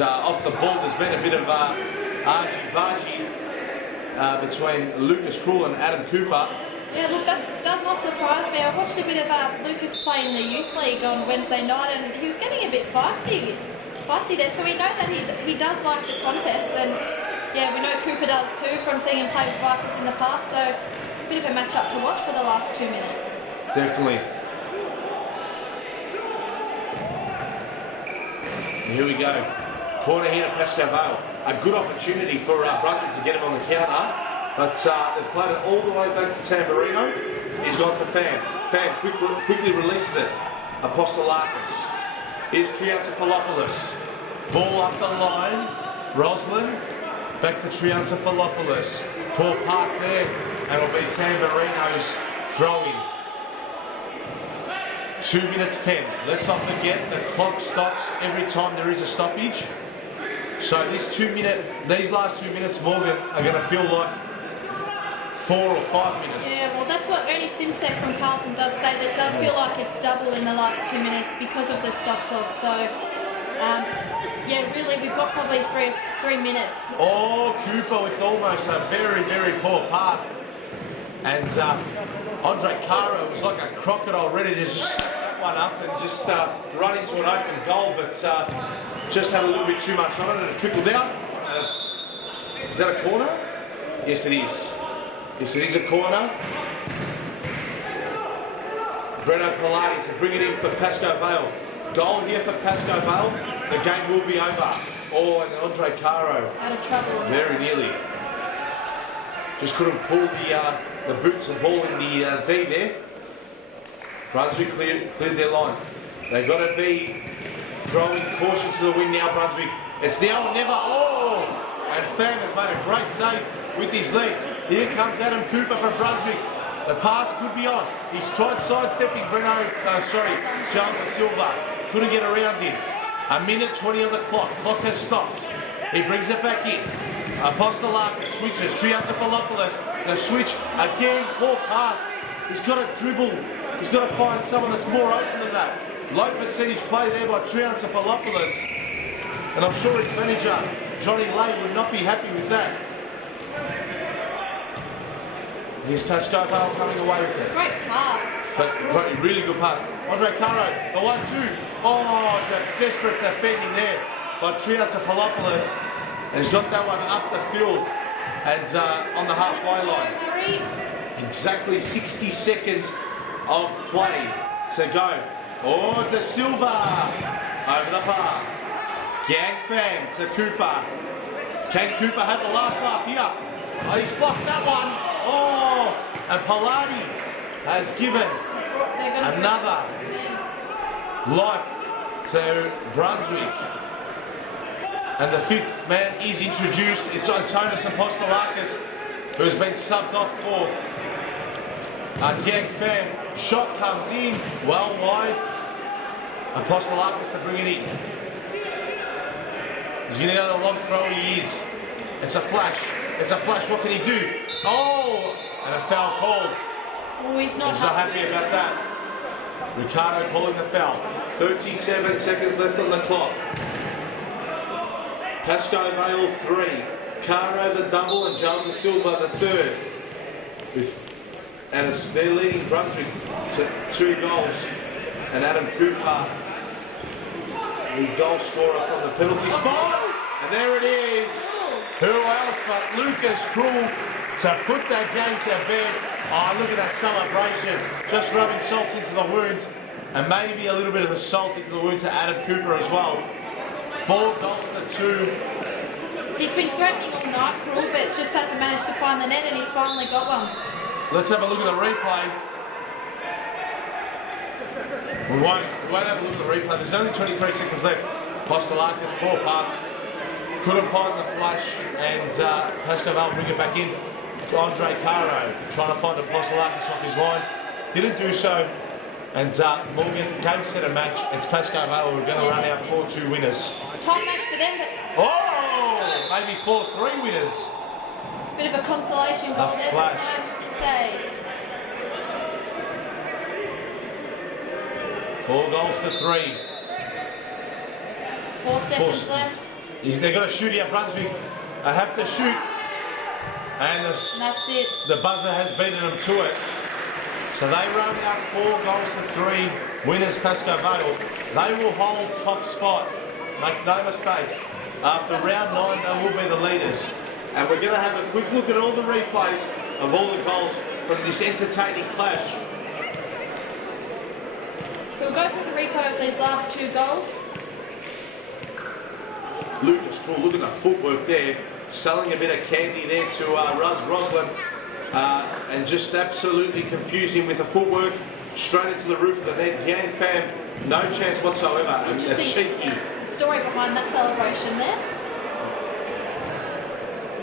off the ball. There's been a bit of argy-bargy between Lucas Cruel and Adam Cooper. Yeah, look, that does not surprise me. I watched a bit of Lucas play in the youth league on Wednesday night, and he was getting a bit feisty there. So we know that he does like the contest, and yeah, we know Cooper does too from seeing him play with Vipers in the past. So a bit of a match up to watch for the last 2 minutes. Definitely. And here we go. Corner here to Pasco Vale. A good opportunity for Brunswick to get him on the counter. But they've played it all the way back to Tamburino. He's gone to Fam. Fam quickly releases it. Apostolakis. Here's Triantafilopoulos. Ball up the line. Roslin. Back to Triantafilopoulos. Poor pass there. And it'll be Tamburino's throw-in. 2 minutes 10. Let's not forget the clock stops every time there is a stoppage. So these last 2 minutes, Morgan, are going to feel like 4 or 5 minutes. Yeah, well, that's what Ernie Simsek from Carlton does say. That it does feel like it's double in the last 2 minutes because of the stop clock. So, yeah, really, we've got probably three minutes. Oh, Cooper with almost a very, very poor pass. And Andre Caro was like a crocodile ready to just snap that one up and just run into an open goal, but just had a little bit too much on it and it trickled down. Is that a corner? Yes, it is. Yes, it is a corner. Breno Pilati to bring it in for Pasco Vale. Goal here for Pasco Vale. The game will be over. Oh, and Andre Caro. Out of trouble. Very nearly. Just couldn't pull the boots and ball in the D there. Brunswick cleared their lines. They've got to be throwing caution to the wind now, Brunswick. It's now or never. Oh! And Pham has made a great save with his legs. Here comes Adam Cooper from Brunswick. The pass could be on. He's tried sidestepping João da Silva. Couldn't get around him. 1:20 on the clock. Clock has stopped. He brings it back in. Apostolakis switches. Triantafilopoulos. The switch again. Poor pass. He's got to dribble. He's got to find someone that's more open than that. Low percentage play there by Triantafilopoulos. And I'm sure his manager, Johnny Lay, would not be happy with that. Here's Pasco Vale coming away with it. Great pass. Really good pass. Andre Caro, the 1-2. Oh, the desperate defending there by Triantafilopoulos. And he's got that one up the field and on the halfway line. Exactly 60 seconds of play to go. Oh, Da Silva over the bar. Gang Pham to Cooper. Can Cooper have the last laugh here? Oh, he's blocked that one. Oh, and Pilati has given another life to Brunswick. And the fifth man is introduced. It's Antonis Apostolakis, who has been subbed off for Gang Pham. Shot comes in, well wide. Apostolakis to bring it in. He's going to go the long throw. He is. It's a flash. It's a flash. What can he do? Oh, and a foul called. Oh, he's not happy about that. Ricardo calling the foul. 37 seconds left on the clock. Pasco Vale 3. Caro the double and João da Silva the third. And they're leading Brunswick to 2 goals. And Adam Cooper, the goal scorer from the penalty spot. And there it is. Who else but Lucas Krull to put that game to bed. Oh, look at that celebration. Just rubbing salt into the wounds. And maybe a little bit of the salt into the wound to Adam Cooper as well. 4 goals to 2. He's been threatening all night, Krull, but just hasn't managed to find the net, and he's finally got one. Let's have a look at the replay. We won't have a look at the replay. There's only 23 seconds left. Apostolakis, poor pass. Couldn't find the flash, and Pasco Vale bring it back in. Andre Caro trying to find Apostolakis off his line. Didn't do so. And Morgan, game, set, and match. It's Pasco Vale who are going to run out 4-2 winners. Time match for them, but... Oh! Maybe 4-3 winners. Bit of a consolation goal there, but nice to say. 4 goals to 3. 4 seconds left. They're going to shoot here, Brunswick. They have to shoot. And that's it. The buzzer has beaten them to it. So they run out 4 goals to 3. Winners Pasco Vale. They will hold top spot. Make no mistake. After round 9, they will be the leaders. And we're going to have a quick look at all the replays of all the goals from this entertaining clash. So we'll go through the replay of these last 2 goals. Lucas Krull, look at the footwork there. Selling a bit of candy there to Roslin. And just absolutely confusing with the footwork. Straight into the roof of the net. Gang Pham, no chance whatsoever. And a cheeky. Story behind that celebration there.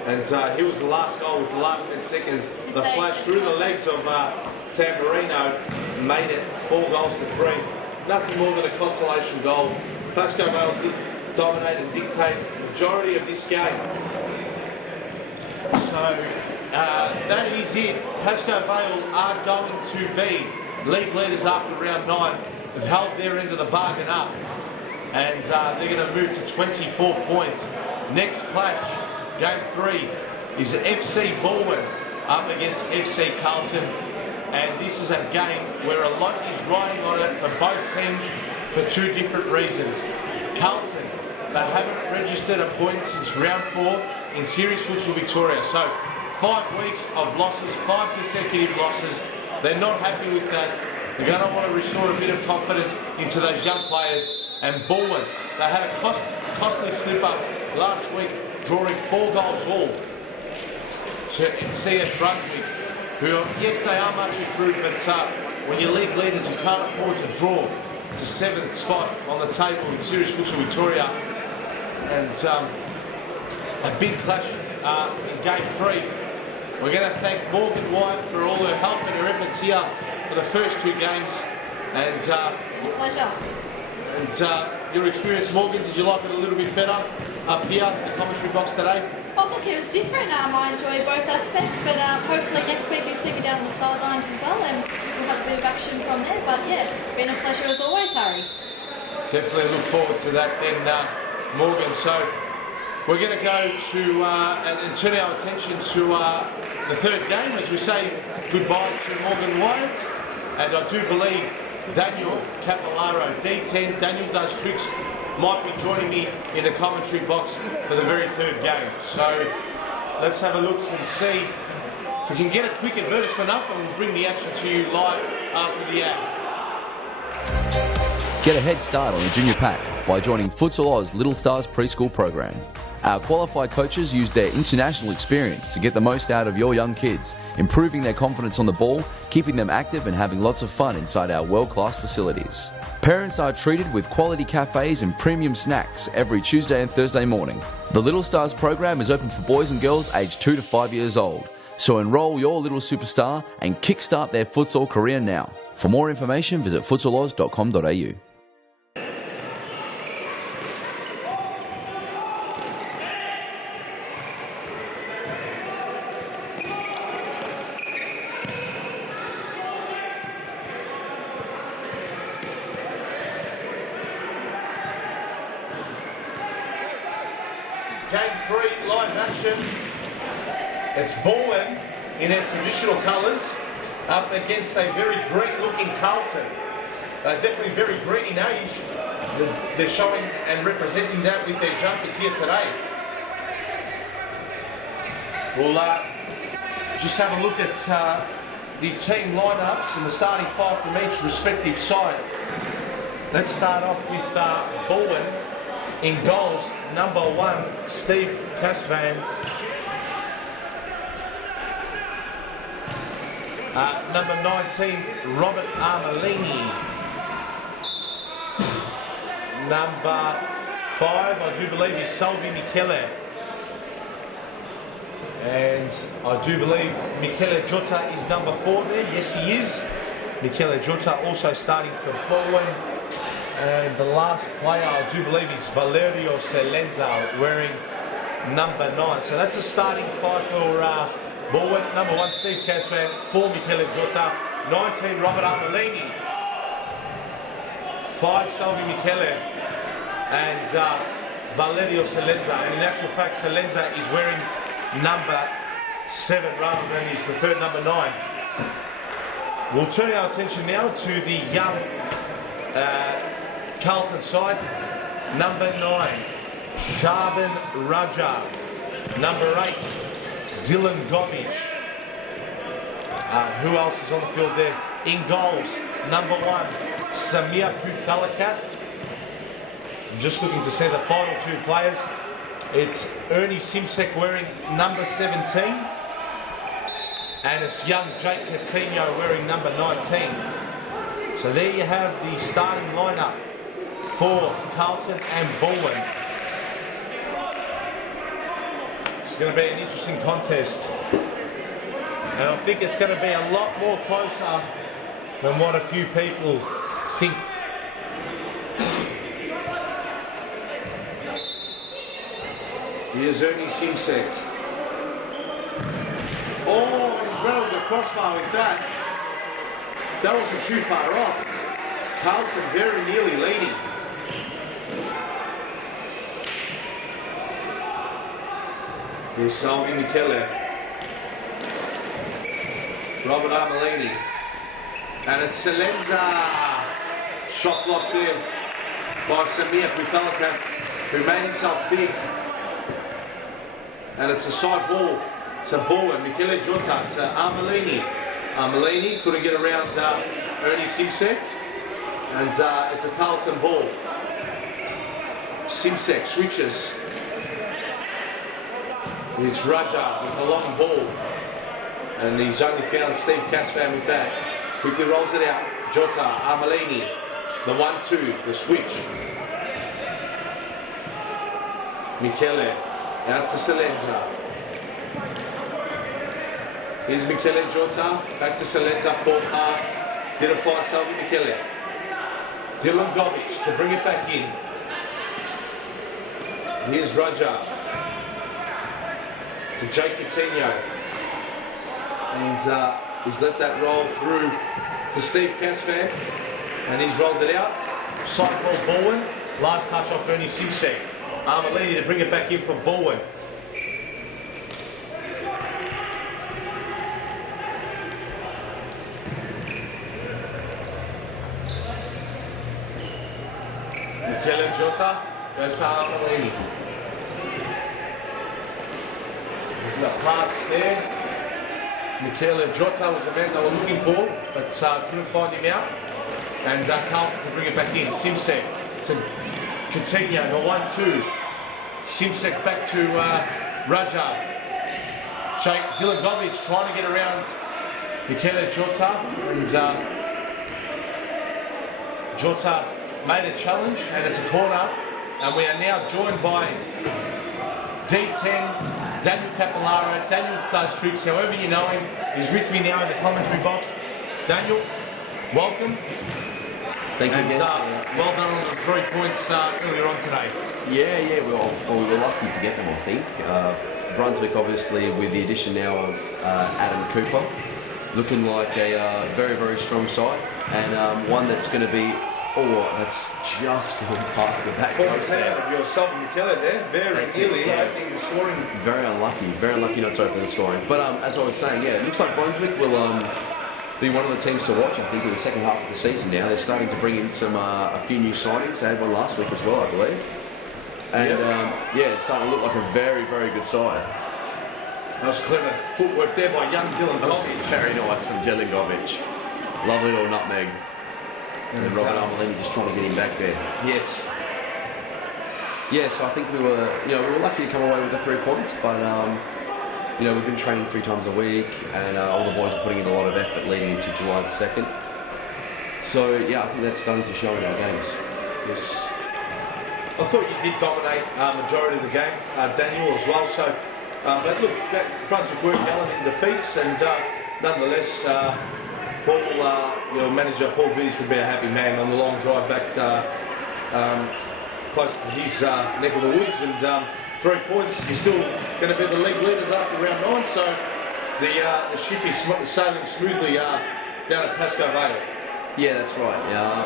And here was the last goal with the last 10 seconds. The flash through the legs of Tamburino made it 4 goals to 3. Nothing more than a consolation goal. Pasco Vale did dominate and dictate the majority of this game. So that is it. Pasco Vale are going to be league leaders after round 9. They've held their end of the bargain up, and they're going to move to 24 points. Next clash, game 3, is FC Bowwin up against FC Carlton, and this is a game where a lot is riding on it for both teams for 2 different reasons. Carlton, they haven't registered a point since round 4 in Series Futsal Victoria, so 5 weeks of losses, 5 consecutive losses. They're not happy with that. They're going to want to restore a bit of confidence into those young players. And Bowwin, they had a costly slip-up last week, drawing 4 goals all to CS Brunswick, who, yes, they are much improved, but when you're league leaders, you can't afford to draw to 7th spot on the table in Series Futsal Victoria. And a big clash in game 3. We're going to thank Morgan White for all her help and her efforts here for the first 2 games. And Pleasure. And your experience, Morgan, did you like it a little bit better up here in the commentary box today? Well, look, it was different. I enjoyed both aspects, but hopefully next week you'll see me down on the sidelines as well, and we'll have a bit of action from there. But yeah, been a pleasure as always, Harry. Definitely look forward to that then, Morgan. So we're going to go to and turn our attention to the 3rd game as we say goodbye to Morgan White, and I do believe Daniel Capillaro, D10, Daniel Does Tricks, might be joining me in the commentary box for the very 3rd game. So let's have a look and see if we can get a quick advertisement up, and we'll bring the action to you live after the ad. Get a head start on the junior pack by joining Futsal Oz Little Stars preschool program. Our qualified coaches use their international experience to get the most out of your young kids, improving their confidence on the ball, keeping them active and having lots of fun inside our world-class facilities. Parents are treated with quality cafes and premium snacks every Tuesday and Thursday morning. The Little Stars program is open for boys and girls aged 2 to 5 years old. So enroll your little superstar and kickstart their futsal career now. For more information, visit futsaloz.com.au. Game 3, live action. It's Bowwin in their traditional colours up against a very green-looking Carlton. Definitely very green in age. They're showing and representing that with their jumpers here today. We'll just have a look at the team lineups and the starting 5 from each respective side. Let's start off with Bowwin. In goals, number 1, Steve Casvan. Number 19, Robert Armelini. Number 5, I do believe, is Salvi Michele. And I do believe Michele Jota is number 4 there. Yes, he is. Michele Jota also starting for Bowwin. And the last player, I do believe, is Valerio Celenza, wearing number 9. So that's a starting 5 for Bowwin. Number 1, Steve Casvan. 4, Michele Jota. 19, Robert Armelini. 5, Salvi Michele. And Valerio Celenza. And in actual fact, Celenza is wearing number 7 rather than his preferred number 9. We'll turn our attention now to the young Carlton side. Number 9, Shaban Raja. Number 8, Dylan Govich. Who else is on the field there? In goals, number 1, Samir Puthalakath. I'm just looking to see the final 2 players. It's Ernie Simsek wearing number 17. And it's young Jake Coutinho wearing number 19. So there you have the starting lineup for Carlton and Bowwin. It's going to be an interesting contest. And I think it's going to be a lot more closer than what a few people think. Here's Ernie Simsek. crossbar with that. That wasn't too far off. Carlton very nearly leading. Here's Salvi Michele. Robert Armelini. And it's Celenza. Shot blocked there by Samir Putalakath, who made himself big. And it's a side ball to Bowwin. Michele Jota to Armelini. Armelini couldn't get around Ernie Simsek. And it's a Carlton ball. Simsek switches. It's Raja with a long ball. And he's only found Steve Casfan with that. Quickly rolls it out. Jota, Armelini. The 1-2, the switch. Michele. Out to Celenza. Here's Michele Jota. Back to Celenza. Ball pass. Didn't find Salvi Michele. Dylan Govic to bring it back in. Here's Raja. To Jake Coutinho. And he's let that roll through to Steve Casfan. And he's rolled it out. Side ball Bowwin. Last touch off Ernie Simsek. Armelini to bring it back in for Bowwin. Michele Jota goes for Armelini. The pass there. Michele Jota was the man they were looking for, but couldn't find him out. And Carlton to bring it back in. Simsek to Coutinho, the 1-2. Simsek back to Raja. Dylan Govic trying to get around Michele Jota. And Jota made a challenge, and it's a corner. And we are now joined by D10, Daniel Capillaro. Daniel does tricks, however you know him. He's with me now in the commentary box. Daniel, welcome. Thank you again. Well done on the 3 points earlier on today. Yeah, we were lucky to get them, I think. Brunswick, obviously, with the addition now of Adam Cooper, looking like a very, very strong side, and one that's going to be, that's just going past the back post there. Out of yourself and Michele there, very nearly opening the scoring. Very unlucky not to open the scoring. But as I was saying, it looks like Brunswick will be one of the teams to watch, I think, in the second half of the season now. They're starting to bring in a few new signings. They had one last week as well, I believe. And it's starting to look like a very, very good side. That was clever footwork there by young Dylan Govic. Very nice from Dylan Govic. Lovely little nutmeg. And Robert Armelini just trying to get him back there. Yes. Yeah, so I think we were lucky to come away with the 3 points, but we've been training 3 times a week, and all the boys are putting in a lot of effort leading into July the 2nd. So I think that's starting to show in our games. Yes. I thought you did dominate majority of the game, Daniel, as well. So, but look, Brunswick were gallant in defeats, and nonetheless, manager Paul Vidic would be a happy man on the long drive back close to his neck of the woods, and 3 points. You're still going to be the league leaders after round 9, so the ship is sailing smoothly down at Pasco Vale. Yeah, that's right.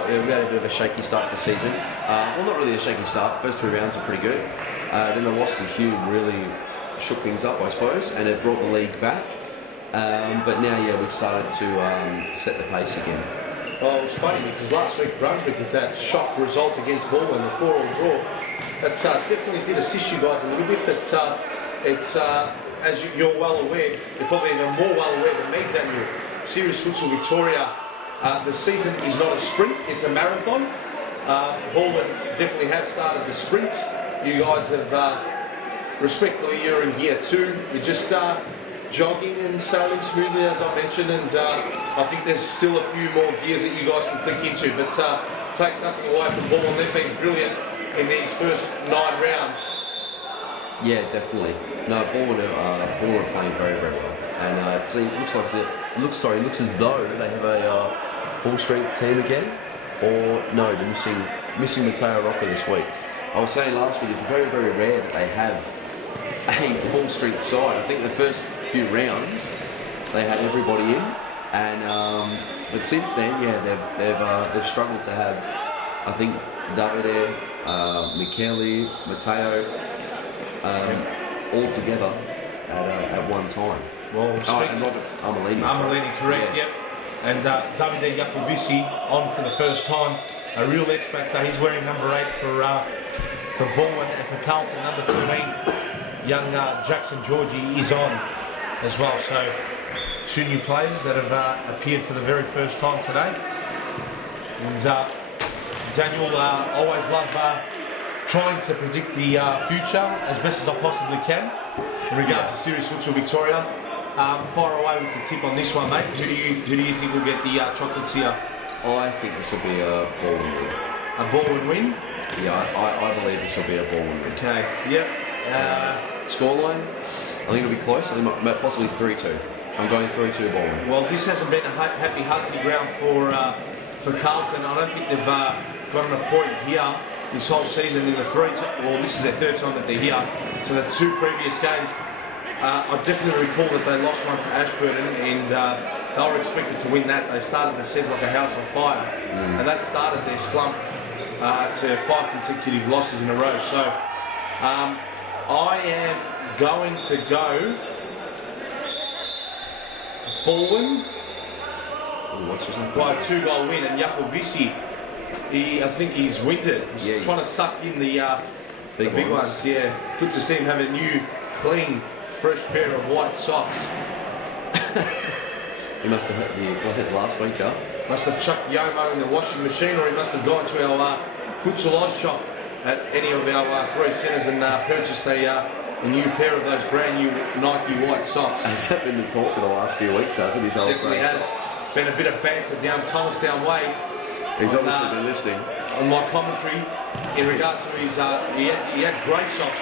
We had a bit of a shaky start to the season. Well, not really a shaky start. First 3 rounds were pretty good. Then the loss to Hume really shook things up, I suppose, and it brought the league back. But now, we've started to set the pace again. Well, it was funny because last week Brunswick, with that shock result against Bowwin, the 4-all draw, that definitely did assist you guys a little bit. But it's as you're well aware, you're probably even more well aware than me, Daniel. Series Futsal Victoria. The season is not a sprint, it's a marathon. Bowwin definitely have started the sprint. You guys have, respectfully, you're in gear 2. You're just jogging and sailing smoothly, as I mentioned, and I think there's still a few more gears that you guys can click into, but take nothing away from Bowwin. They've been brilliant in these first 9 rounds. Yeah, definitely. No, Bowwin are playing very, very well, and it looks as though they have a full-strength team again, or no, they're missing Matteo Rocca this week. I was saying last week, it's very, very rare that they have a full-strength side. I think the first few rounds, they had everybody in, and but since then, yeah, they've struggled to have, I think, Davide, Michele, Matteo, all together at one time. Well, and Robert Armelini. Armelini, correct, yes. yep. And Davide Jacovici on for the first time. A real X factor. He's wearing number 8 for Bowwin, and for Carlton, number 13. Young Jackson Georgie is on as well. So 2 new players that have appeared for the very first time today. And Daniel, always love trying to predict the future as best as I possibly can in regards to Series Futsal Victoria. Fire away with the tip on this one, mate. Who do you think will get the chocolates here? I think this will be a Bowwin win. A Bowwin win? Yeah, I believe this will be a Bowwin win. Okay, yep. Scoreline, I think it'll be close. I think possibly 3-2. I'm going 3-2 Bowwin. Well, this hasn't been a happy hunting ground for Carlton. I don't think they've gotten a point here this whole season in the this is their 3rd time that they're here. So the 2 previous games, I definitely recall that they lost one to Ashburton, and they were expected to win that. They started the season like a house on fire, and that started their slump to 5 consecutive losses in a row. So I am going to go Bowwin by a 2-goal win, and Jacovici, I think he's winded. He's trying to suck in the big ones. Yeah, good to see him have a new, clean, fresh pair of white socks. He must have hit the last week, huh? Must have chucked the Omo in the washing machine, or he must have gone to our Futsal Oz shop at any of our 3 centres and purchased a new pair of those brand new Nike white socks. Has that been the talk of the last few weeks, hasn't it? Definitely has. Been a bit of banter down Thomastown way. He's obviously been listening. On my commentary in regards to his, he had grey socks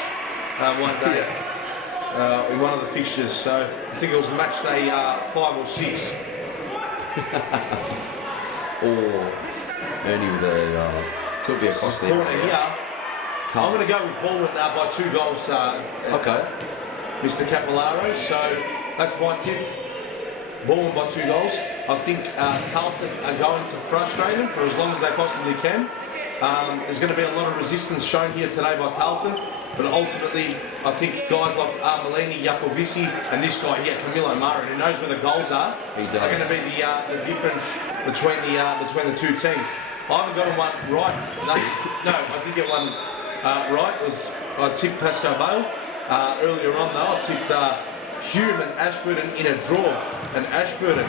one day. In one of the fixtures, so I think it was match day 5 or 6. Or Ernie with a could be a cross there. Corner here. I'm going to go with Bowwin by 2 goals. Okay, Mr. Capillaro. So that's my tip. Bowwin by 2 goals. I think Carlton are going to frustrate him for as long as they possibly can. There's going to be a lot of resistance shown here today by Carlton, but ultimately I think guys like Armelini, Jacovici, and this guy here, Camilo Mara, who knows where the goals are going to be the difference between the 2 teams. I haven't gotten one right. No, I did get one right. I tipped Pasco Vale earlier on though. I tipped Hume and Ashburton in a draw, and Ashburton,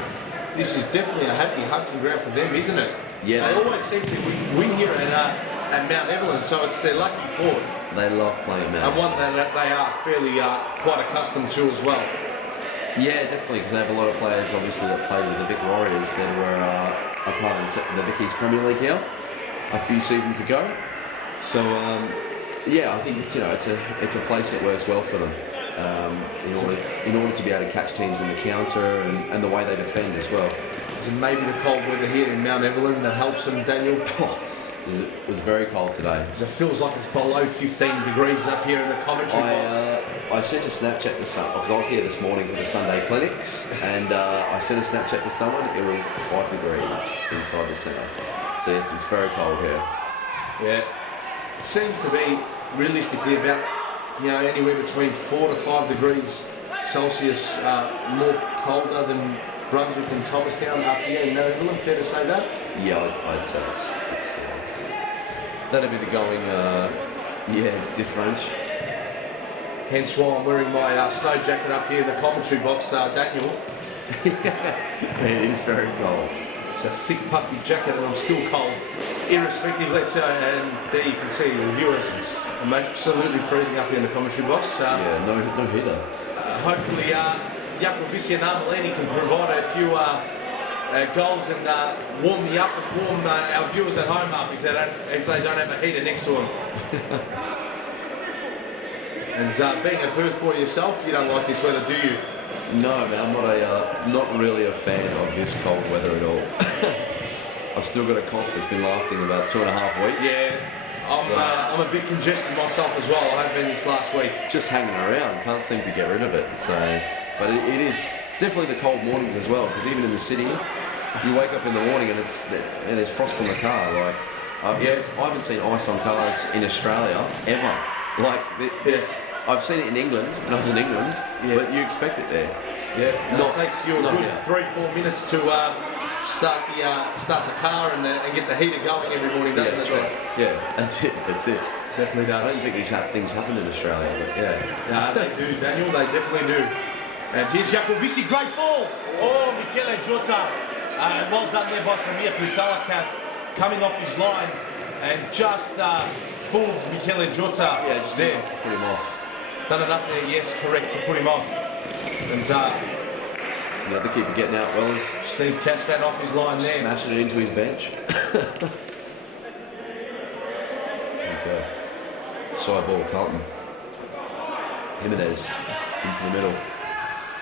this is definitely a happy hunting ground for them, isn't it? Yeah, they always seem to win here at Mount Evelyn, so it's their lucky forward. They love playing at Mount And one that they are fairly quite accustomed to as well. Yeah, definitely, because they have a lot of players, obviously, that played with the Vic Warriors that were a part of the Vicky's Premier League here a few seasons ago. So, yeah, I think it's a place that works well for them in order to be able to catch teams on the counter and the way they defend as well. Is it maybe the cold weather here in Mount Evelyn that helps them, Daniel? It was very cold today. It feels like it's below 15 degrees up here in the commentary box. I sent a Snapchat to someone, because I was here this morning for the Sunday clinics, and I sent a Snapchat to someone. It was 5 degrees inside the centre. So yes, it's very cold here. Yeah. It seems to be realistically about anywhere between 4 to 5 degrees Celsius more colder than Brunswick and Thomastown up here in Mount Evelyn. Fair to say that? Yeah, I'd say it's that'd be the going differential. Hence why I'm wearing my snow jacket up here in the commentary box, Daniel. It is very cold. It's a thick, puffy jacket, and I'm still cold. Irrespective, and there you can see the viewers. I'm absolutely freezing up here in the commentary box. No heater. Hopefully, Jacovici and Armelini can provide a few goals and warm me up and warm our viewers at home up if they don't have a heater next to them. And being a Perth boy yourself, you don't like this weather, do you? No, man, I'm not really a fan of this cold weather at all. I've still got a cough that's been lasting about 2.5 weeks. Yeah, I'm a bit congested myself as well. I have been this last week. Just hanging around, can't seem to get rid of it. So, but it's definitely the cold mornings as well. Because even in the city, you wake up in the morning and there's frost on the car. Like I haven't seen ice on cars in Australia ever. Like I've seen it in England when I was in England, but you expect it there. Yeah, it takes you a good 3-4 minutes to start the car and get the heater going every morning, doesn't it? Right. Yeah, that's it. Definitely does. I don't think these things happen in Australia, but yeah. They do, Daniel. They definitely do. And here's Jacovici, great ball. Oh, Michele Jota. Well done there by Samir Puthalakath, coming off his line and just fooled Michele Jota. Yeah, just there. enough to put him off. Done enough there, yes, correct, to put him off. And the other keeper getting out well is Steve Casvan off his line there. smashing it into his bench. Okay. Side ball, Carlton. Jimenez into the middle.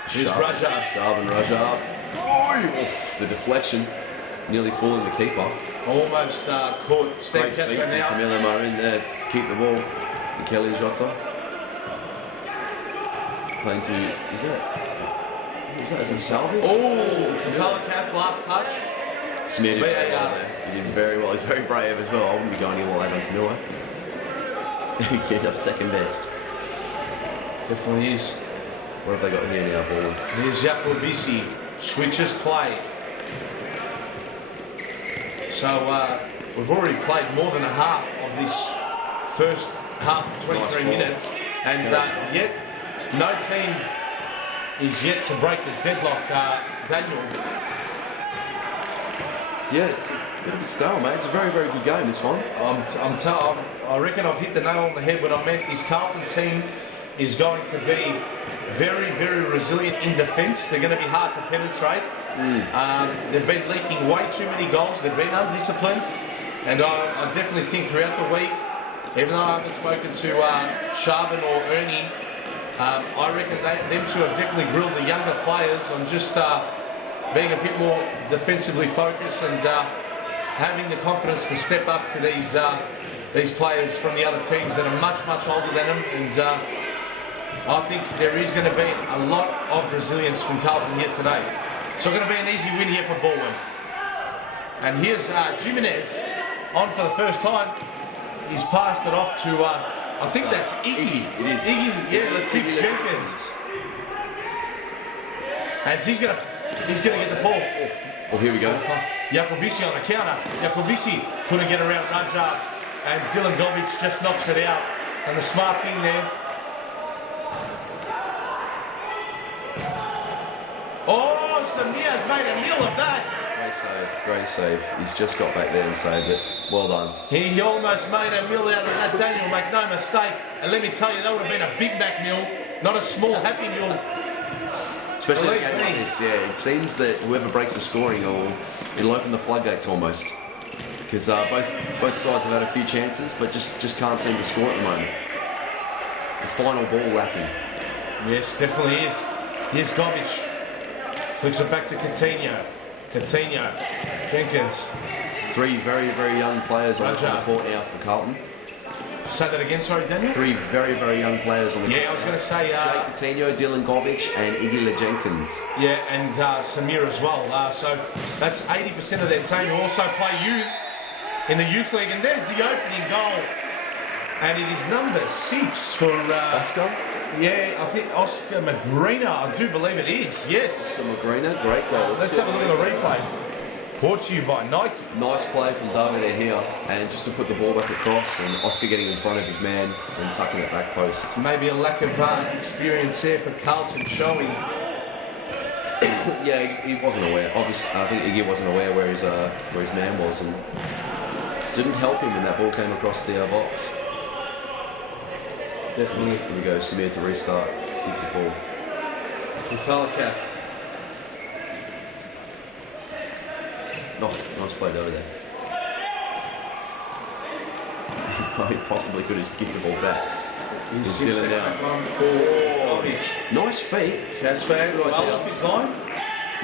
Here's Raja. Sharp and Raja. Oh, the deflection. Nearly fooling the keeper. Almost caught Steve Great feet Casvan from now. Camilo Marin there to keep the ball. Michele Jota. Playing to, is that Salvi? Oh, Puthalakath, last touch. Samir did very well there. He did very well. He's very brave as well. I wouldn't be going any more late on Camilo. He ended up second best. Definitely is. What have they got here now, ball? Here's Jacovici. Switches play. So we've already played more than a half of this first half of 23 minutes. And yet no team is yet to break the deadlock, Daniel. Yeah, it's a bit of a stalemate. It's a very, very good game, this one. I reckon I've hit the nail on the head when I meant this Carlton team is going to be very, very resilient in defence. They're going to be hard to penetrate. They've been leaking way too many goals. They've been undisciplined. And I definitely think throughout the week, even though I haven't spoken to Charbon or Ernie, I reckon them two have definitely grilled the younger players on just being a bit more defensively focused and having the confidence to step up to these players from the other teams that are much, much older than them. And I think there is going to be a lot of resilience from Carlton here today. So it's going to be an easy win here for Bowwin. And here's Jimenez on for the first time. He's passed it off to, I think that's Iggy. It is. Iggy, yeah, Latif Jenkins. And he's going to get the ball. Well, here we go. Jacovici on the counter. Jacovici couldn't get around Raja. And Dylan Govic just knocks it out. And the smart thing there. Oh, Samir's made a meal of that. Great save. He's just got back there and saved it. Well done. He almost made a meal out of that, Daniel, make no mistake. And let me tell you, that would have been a Big Mac meal, not a small Happy Meal. Especially in a game like this, yeah. It seems that whoever breaks the scoring, it'll open the floodgates almost. Because both sides have had a few chances, but just can't seem to score at the moment. The final ball lacking. Yes, definitely is. Here's Govic. Flicks it back to Coutinho. Jenkins. Three very, very young players on the court now for Carlton. Say that again, sorry, Daniel? Three very, very young players on the court. Yeah, I was going to say... Jake Coutinho, Dylan Govic and Iggy Jenkins. Yeah, and Samir as well. So that's 80% of their team who also play youth in the youth league. And there's the opening goal. And it is number 6 for... Pasco? Yeah, I think Oscar Magrina, I do believe it is, yes. Oscar Magrina, great goal. Let's have a look at the replay. Brought to you by Nike. Nice play from David here, and just to put the ball back across, and Oscar getting in front of his man and tucking it back post. Maybe a lack of experience there for Carlton showing. Yeah, he wasn't aware. Obviously, I think Iggy wasn't aware where his man was, and didn't help him when that ball came across the box. Definitely. Here we go, Samir to restart, keep his ball. Puthalakath. Oh, nice play over there. He possibly could have just given the ball back. He's still down. Nice feet. Casvan, well off his line.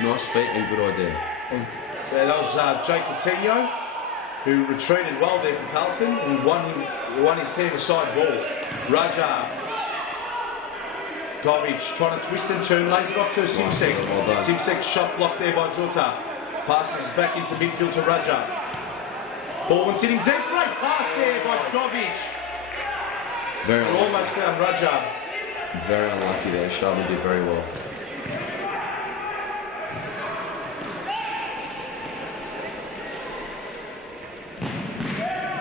Nice feet and good idea. And that was Jake Coutinho. who retreated well there for Carlton and won his team a side ball. Raja. Govic trying to twist and turn, lays it off to Simsek. Well Simsek shot blocked there by Jota. Passes back into midfield to Raja. Bowwin sitting deep, great pass there by Govic. Very And almost found Raja. Very unlucky there. Sharman did very well.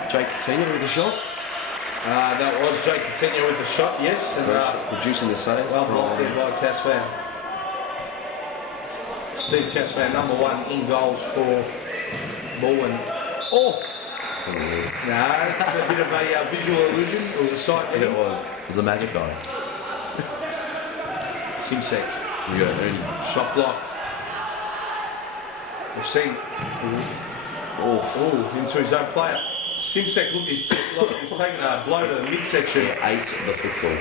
Jake Coutinho with a shot. That was Jake Coutinho with a shot, yes. And, Producing the save. well blocked there by Casvan. Steve Casvan, number 1 in goals for Bowwin. Oh! No, it's a bit of a visual illusion. It was a sight reading. It was. It was a magic eye. Simsek. We go, Ernie. Shot blocked. We've seen into his own player. Simsek, look, he's taken a blow to the midsection. Yeah, 8 the futsal.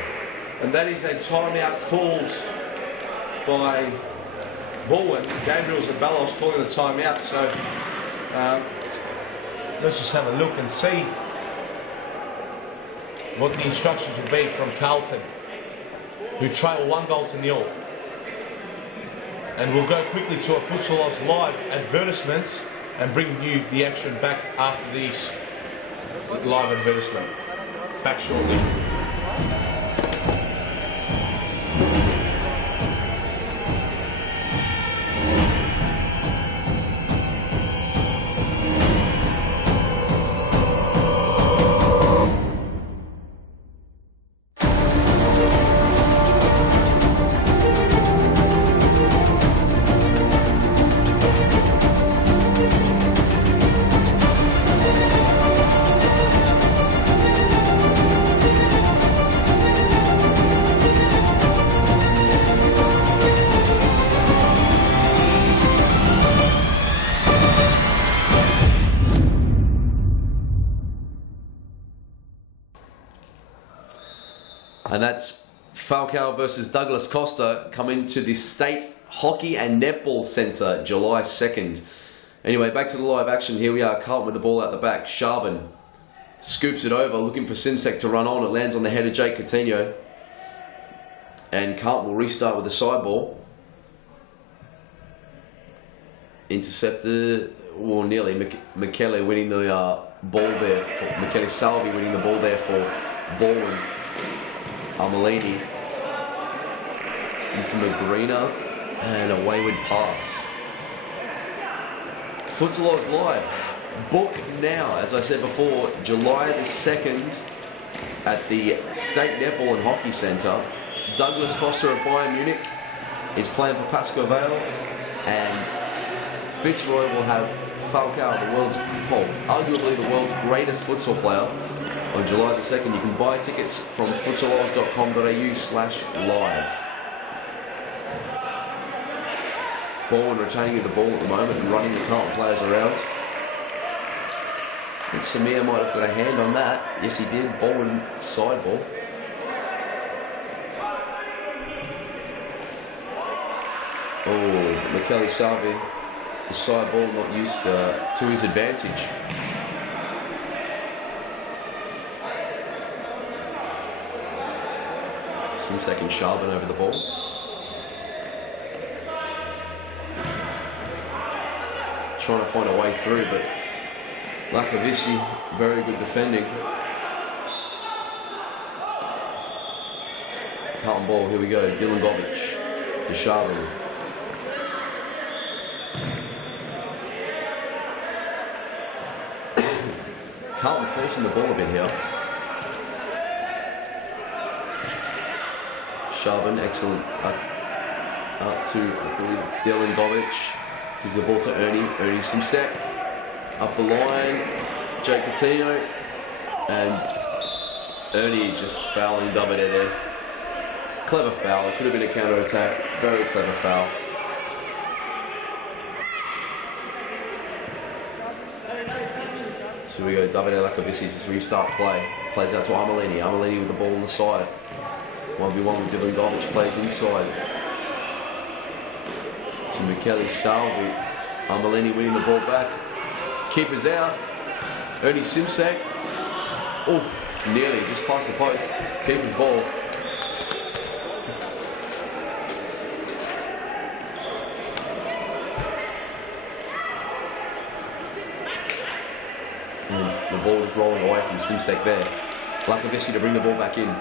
And that is a timeout called by Bowwin. Gabriel Zabalos calling a timeout. So let's just have a look and see what the instructions will be from Carlton, who trail 1-0. And we'll go quickly to a Futsal Oz live advertisements and bring you the action back after these live advertisement. Back shortly. And that's Falcao versus Douglas Costa coming to the State Hockey and Netball Centre July 2nd. Anyway, back to the live action. Here we are, Carlton with the ball out the back. Sharban scoops it over, looking for Simsek to run on. It lands on the head of Jake Coutinho. And Carlton will restart with the side ball. Intercepted, or nearly. Michele winning the ball there. Michele Salvi winning the ball there for Bowwin. Armelini into Magrina and a wayward pass. Futsal Oz live. Book now, as I said before, July the 2nd at the State Netball and Hockey Centre. Douglas Costa of Bayern Munich is playing for Pasco Vale, and Fitzroy will have Falcao, the world's, arguably the world's greatest futsal player, on July the 2nd. You can buy tickets from futsaloz.com.au/live. Bowwin retaining the ball at the moment and running the Carlton players around. I think Samir might have got a hand on that. Yes, he did. Bowwin side ball. Oh, Michele Salvi, the side ball not used to his advantage. Simsek and Sharban over the ball. Trying to find a way through, but Lakovici, very good defending. Carlton ball, here we go. Dylan Govic to Sharban. Carlton forcing the ball a bit here. Sharban, excellent. Up to, I believe it's Dylan Govic. Gives the ball to Ernie. Ernie Simsek. Up the line. Jake Coutinho. And Ernie just fouling Davide there. Clever foul. It could have been a counter-attack. Very clever foul. So we go, Davide Lakovici's restart play. Plays out to Armelini. Armelini with the ball on the side. 1v1 with Dylan Govic, plays inside. To Michele Salvi. Armelini winning the ball back. Keeper's out. Ernie Simsek. Oh, nearly just past the post. Keeper's ball. And the ball is rolling away from Simsek there. Lacovessi to bring the ball back in.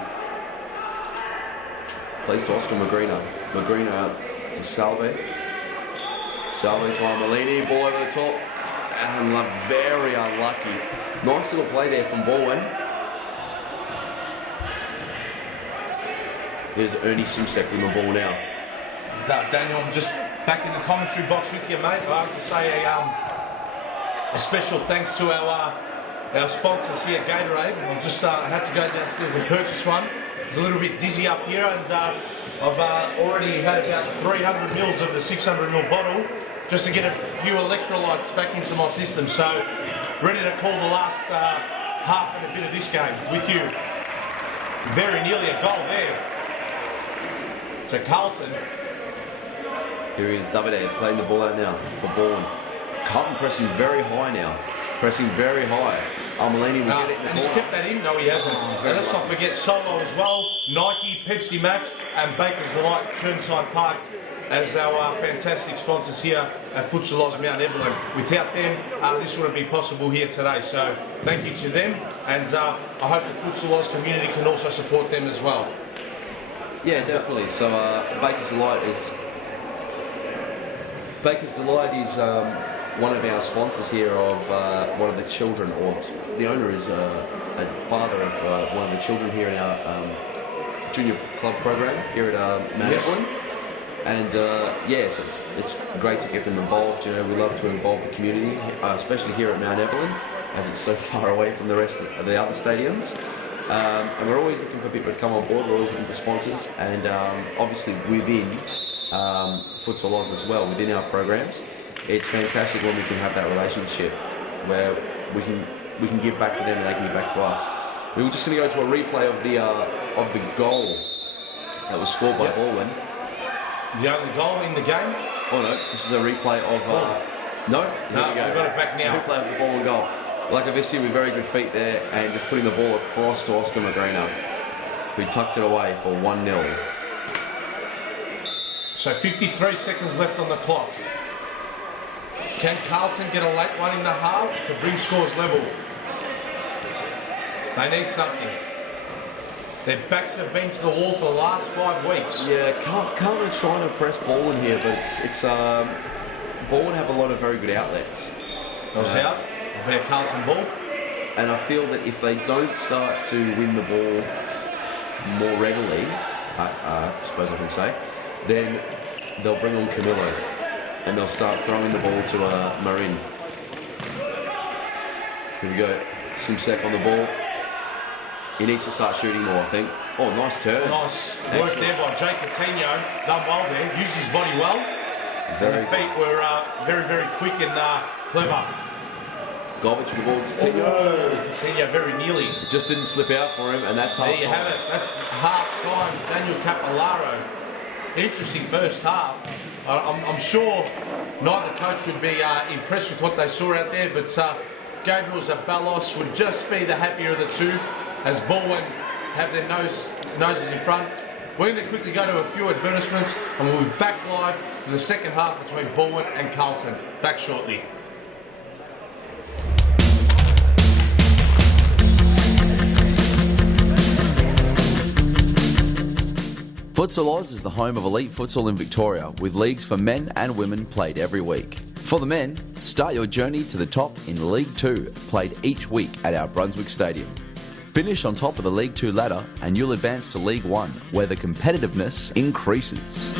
Plays to Oscar Magrina. Magrina out to Salve. Salve to Armelini. Ball over the top. And very unlucky. Nice little play there from Bowwin. Here's Ernie Simsek with the ball now. Daniel, I'm just back in the commentary box with you, mate. I have to say a special thanks to our sponsors here, Gatorade. I've just had to go downstairs and purchase one. It's a little bit dizzy up here, and I've already had about 300 mils of the 600 ml bottle just to get a few electrolytes back into my system. So, ready to call the last half and a bit of this game with you. Very nearly a goal there to Carlton. Here is Davide playing the ball out now for Bowwin. Carlton pressing very high now. Pressing very high. Armelini will get it in the and he's corner. kept that in. No, he hasn't. And let's not forget Solo as well. Nike, Pepsi Max, and Baker's Delight, Churnside Park as our fantastic sponsors here at Futsal Oz Mount Evelyn. Without them, this wouldn't be possible here today. So thank you to them, and I hope the Futsal Oz community can also support them as well. Yeah, definitely. So Baker's Delight is one of our sponsors here of one of the children, or the owner is a father of one of the children here in our junior club program here at Mount Evelyn. And yes, it's great to get them involved. You know, we love to involve the community, especially here at Mount Evelyn, as it's so far away from the rest of the other stadiums. And we're always looking for people to come on board. We're always looking for sponsors, and obviously within Futsal Oz as well, within our programs. It's fantastic when we can have that relationship where we can give back to them and they can give back to us. We were just going to go to a replay of the goal that was scored by Bowwin. The only goal in the game? Oh no, this is a replay of no, we've got it back now. Replay of the Bowwin goal. Lacovessi with very good feet there and just putting the ball across to Oscar Magrina, who tucked it away for 1-0. So 53 seconds left on the clock. Can Carlton get a late one in the half to bring scores level? They need something. Their backs have been to the wall for the last 5 weeks. Yeah, Carlton are trying to press Bowwin here, but it's Bowwin have a lot of very good outlets. Goes out, a bit of Carlton ball. And I feel that if they don't start to win the ball more regularly, I suppose I can say, then they'll bring on Camillo and they'll start throwing the ball to Marin. Here we go, Simsek on the ball. He needs to start shooting more, I think. Oh, nice turn. Nice work there by Jake Coutinho. Done well there, used his body well. The feet were very, very quick and clever. Govic with the ball, Coutinho. Coutinho very nearly. It just didn't slip out for him, and that's half time. There you have it. That's half time. Daniel Capolaro. Interesting first half. I'm sure neither coach would be impressed with what they saw out there, but Gabriel Zabalos would just be the happier of the two as Bowwin have their noses in front. We're going to quickly go to a few advertisements and we'll be back live for the second half between Bowwin and Carlton. Back shortly. Futsal Oz is the home of elite futsal in Victoria, with leagues for men and women played every week. For the men, start your journey to the top in League 2, played each week at our Brunswick Stadium. Finish on top of the League 2 ladder and you'll advance to League 1, where the competitiveness increases.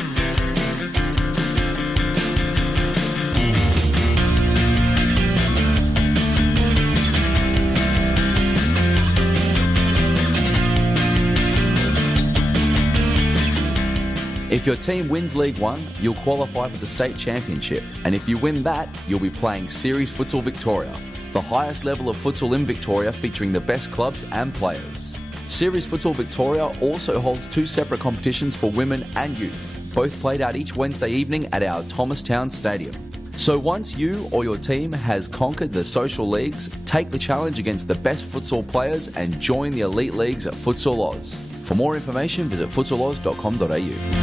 If your team wins League 1, you'll qualify for the State Championship, and if you win that, you'll be playing Series Futsal Victoria, the highest level of futsal in Victoria featuring the best clubs and players. Series Futsal Victoria also holds 2 separate competitions for women and youth, both played out each Wednesday evening at our Thomastown Stadium. So once you or your team has conquered the social leagues, take the challenge against the best futsal players and join the elite leagues at Futsal Oz. For more information, visit futsaloz.com.au.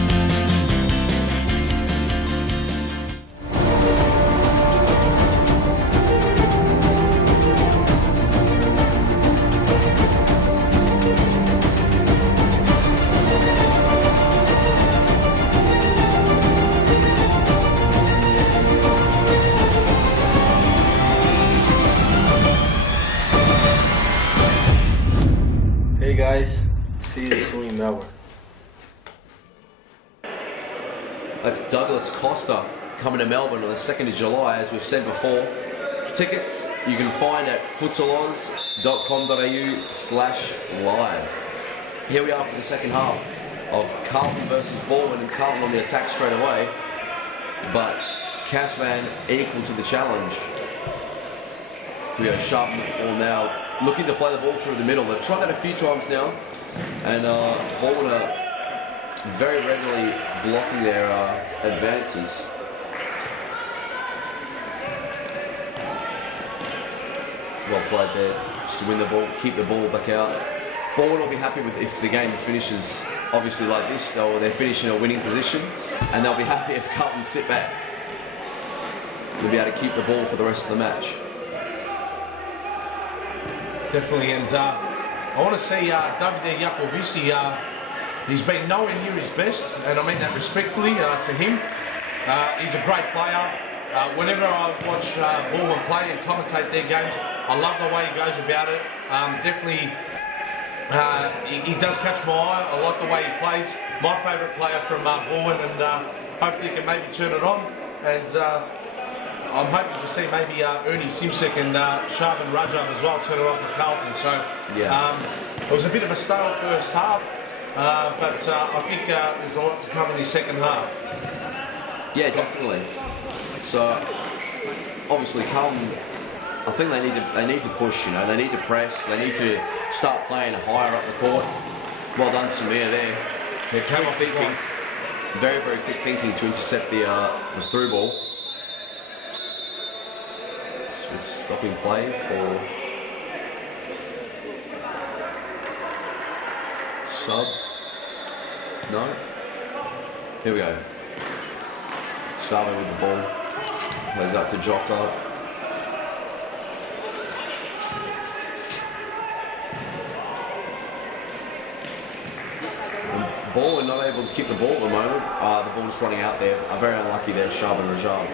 Hey guys, see you soon in Melbourne. That's Douglas Costa coming to Melbourne on the 2nd of July, as we've said before. Tickets you can find at futsaloz.com.au/live. Here we are for the second half of Carlton versus Bowwin, and Carlton on the attack straight away, but Casvan equal to the challenge. We go sharp ball now, looking to play the ball through the middle. They've tried that a few times now, and Bowwin are very regularly blocking their advances. Well played there, just to win the ball, keep the ball back out. Bowwin will be happy with if the game finishes obviously like this, they're finishing a winning position, and they'll be happy if Carlton sit back. They'll be able to keep the ball for the rest of the match. Definitely, and I want to say Davide Jacovici, he's been nowhere near his best, and I mean that respectfully to him. He's a great player. Whenever I watch Bowwin play and commentate their games, I love the way he goes about it. Definitely, he does catch my eye. I like the way he plays. My favourite player from Bowwin, and hopefully he can maybe turn it on. And I'm hoping to see maybe Ernie Simsek and Sharman Rajab as well turn it on for Carlton. So Yeah. it was a bit of a stale first half, but I think there's a lot to come in the second half. Yeah, definitely. So obviously Carlton, I think they need to push. You know, they need to press. They need to start playing higher up the court. Well done, Samir there. Yeah, came off the Thinking, very very quick thinking to intercept the through ball. It's stopping play for sub. No. Here we go. Saba with the ball. Goes up to Jota. Bowwin not able to keep the ball at the moment. The ball's running out there. Very unlucky there, Sharman Rajab.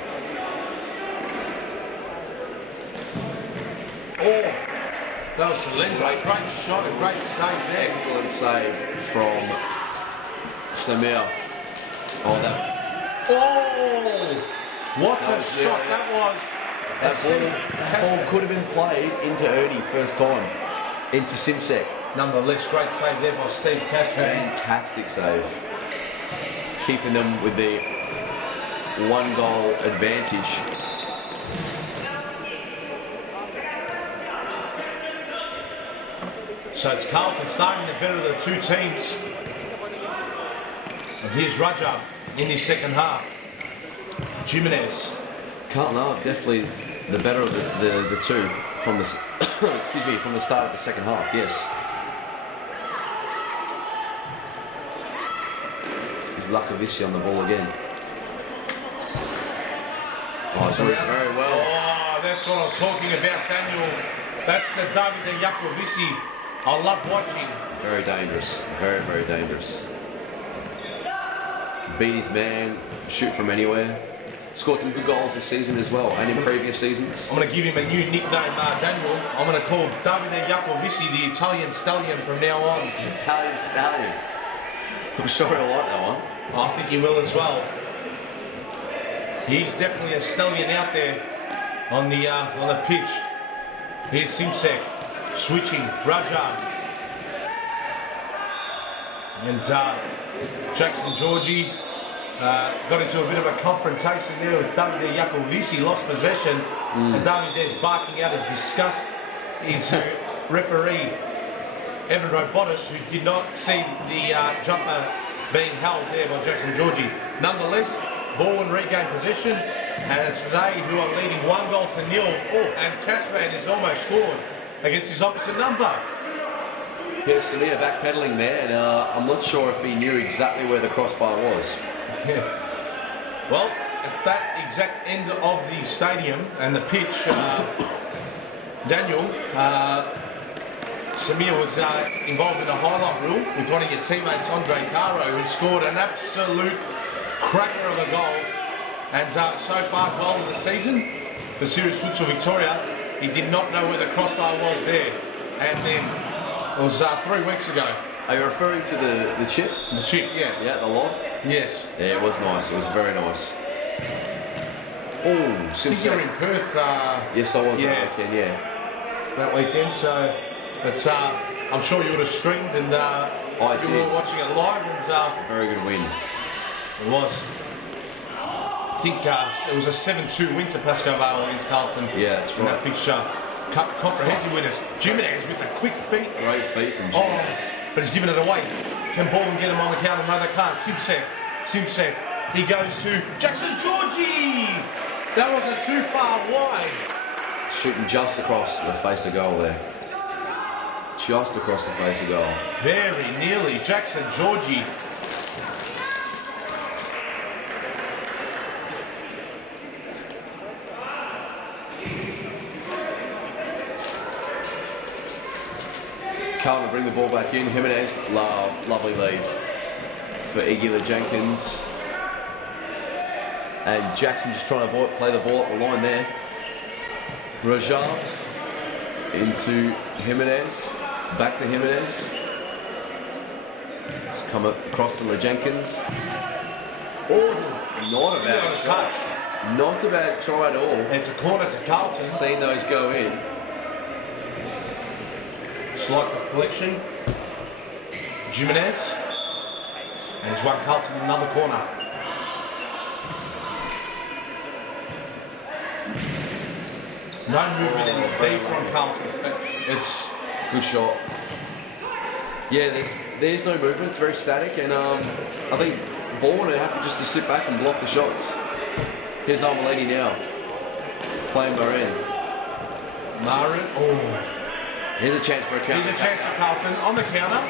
Oh, that was Lenzo. Great shot, a great save there. Excellent save from Samir. Oh, that What a was shot nearly- that was. that ball could have been played into Ernie first time, into Simsek. Nonetheless, great save there by Steve Casvan. Fantastic save, keeping them with the 1-goal advantage. So it's Carlton starting the better of the two teams. And here's Rajab in his second half. Jimenez. Carlton are definitely the better of the two from the excuse me, from the start of the second half. Yes. Is Lakovici on the ball again? Oh, it's worked very well. Oh, that's what I was talking about, Daniel. That's the Davide Jacovici. I love watching. Very dangerous. Very, very dangerous. Beat his man, shoot from anywhere. Scored some good goals this season as well, and in previous seasons. I'm going to give him a new nickname, Daniel. I'm going to call Davide Jacovici the Italian Stallion from now on. Italian Stallion. I'm sure he'll like that one. I think he will as well. He's definitely a stallion out there on the pitch. Here's Simsek switching, Rajab. And Jackson Georgie got into a bit of a confrontation there with Davide Jacovici, lost possession, and Davide's barking out his disgust into referee Evan Robotis, who did not see the jumper being held there by Jackson Georgie. Nonetheless, Bowwin regained possession. And it's they who are leading 1-0. And Casvan has almost scored against his opposite number. Yeah, Samir backpedaling there, and I'm not sure if he knew exactly where the crossbar was. Yeah. Well, at that exact end of the stadium and the pitch, Daniel, Samir was involved in a highlight reel with one of your teammates, Andre Caro, who scored an absolute cracker of a goal. And so far, goal of the season for Serious Futsal Victoria. He did not know where the crossbar was there. And then it was 3 weeks ago. Are you referring to the chip? The chip, yeah. Yeah, the lob? Yes. Yeah, it was nice. It was very nice. Oh, I think you were in Perth. Yes, I was that weekend, yeah. That weekend, so it's, I'm sure you would have streamed and you were watching it live. And very good win. It was. I think it was a 7-2 win to Pasco Vale against Carlton. Yeah, that's right. That fixture. Comprehensive winners. Jimenez with a quick feet. Great feet from Jimenez. But he's given it away. Can Bowwin get him on the counter? No, they can't. Simpsek. He goes to Jackson Georgie. That wasn't too far wide. Shooting just across the face of goal there. Just across the face of goal. Very nearly. Jackson Georgie. Carlton bring the ball back in. Jimenez, lovely leave for Igula Jenkins. And Jackson just trying to play the ball up the line there. Rajab into Jimenez. Back to Jimenez. It's come across to Jenkins. Oh, it's not a bad shot. Not a bad try at all. It's a corner to Carlton. Seen those go in. Slight deflection. Jimenez. And he's won Carlton another corner. No movement in the D from Carlton. It's good shot. Yeah, there's no movement. It's very static, and I think Bowwin are happy just to sit back and block the shots. Here's Armelini now, playing Marin. Oh. Here's a chance for a counter. Here's a chance for Carlton on the counter.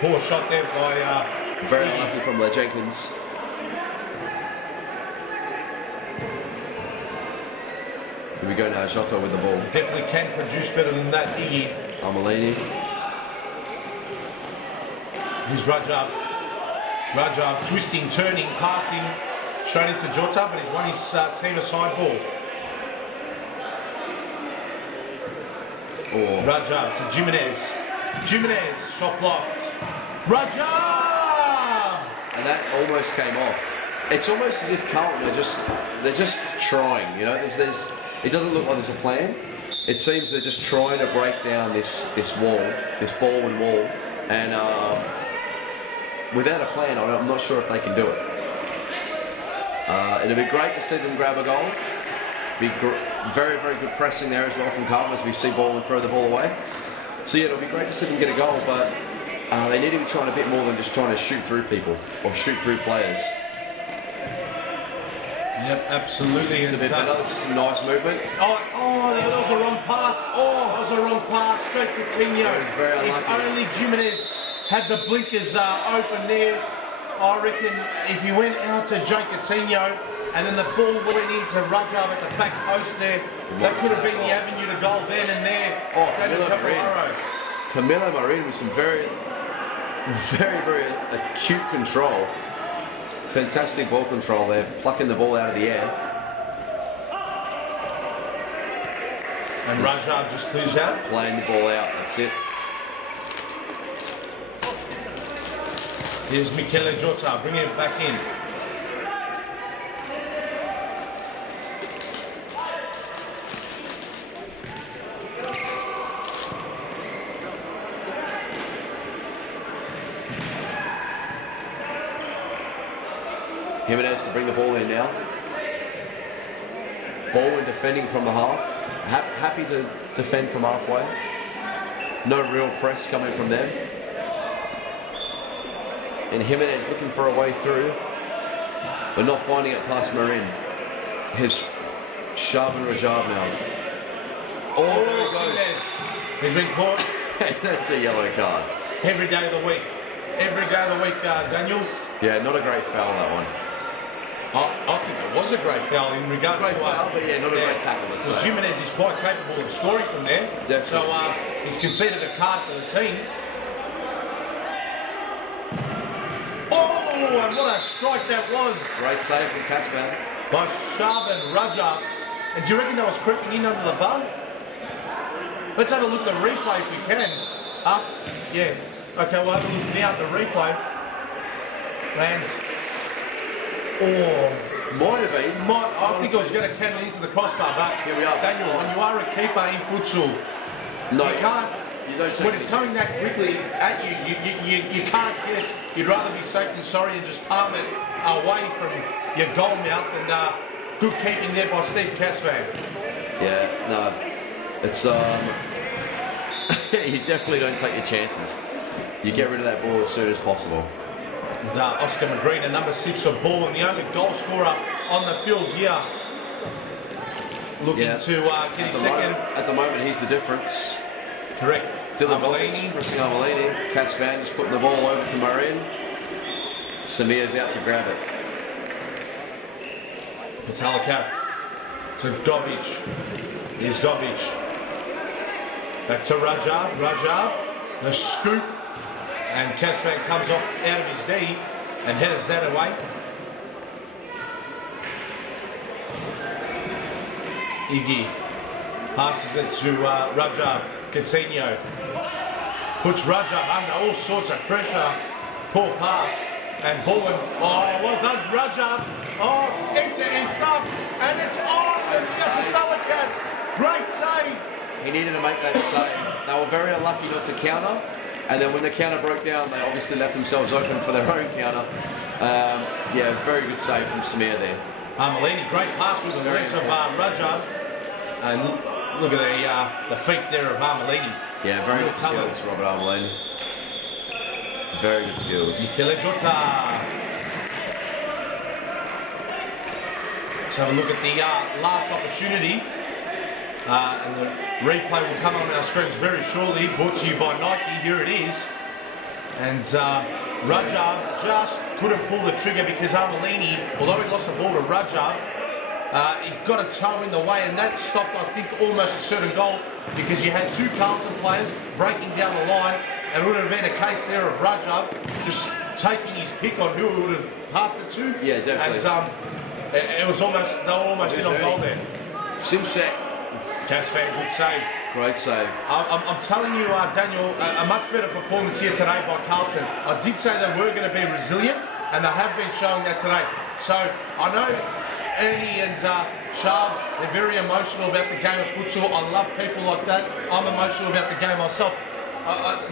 Poor shot there by... very unlucky from Jenkins. Here we go now, Jota with the ball. Definitely can produce better than that, Iggy. Armelini. Here's Rajab. Rajab twisting, turning, passing straight into Jota, but he's won his team a side ball. Rajab to Jimenez. Jimenez, shot blocked. Rajab! And that almost came off. It's almost as if Carlton are they're just trying, you know. It doesn't look like there's a plan. It seems they're just trying to break down this wall, this Bowwin wall, and without a plan, I'm not sure if they can do it. It'd be great to see them grab a goal. Be very, very good pressing there as well from Carlton as we see Bowwin throw the ball away. So yeah, it'll be great to see them get a goal, but they need to be trying a bit more than just trying to shoot through people or shoot through players. Yep, absolutely. It's a bit better. This is some nice movement. Oh, that was a wrong pass. That was a wrong pass. Straight to Coutinho. That was very unlucky. If only Jimenez had the blinkers open there, I reckon if he went out to Jake Coutinho and then the ball went into Rajab at the back post there, that could have been the avenue to goal then and there. Camilo Marin with some very, very, very acute control. Fantastic ball control there, plucking the ball out of the air. And Rajab just clears out. Playing the ball out, that's it. Here's Michele Jota, bringing it back in. Jimenez to bring the ball in now. Bowwin defending from the half. Happy to defend from halfway. No real press coming from them. And Jimenez looking for a way through, but not finding it past Marin. His Sharp and Rajab now. Oh, there he goes. He's been caught. That's a yellow card. Every day of the week. Every day of the week, Daniel. Yeah, not a great foul, that one. I think it was a great foul in regards Great to... foul, but yeah, not a great tackle, let's Because say. Jimenez is quite capable of scoring from there. Definitely. So he's conceded a card for the team. Oh, and what a strike that was Great save from Casvan. by Shaban Rajab. And do you reckon that was creeping in under the bar? Let's have a look at the replay if we can. Yeah. Okay, we'll have a look now at the replay. And... Oh... Might have been. I think I was going to cannon into the crossbar, but Here we are. Daniel, when you are a keeper in futsal, No, you can't. You don't take When it's coming that quickly at you, you can't guess. You'd rather be safe than sorry and just palm it away from your goal mouth. And good keeping there by Steve Casvan. Yeah, no. It's you definitely don't take your chances. You get rid of that ball as soon as possible. Oscar Magrina, number 6 for Bowwin, the only goal scorer on the field here. Looking to get his second. At the moment, he's the difference. Correct. Dylan Armelini. Bobic pressing Armelini. Casvan just putting the ball over to Marion. Samir's out to grab it. Patalakath to Govic. Here's Govic. Back to Rajab. Rajab. The scoop. And Casvan comes off out of his D and headers that away. Iggy passes it to Rajab. Coutinho puts Rajab under all sorts of pressure. Poor pass. And Bowwin. Oh, well done, Rajab. Oh, end-to-end stuff. And it's awesome. Patalakath. Great save. He needed to make that save. They were very unlucky not to counter. And then when the counter broke down, they obviously left themselves open for their own counter. Yeah, very good save from Samir there. Armelini, great pass with the legs of Rajab. And look at the feet there of Armelini. Yeah, very good skills, Robert Armelini. Very good skills. Michele Jota. Let's have a look at the last opportunity. And the replay will come on our screens very shortly. Brought to you by Nike. Here it is. And Rajab just couldn't pull the trigger because Armelini, although he lost the ball to Rajab, he got a toe in the way, and that stopped, I think, almost a certain goal because you had two Carlton players breaking down the line, and it would have been a case there of Rajab just taking his pick on who he would have passed it to. Yeah, definitely. And it was almost, they were almost in on goal there. Simsek. Casvan, good save. Great save. I'm telling you, Daniel, a much better performance here today by Carlton. I did say they were going to be resilient, and they have been showing that today. So I know Ernie and Shards, they're very emotional about the game of futsal. I love people like that. I'm emotional about the game myself.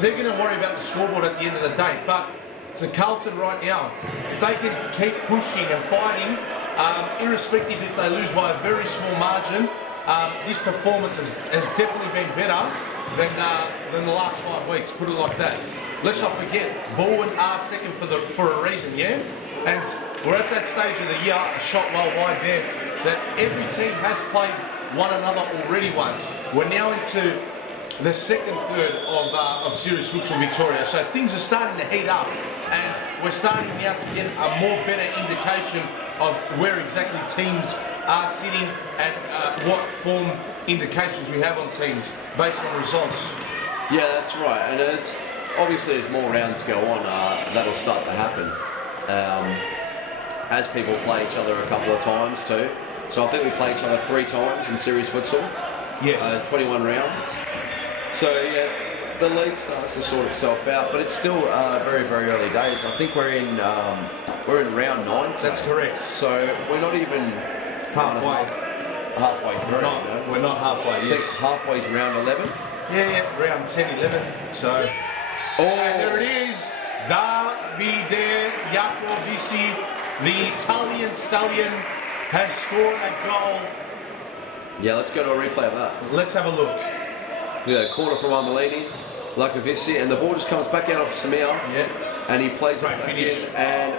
They're going to worry about the scoreboard at the end of the day. But to Carlton right now, if they can keep pushing and fighting, irrespective if they lose by a very small margin, this performance has definitely been better than the last 5 weeks, put it like that. Let's not forget, Bowwin are second for a reason, yeah? And we're at that stage of the year, a shot well wide there, that every team has played one another already once. We're now into the second third of Series Futsal Victoria, so things are starting to heat up, and we're starting now to get a more better indication of where exactly teams are sitting and what form indications we have on teams based on results. Yeah, that's right. And obviously as more rounds go on, that'll start to happen. As people play each other a couple of times too. So I think we play each other 3 times in Series Futsal. Yes. 21 rounds. So yeah, the league starts to sort itself out, but it's still very, very early days. I think we're in round 9. That's correct. So we're not even halfway through. We're not halfway. I think halfway's round 11. Yeah, round 10, 11. So, and there it is. Davide Iacovici, the Italian stallion, has scored a goal. Yeah, let's go to a replay of that. Let's have a look. Yeah, corner from Armelini, Iacovici, and the ball just comes back out of Samir. Yeah. And he plays it back in, and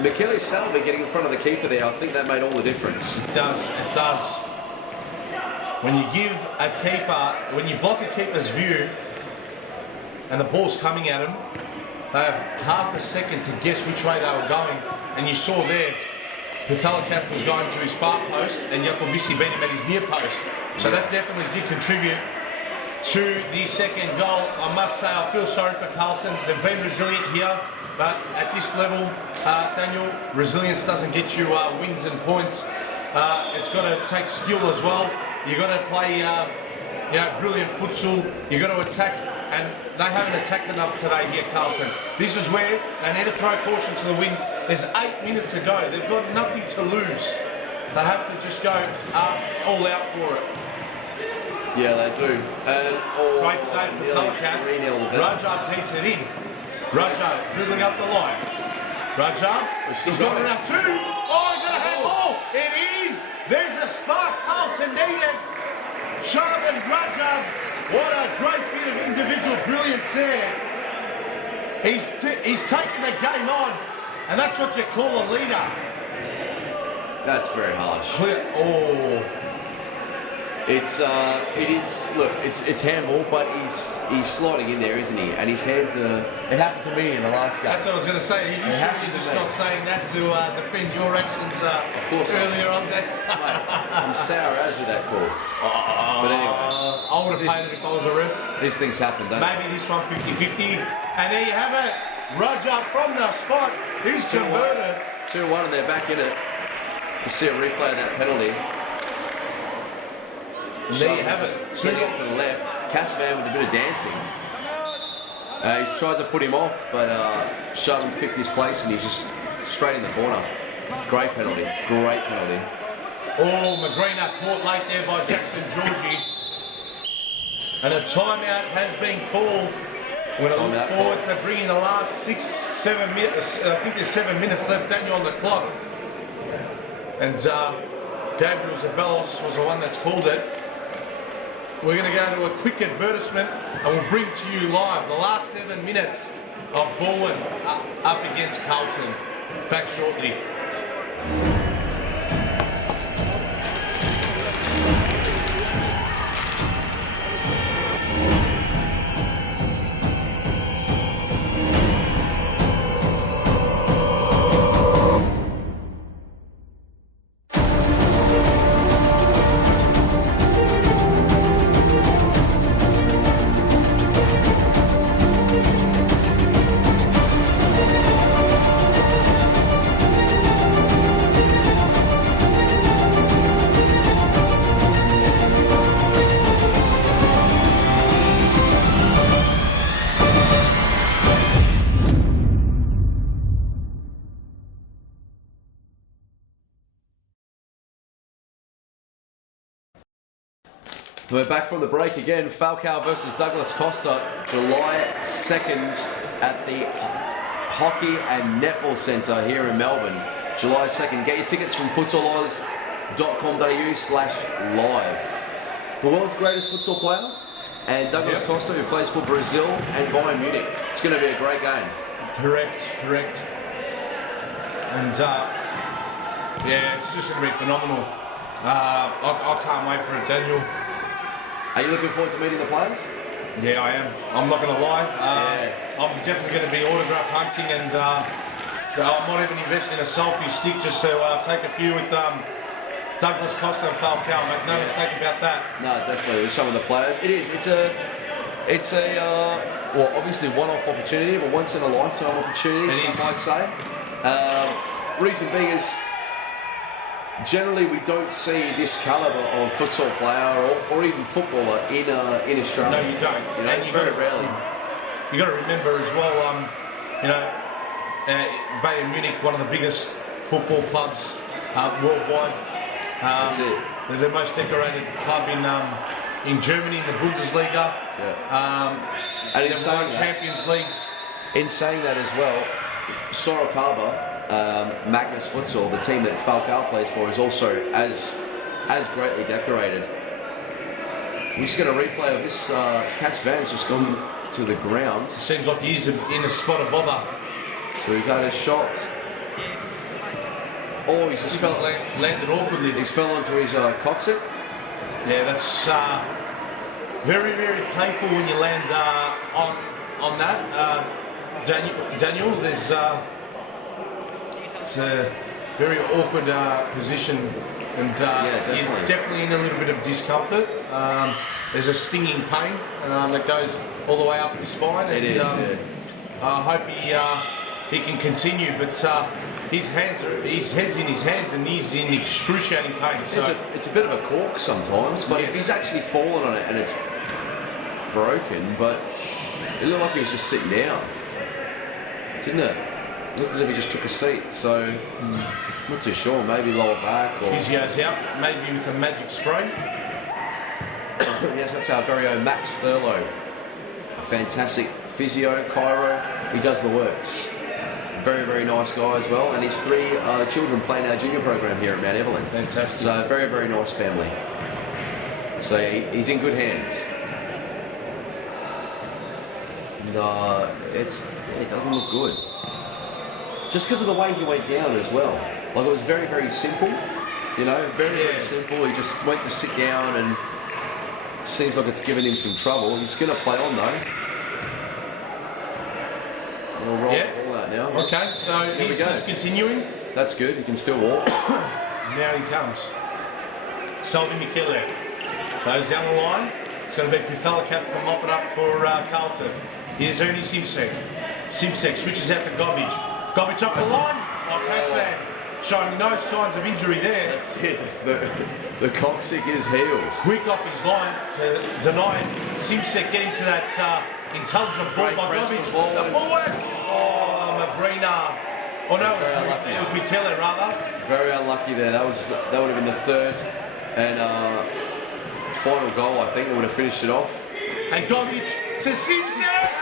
Michele Salvi getting in front of the keeper there, I think that made all the difference. It does, it does. When you give a keeper, when you block a keeper's view and the ball's coming at him, they have half a second to guess which way they were going. And you saw there, Pithalacath was going to his far post and Jacovici beat him at his near post. So that definitely did contribute to the second goal. I must say, I feel sorry for Carlton. They've been resilient here, but at this level, Daniel, resilience doesn't get you wins and points. It's got to take skill as well. You've got to play brilliant futsal. You've got to attack, and they haven't attacked enough today here, Carlton. This is where they need to throw caution to the wind. There's 8 minutes to go. They've got nothing to lose. They have to just go all out for it. Yeah, they do. Great save for Pithalacath. Rajab keeps it in. Rajab dribbling up the line. Rajab, he's got round 2. Oh, he's got a handball. It is. There's a spark Carlton needed. Sharman Rajab. What a great bit of individual brilliance there. He's taken the game on, and that's what you call a leader. That's very harsh. Oh. It is. Look, it's handball, but he's sliding in there, isn't he? And his hands are. It happened to me in the last game. That's what I was going to say. You're just not saying that to defend your actions earlier on, Dan. I'm sour as with that call. But anyway. I would have paid it if I was a ref. These things happen, don't they? Maybe this one 50-50. And there you have it. Roger from the spot. He's converted. 2-1 and they're back in it. You see a replay of that penalty. There you have it. Sending it to the left. Casvan with a bit of dancing. He's tried to put him off, but Sharman's picked his place and he's just straight in the corner. Great penalty. Great penalty. Oh, McGreener caught late there by Jackson Georgie. And a timeout has been called. We're going to look forward to bringing the last 6-7 minutes. I think there's 7 minutes left, Daniel, on the clock. And Gabriel Zabelos was the one that's called it. We're going to go to a quick advertisement and we'll bring to you live the last 7 minutes of Bowwin up against Carlton. Back shortly. We're back from the break again. Falcao versus Douglas Costa, July 2nd at the Hockey and Netball Centre here in Melbourne. July 2nd. Get your tickets from futsaloz.com.au/live. The world's greatest futsal player and Douglas Costa, who plays for Brazil and Bayern Munich. It's going to be a great game. Correct. And yeah, it's just going to be phenomenal. I can't wait for it, Daniel. Are you looking forward to meeting the players? Yeah, I am. I'm not going to lie. I'm definitely going to be autograph hunting, and I might even invest in a selfie stick just to take a few with Douglas Costa and Falcao. Make no mistake about that. No, definitely with some of the players. It is. It's a well, obviously one-off opportunity, but once in a lifetime opportunity, some might say. Reason being is, generally, we don't see this calibre of futsal player or even footballer in Australia. No, you don't. And very rarely. You got to remember as well. Bayern Munich, one of the biggest football clubs worldwide. That's it. They're the most decorated club in Germany in the Bundesliga. Yeah. And in saying Champions Leagues. In saying that as well, Sorocaba. Magnus Futsal, the team that Falcao plays for, is also as greatly decorated. We just got a replay of this. Cass Van's just gone to the ground. Seems like he's in a spot of bother. So we've had a shot Oh, he's just landed awkwardly. He's fell onto his coccyx. Yeah, that's very, very painful when you land on that. Daniel, there's it's a very awkward position, and you're definitely in a little bit of discomfort. There's a stinging pain that goes all the way up the spine. It is. I hope he can continue, but his head's in his hands, and he's in excruciating pain. So It's a bit of a cork sometimes, but if he's actually fallen on it and it's broken, but it looked like he was just sitting down, didn't it? It looked as if he just took a seat, so not too sure. Maybe lower back or physio's out, maybe with a magic spray. Yes, that's our very own Max Thurlow, a fantastic physio, chiro. He does the works. Very, very nice guy as well, and his 3 children play in our junior program here at Mount Evelyn. Fantastic. So very, very nice family. So he's in good hands. And it doesn't look good. Just because of the way he went down as well. Like, it was very, very simple. You know, very simple. He just went to sit down, and seems like it's given him some trouble. He's going to play on though. We'll roll the ball out now. Okay, so he's continuing. That's good. He can still walk. Now he comes. Salvi Michele goes down the line. It's going to be Puthalakath to mop it up for Carlton. Here's Ernie Simsek. Simsek switches out to Gobbage. Gobbage up the line. Oh, Caspan showing no signs of injury there. That's it. The coccyx is healed. Quick off his line to deny Simsek getting to that intelligent ball by Gobbage. The ball. Oh, Mabrina. Oh no, it was Michele rather. Very unlucky there. That would have been the 3rd and final goal. I think that would have finished it off. And Gobbage to Simsek.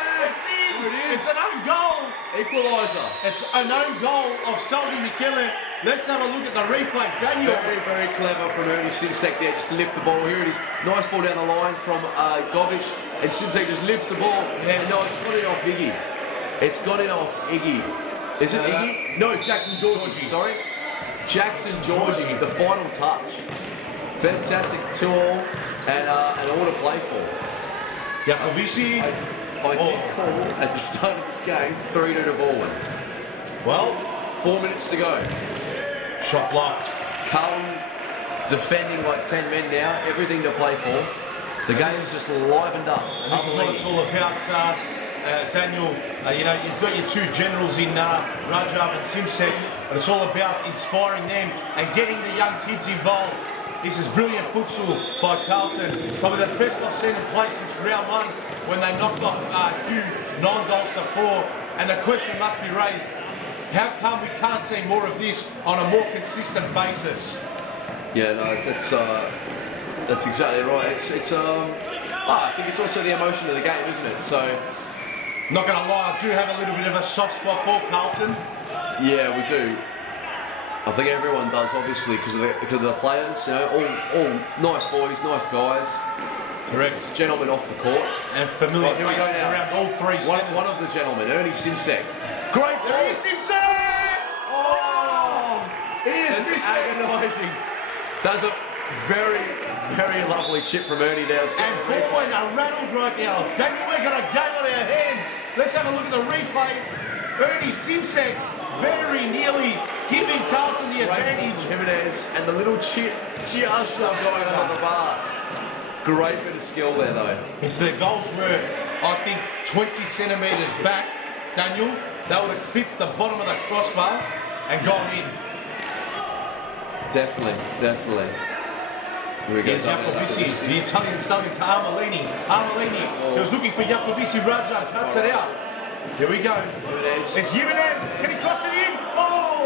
It's an own goal. Equaliser. It's an own goal of Salvi Michele. Let's have a look at the replay. Daniel. Very, very clever from Ernie Simsek there, just to lift the ball. Here it is. Nice ball down the line from Gobbage, and Simsek just lifts the ball. Yes. And no, it's got it off Iggy. It's got it off Iggy. Is it Iggy? No, Jackson Georgie. Sorry. Jackson Georgie, the final touch. Fantastic tool, and all to play for. Yakovisi. I did call at the start of this game 3-2 to Bowwin. Well, 4 minutes to go. Shot blocked. Carlton defending like 10 men now, everything to play for. The game's just livened up. This is what it's all about, Daniel. You know, you've got your 2 generals in Rajab and Simsek, but it's all about inspiring them and getting the young kids involved. This is brilliant futsal by Carlton. Probably the best I've seen in play since round 1 when they knocked off Hume 9 goals to 4. And the question must be raised, how come we can't see more of this on a more consistent basis? Yeah, no, that's exactly right. I think it's also the emotion of the game, isn't it? So, not going to lie, I do have a little bit of a soft spot for Carlton. Yeah, we do. I think everyone does, obviously, because of the players. You know, all nice boys, nice guys. Correct. Gentlemen off the court. And familiar faces around all 3 centres. One of the gentlemen, Ernie Simsek. Great ball. Ernie Simsek! Oh! He is agonising. That's a very, very lovely chip from Ernie there. And Bowwin are rattled right now. Daniel, we've got a game on our hands. Let's have a look at the replay. Ernie Simsek very nearly giving Carlton the advantage. Jimenez and the little chip just going under the bar. Great bit of skill there, though. If the goals were, I think, 20 centimetres back, Daniel, they would have clipped the bottom of the crossbar and gone in. Definitely. Here we go. Here's Iacovici, the Italian stuck into Armelini. He was looking for Iacovici. Raja cuts it out. Here we go. Jimenez. It's Jimenez. Can he cross it in? Oh!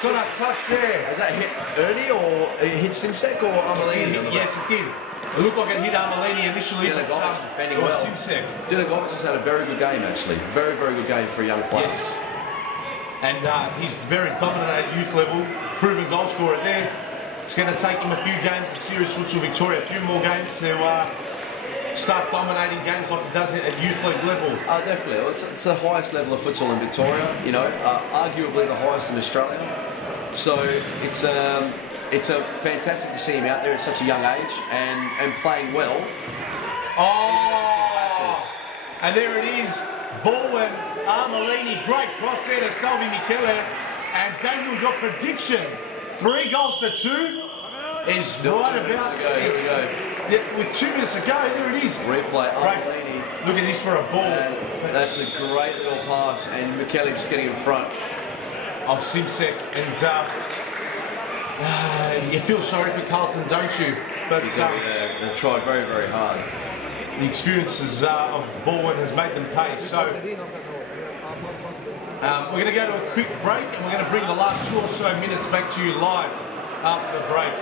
Got a touch there. Has that hit Ernie or it hit Simsek or Armelini? Yes, it did. It looked like it hit Armelini initially, but defending well. Simsek. Dylan Gobbage has had a very good game, actually. Very, very good game for a young player. Yes. And he's very dominant at youth level. Proven goal scorer there. It's going to take him a few games to Serious Futsal Victoria. A few more games to start dominating games like he does at youth league level? Definitely. Well, it's the highest level of futsal in Victoria, you know, arguably the highest in Australia. So it's fantastic to see him out there at such a young age and playing well. Oh, and there it is. Bowwin, Armelini, great cross there to Salvi Michele. And Daniel, your prediction, 3 goals to 2 is Still right 2 minutes about. to go. Here we go. Yeah, with 2 minutes to go, there it is. Replay, Armelini. Look at this for a ball. And that's a great little pass, and Michele just getting in front of Simsek, and you feel sorry for Carlton, don't you? But they've tried very, very hard. The experiences of Bowwin has made them pay. So we're going to go to a quick break, and we're going to bring the last 2 or so minutes back to you live after the break.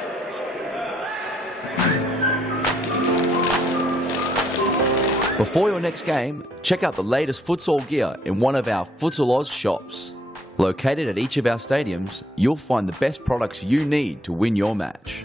Before your next game, check out the latest futsal gear in one of our Futsal Oz shops. Located at each of our stadiums, you'll find the best products you need to win your match.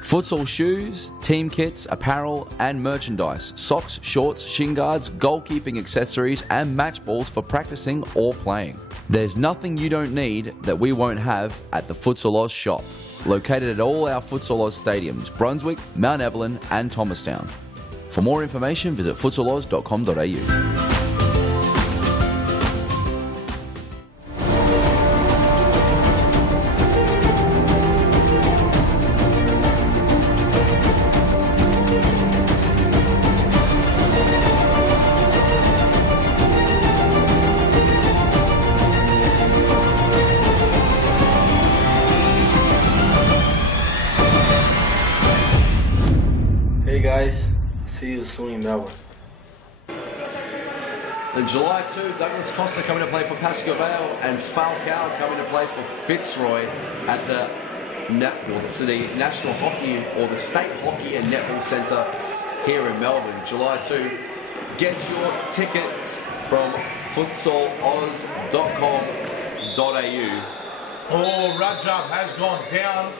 Futsal shoes, team kits, apparel and merchandise, socks, shorts, shin guards, goalkeeping accessories and match balls for practicing or playing. There's nothing you don't need that we won't have at the Futsal Oz shop. Located at all our Futsal Oz stadiums, Brunswick, Mount Evelyn and Thomastown. For more information, visit futsaloz.com.au. Hey guys, see you soon in Melbourne. In July 2, Douglas Costa coming to play for Pasco and Falcao coming to play for Fitzroy at the National Hockey or the State Hockey and Netball Centre here in Melbourne. July 2. Get your tickets from futsaloz.com.au. Oh, Rajab has gone down.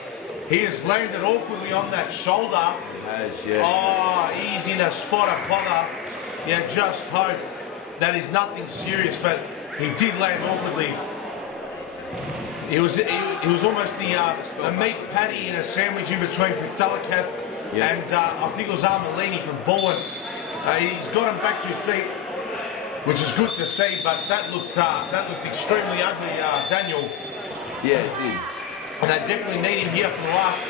He has landed awkwardly on that shoulder. Yes, yeah. Oh, he's in a spot of bother. You just hope that is nothing serious, but he did land awkwardly. It was almost a meat patty in a sandwich in between Pithalakath and I think it was Armelini from Bowwin. He's got him back to his feet, which is good to see, but that looked extremely ugly, Daniel. Yeah, it did. And they definitely need him here for the last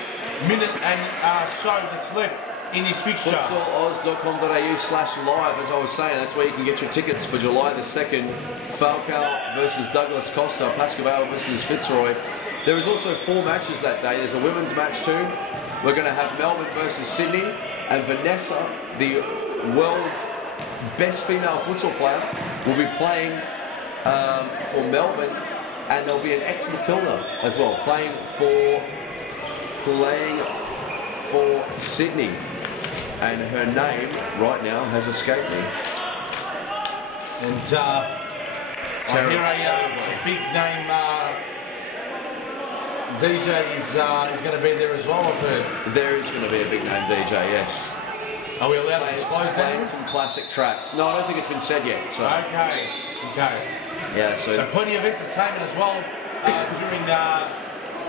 minute and so that's left in this fixture. futsaloz.com.au/live, as I was saying, that's where you can get your tickets for July the 2nd. Falcao versus Douglas Costa, Pasco versus Fitzroy. There is also 4 matches that day. There's a women's match too. We're going to have Melbourne versus Sydney, and Vanessa, the world's best female futsal player, will be playing for Melbourne, and there'll be an ex-Matilda as well playing for Sydney, and her name right now has escaped me. And I hear a big name DJ is going to be there as well, I've heard. There is going to be a big name DJ, yes. Are we allowed to disclose that? Playing some classic tracks. No, I don't think it's been said yet. So. Okay. Yeah, so plenty of entertainment as well during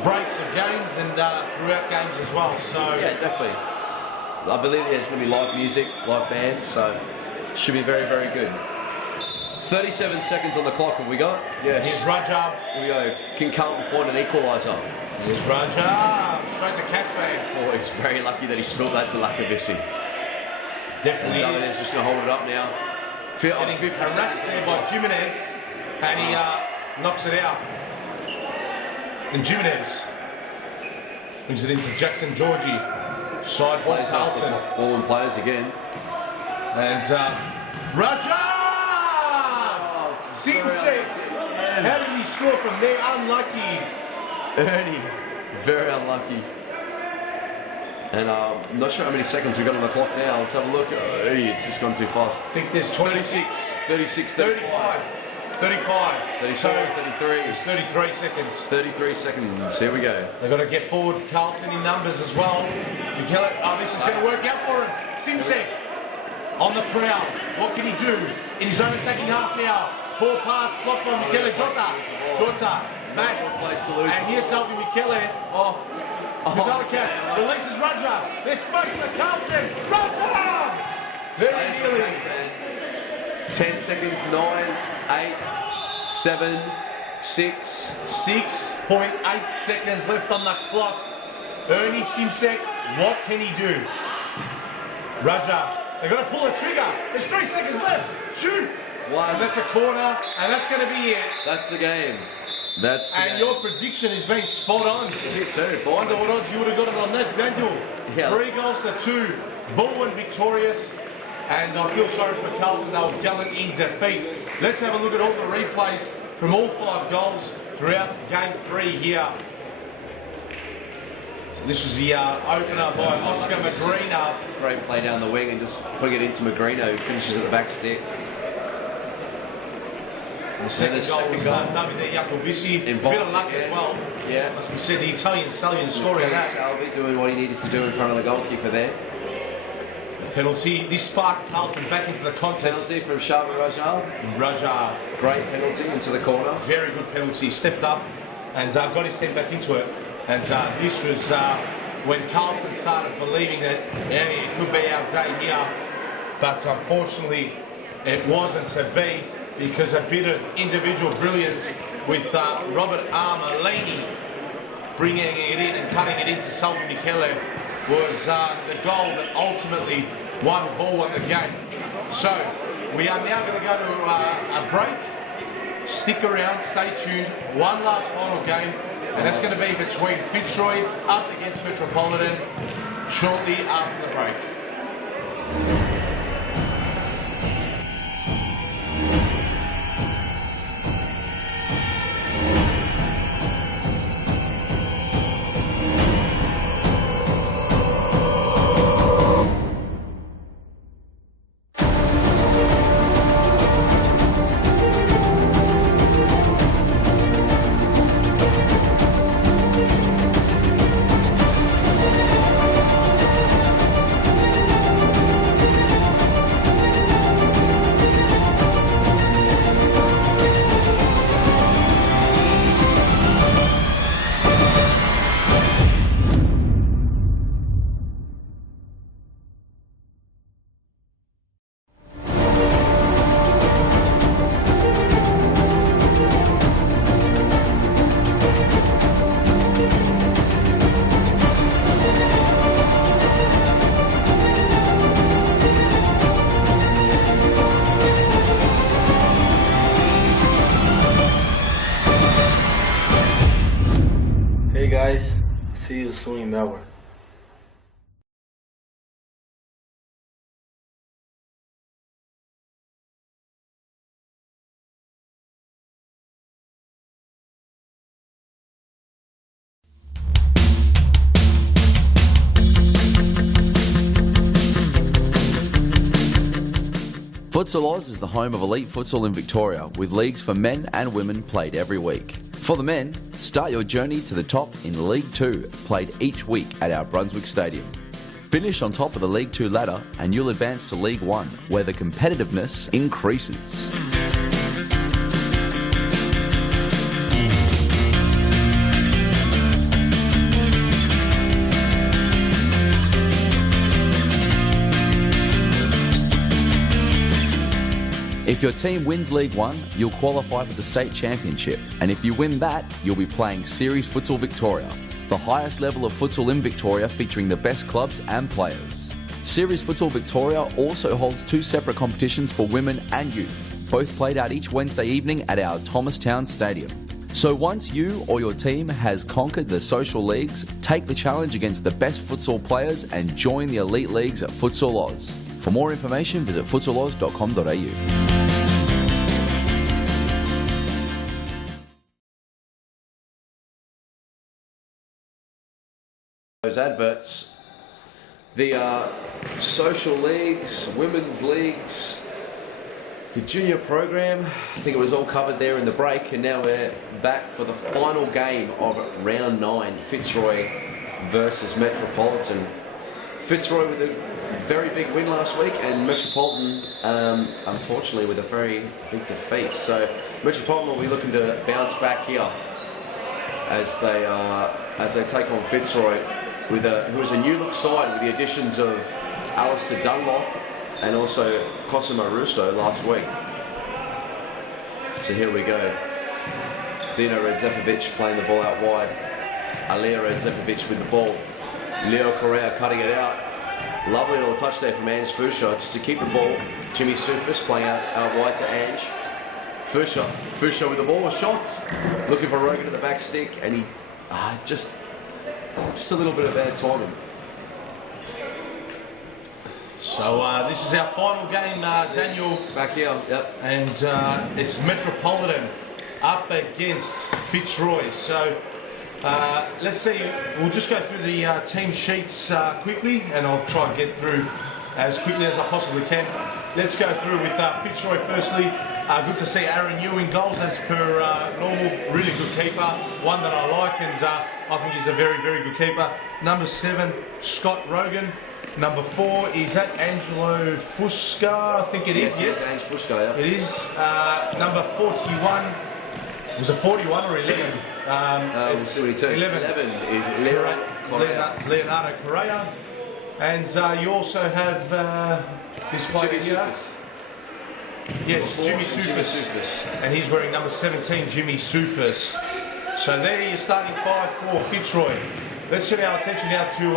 breaks of games and throughout games as well. So yeah, definitely. I believe there's going to be live music, live bands, so it should be very, very good. 37 seconds on the clock have we got? Yes. Here's Rajab. Here we go. Can Carlton find an equaliser? Here's Rajab. Straight to Casfan. Oh, he's very lucky that he spilled that to Lakavissi. Definitely. And Davide's just going to hold it up now. Getting harassed there by Jimenez, and he knocks it out. And Jimenez brings it into Jackson Georgie. Side play Carlton. Bowwin players again. And Rajab! Simsek! How did he score from there? Unlucky. Ernie, very unlucky. And I'm not sure how many seconds we've got on the clock now. Let's have a look. It's just gone too fast. I think there's 26, 36, 35. 35. 34, so 33. It's 33 seconds. 33 seconds. Here we go. They've got to get forward Carlton in numbers as well. Oh, this is going to work out for him. Simsek. on the prowl. What can he do in his own attacking half now? Ball pass, blocked by Michele Jota. Jota, back. And here's Salvi Michele. Without a cap. Releases Raja. They're smoking the Carlton. Raja! Very nearly. 10 seconds, 9, 8, 7, 6. 6.8 seconds left on the clock. Ernie Simsek, what can he do? Raja, they're going to pull the trigger. There's 3 seconds left. Shoot! And that's a corner, and that's going to be it. That's the game. That's the game. Your prediction has been spot on. Me too. Wonder what odds you would have got it on that, Daniel. Yeah. 3 goals to 2. Bowwin victorious. And I feel sorry for Carlton. They were gallant in defeat. Let's have a look at all the replays from all 5 goals throughout game 3 here. So this was the opener by Oscar Magrina. Great play down the wing and just putting it into Magrina, who finishes at the back stick. The second goal was Davide Iacovici. A bit of luck as well. Yeah. Must be said, the Italian stallion scoring that. Salvi doing what he needed to do in front of the goalkeeper there. Penalty. This sparked Carlton back into the contest. Penalty from Sharma Rajal. Raja. Great penalty into the corner. Very good penalty. Stepped up and got his head back into it. And this was when Carlton started believing that it could be our day here. But unfortunately, it wasn't to be, because a bit of individual brilliance with Robert Armalini bringing it in and cutting it into Salvi Michele was the goal that ultimately won Bowwin the game. So we are now going to go to a break. Stick around, stay tuned. One last final game, and that's going to be between Fitzroy up against Metropolitan shortly after the break. Guys, see you soon in Melbourne. Futsal Oz is the home of elite futsal in Victoria, with leagues for men and women played every week. For the men, start your journey to the top in League 2, played each week at our Brunswick Stadium. Finish on top of the League 2 ladder and you'll advance to League 1, where the competitiveness increases. If your team wins League 1, you'll qualify for the State Championship, and if you win that, you'll be playing Series Futsal Victoria, the highest level of futsal in Victoria featuring the best clubs and players. Series Futsal Victoria also holds 2 separate competitions for women and youth, both played out each Wednesday evening at our Thomastown Stadium. So once you or your team has conquered the social leagues, take the challenge against the best futsal players and join the elite leagues at Futsal Oz. For more information, visit futsaloz.com.au. Those adverts, the social leagues, women's leagues, the junior program, I think it was all covered there in the break, and now we're back for the final game of round 9, Fitzroy versus Metropolitan. Fitzroy with a very big win last week, and Metropolitan, unfortunately, with a very big defeat. So Metropolitan will be looking to bounce back here as they take on Fitzroy, who is a new look side with the additions of Alistair Dunlop and also Cosimo Russo last week. So here we go. Dino Redzepovic playing the ball out wide. Alia Redzepovic with the ball. Leo Correa cutting it out. Lovely little touch there from Ange Fusha just to keep the ball. Jimmy Sufis playing out wide to Ange. Fusha with the ball, shots. Looking for Rogan at the back stick, and he just a little bit of bad timing. So this is our final game, Daniel. Back here, yep. And it's Metropolitan up against Fitzroy. So let's see, we'll just go through the team sheets quickly, and I'll try and get through as quickly as I possibly can. Let's go through with Fitzroy firstly. Good to see Aaron Hume in goals as per normal. Really good keeper, one that I like, and I think he's a very, very good keeper. Number 7, Scott Rogan. Number 4, is that Angelo Fusca? I think it is, yes. Ange Fusca, yeah. It is. Number 41, was it 41 or 11? It's 22. 11 is Leonardo Correa. And you also have this player here. Yes, Jimmy Sufis. And he's wearing number 17, Jimmy Sufis. So there you're starting 5 for Fitzroy. Let's turn our attention now to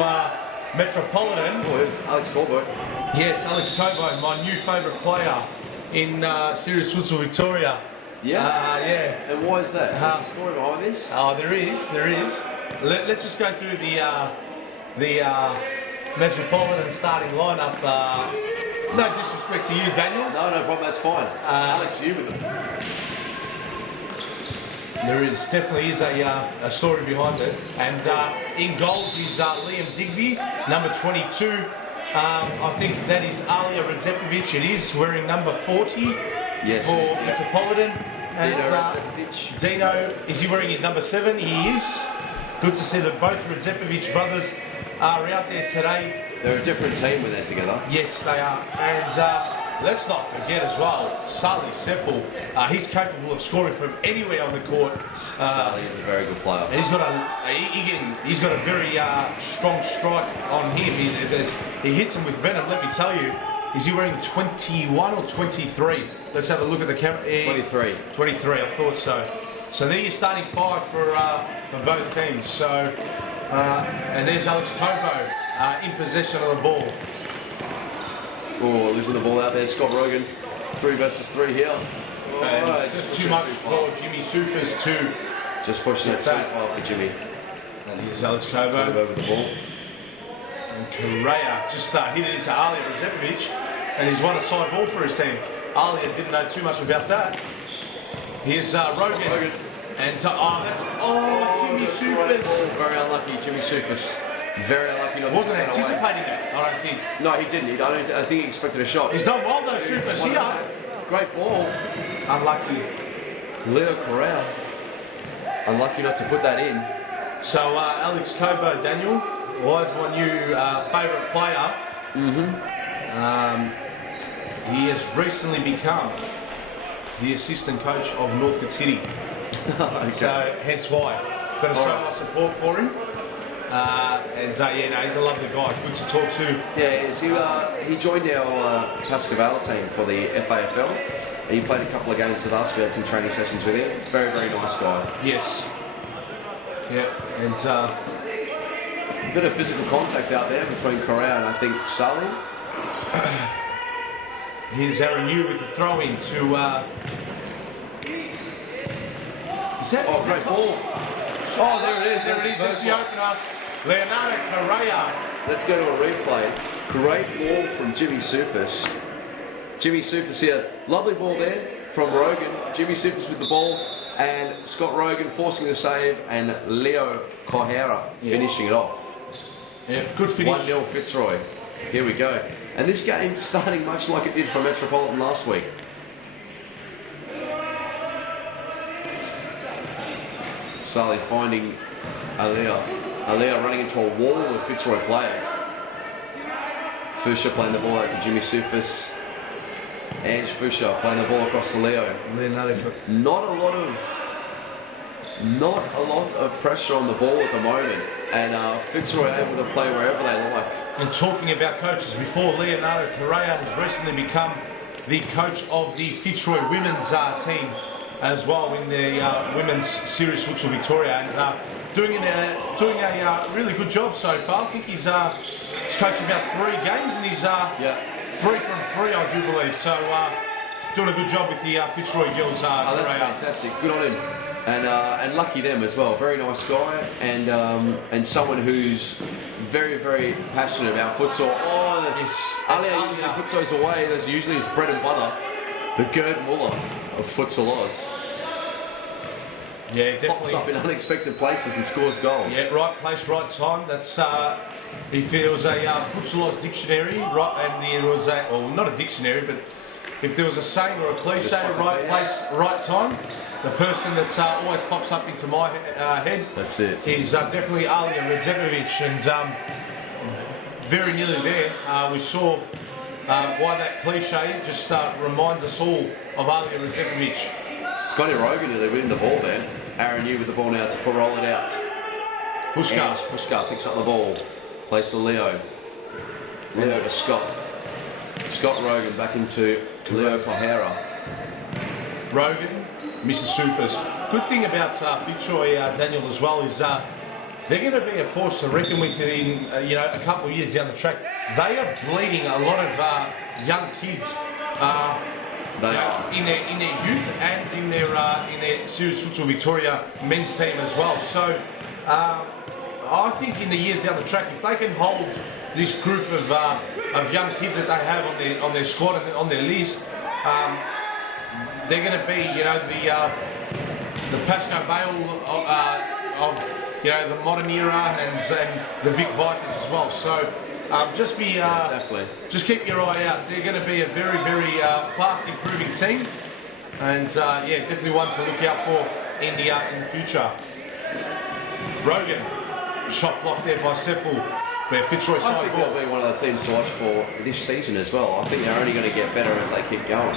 Metropolitan. Oh, it's Alex Coburn. Yes, Alex Coburn, my new favourite player in Series Futsal Victoria. Yes? Yeah. And why is that? There's a story behind this? Oh, there is. Let's just go through the Metropolitan starting lineup. No disrespect to you, Daniel. No problem, that's fine. Alex, you with them. There definitely is a story behind it. And in goals is Liam Digby, number 22. I think that is Alia Redzepovic. It is wearing number 40 yes, for is, yeah. Metropolitan. Dino And Redzepovic. Dino, is he wearing his number 7? He is. Good to see that both Redzepovic brothers are out there today. They're a different team when they're together. Yes, they are. And let's not forget as well, Sali Seppel. He's capable of scoring from anywhere on the court. Sali is a very good player. And he's got a very strong strike on him. He hits him with venom, let me tell you. Is he wearing 21 or 23? Let's have a look at the camera. 23. 23, I thought so. So there you're starting 5 for both teams. So, and there's Alex Cobo in possession of the ball. Oh, losing the ball out there. Scott Rogan, 3 versus 3 here. Oh, it's just too much for Jimmy Sufis to just pushing it too far for Jimmy. And here's Alex Cobo with the ball. And Correa just hit it into Alia Redzepovic, and he's won a side ball for his team. Alia didn't know too much about that. Here's Rogan. And Jimmy Sufis. Very unlucky, Jimmy Sufis. Very unlucky not to wasn't anticipating it, I don't think. No, he didn't. I think he expected a shot. He's done well though, Sufis here. Great ball. Unlucky. Leo Correa. Unlucky not to put that in. So Alex Cobo, Daniel, was my new favourite player. He has recently become the assistant coach of Northcote City. Okay. So hence why. Got to show my support for him. He's a lovely guy. Good to talk to. Yeah, he joined our Pasco team for the FAFL, and he played a couple of games with us. We had some training sessions with him. Very, very nice guy. Yes. Yeah, and a bit of physical contact out there between Correa and I think Sully. Here's Aaron Yu with the throw-in to. Great ball. Oh, there it is. That's the opener. Leonardo Correa. Let's go to a replay. Great ball from Jimmy Sufis. Jimmy Sufis here. Lovely ball there from Rogan. Jimmy Sufis with the ball. And Scott Rogan forcing the save. And Leo Correa finishing it off. Yeah, good finish. 1-0 Fitzroy. Here we go. And this game starting much like it did for Metropolitan last week. Sully finding Alia running into a wall of Fitzroy players. Fusha playing the ball out to Jimmy Sufis. Ange Fusha playing the ball across to Leo. Not a lot of pressure on the ball at the moment, and Fitzroy able to play wherever they like. And talking about coaches, before Leonardo Correa has recently become the coach of the Fitzroy women's team as well in the women's series Futsal Victoria, and doing a really good job so far. I think he's coached about 3 games, and he's 3 from 3, I do believe. So doing a good job with the Fitzroy girls. That's fantastic. Good on him. And lucky them as well. Very nice guy, and someone who's very, very passionate about futsal. Oh, yes. Alia usually puts those away. That's usually his bread and butter. The Gerd Muller of Futsal Oz. Yeah, definitely. Pops up in unexpected places and scores goals. Yeah, right place, right time. That's if there was a Futsal Oz dictionary, right, and there was a, well, not a dictionary, but if there was a saying or a cliche, right place, right time, the person that always pops up into my head, that's it, is definitely Alia Redzepovic, and very nearly there. We saw why that cliche just reminds us all of Alia Redzepovic. Scotty Rogan nearly winning the ball there. Aaron New with the ball now to roll it out. Fuska picks up the ball, plays to Leo. Leo to Scott. Scott Rogan back into Leo Kohara. Rogan, Mr. Sufas. Good thing about Fitzroy, Daniel, as well, is they're going to be a force to reckon with in a couple of years down the track. They are bleeding a lot of young kids in their youth and in their Series Futsal Victoria men's team as well. So I think in the years down the track, if they can hold this group of young kids that they have on their squad and on their list, they're going to be, the Pasco Vale of the modern era, and the Vic Vikings as well. So just keep your eye out. They're going to be a very, very fast improving team, and definitely one to look out for in the future. Rogan, shot blocked there by Seffel. I think they'll be one of the teams to watch for this season as well. I think they're only going to get better as they keep going.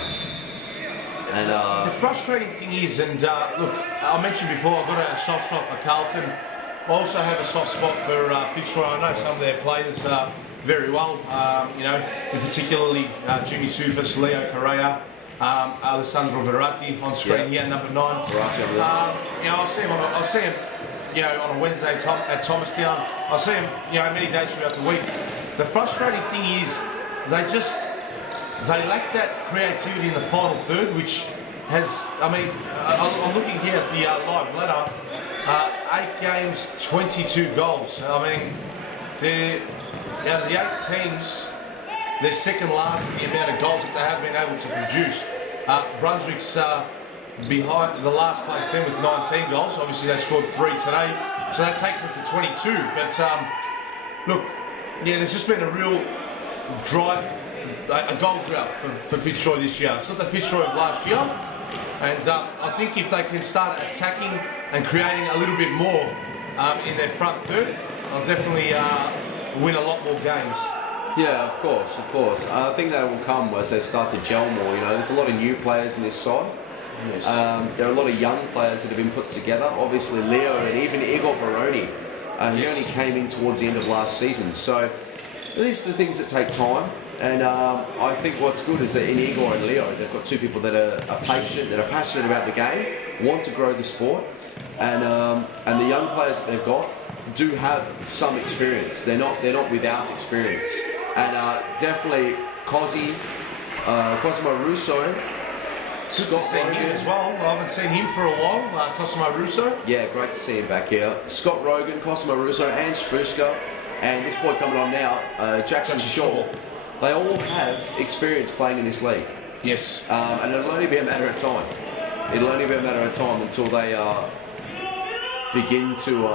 And the frustrating thing is, and look, I mentioned before, I've got a soft spot for Carlton. I also have a soft spot for Fitzroy. I know some of their players very well, in particularly Jimmy Sufas, Leo Correa, Alessandro Verratti on screen here, number 9. I'll see him on a Wednesday at Thomastown. I see him, many days throughout the week. The frustrating thing is they lack that creativity in the final third, which has, I'm looking here at the live ladder, 8 games, 22 goals. They're, out of the 8 teams, they're second last in the amount of goals that they have been able to produce. Brunswick's behind the last place team with 19 goals. Obviously they scored 3 today, so that takes them to 22. But look, there's just been a real drive, a goal drought for Fitzroy this year. It's not the Fitzroy of last year, and I think if they can start attacking and creating a little bit more in their front third, they'll definitely win a lot more games. Yeah, of course. I think that will come as they start to gel more. There's a lot of new players in this side. Yes. There are a lot of young players that have been put together. Obviously Leo and even Igor Baroni. He only came in towards the end of last season. So these are the things that take time. And I think what's good is that in Igor and Leo, they've got 2 people that are patient, that are passionate about the game, want to grow the sport, and the young players that they've got do have some experience. They're not without experience. And definitely Cosimo Russo. Good to see him as well. I haven't seen him for a while, Cosimo Russo. Yeah, great to see him back here. Scott Rogan, Cosimo Russo, Ange Fuska, and this boy coming on now, Jackson Shaw. They all have experience playing in this league. Yes. And it'll only be a matter of time. Until they begin to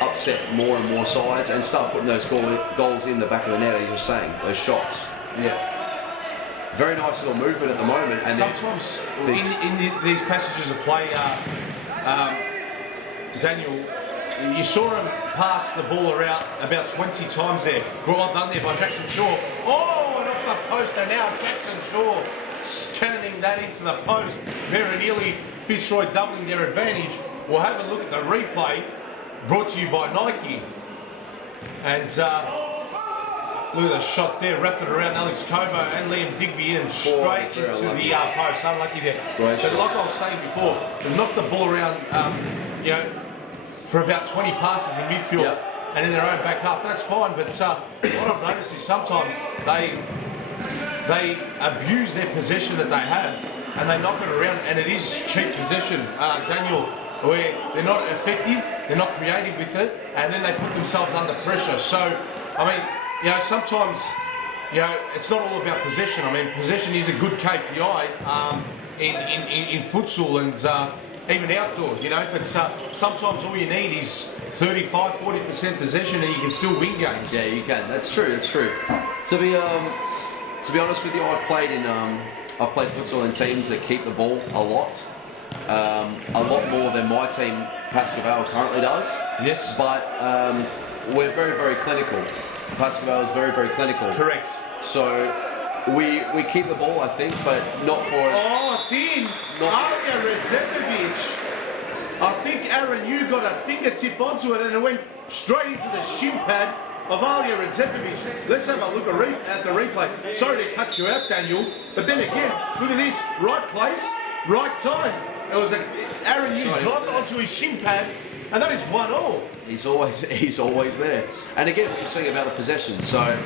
upset more and more sides and start putting those goals in the back of the net, as you were saying, those shots. Yeah. Very nice little movement at the moment. And sometimes in these passages of play, Daniel, you saw him pass the ball around about 20 times there. Well done there by Jackson Shaw. Oh, and off the post, and now Jackson Shaw cannoning that into the post. Very nearly Fitzroy doubling their advantage. We'll have a look at the replay brought to you by Nike. And look at the shot there, wrapped it around Alex Cobo and Liam Digby and straight into the post. Unlucky there. But like I was saying before, they've knocked the ball around, you know, for about 20 passes in midfield and in their own back half. That's fine, but what I've noticed is sometimes they abuse their possession that they have and they knock it around, and it is cheap possession, Daniel, where they're not effective, they're not creative with it, and then they put themselves under pressure. So, I mean, you know, sometimes, you know, it's not all about possession. I mean, possession is a good KPI in futsal and even outdoor, you know, but sometimes all you need is 35, 40% possession and you can still win games. Yeah, you can. That's true. That's true. To be honest with you, I've played futsal in teams that keep the ball a lot more than my team, Pasco currently does. Yes. But we're very, very clinical. Pasco is very, very clinical. Correct. So we keep the ball, I think, but not for... Oh, it's in. Alia Redzepovic. I think Aaron, you got a fingertip onto it and it went straight into the shin pad of Alia Redzepovic. Let's have a look at the replay. Sorry to cut you out, Daniel, but then again, look at this. Right place, right time. It was Aaron Hughes got onto his shin pad, and that is 1-1. He's always there. And again, what you're saying about the possession. So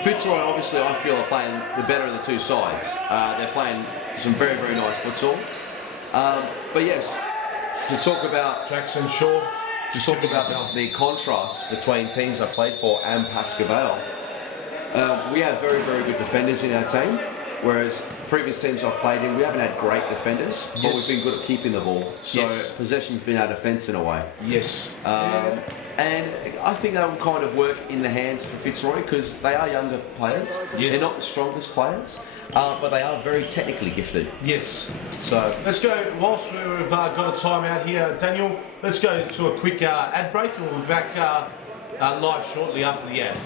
Fitzroy, obviously, I feel are playing the better of the two sides. They're playing some very, very nice futsal. But yes, to talk about Jackson Shaw, to talk about the contrast between teams I've played for and Pasco Vale, we have very, very good defenders in our team. Whereas previous teams I've played in, we haven't had great defenders, but we've been good at keeping the ball. So possession's been our defence in a way. Yes. And I think that will kind of work in the hands for Fitzroy because they are younger players. Yes. They're not the strongest players, but they are very technically gifted. Yes. So let's go, whilst we've got a time out here, Daniel, let's go to a quick ad break and we'll be back live shortly after the ad.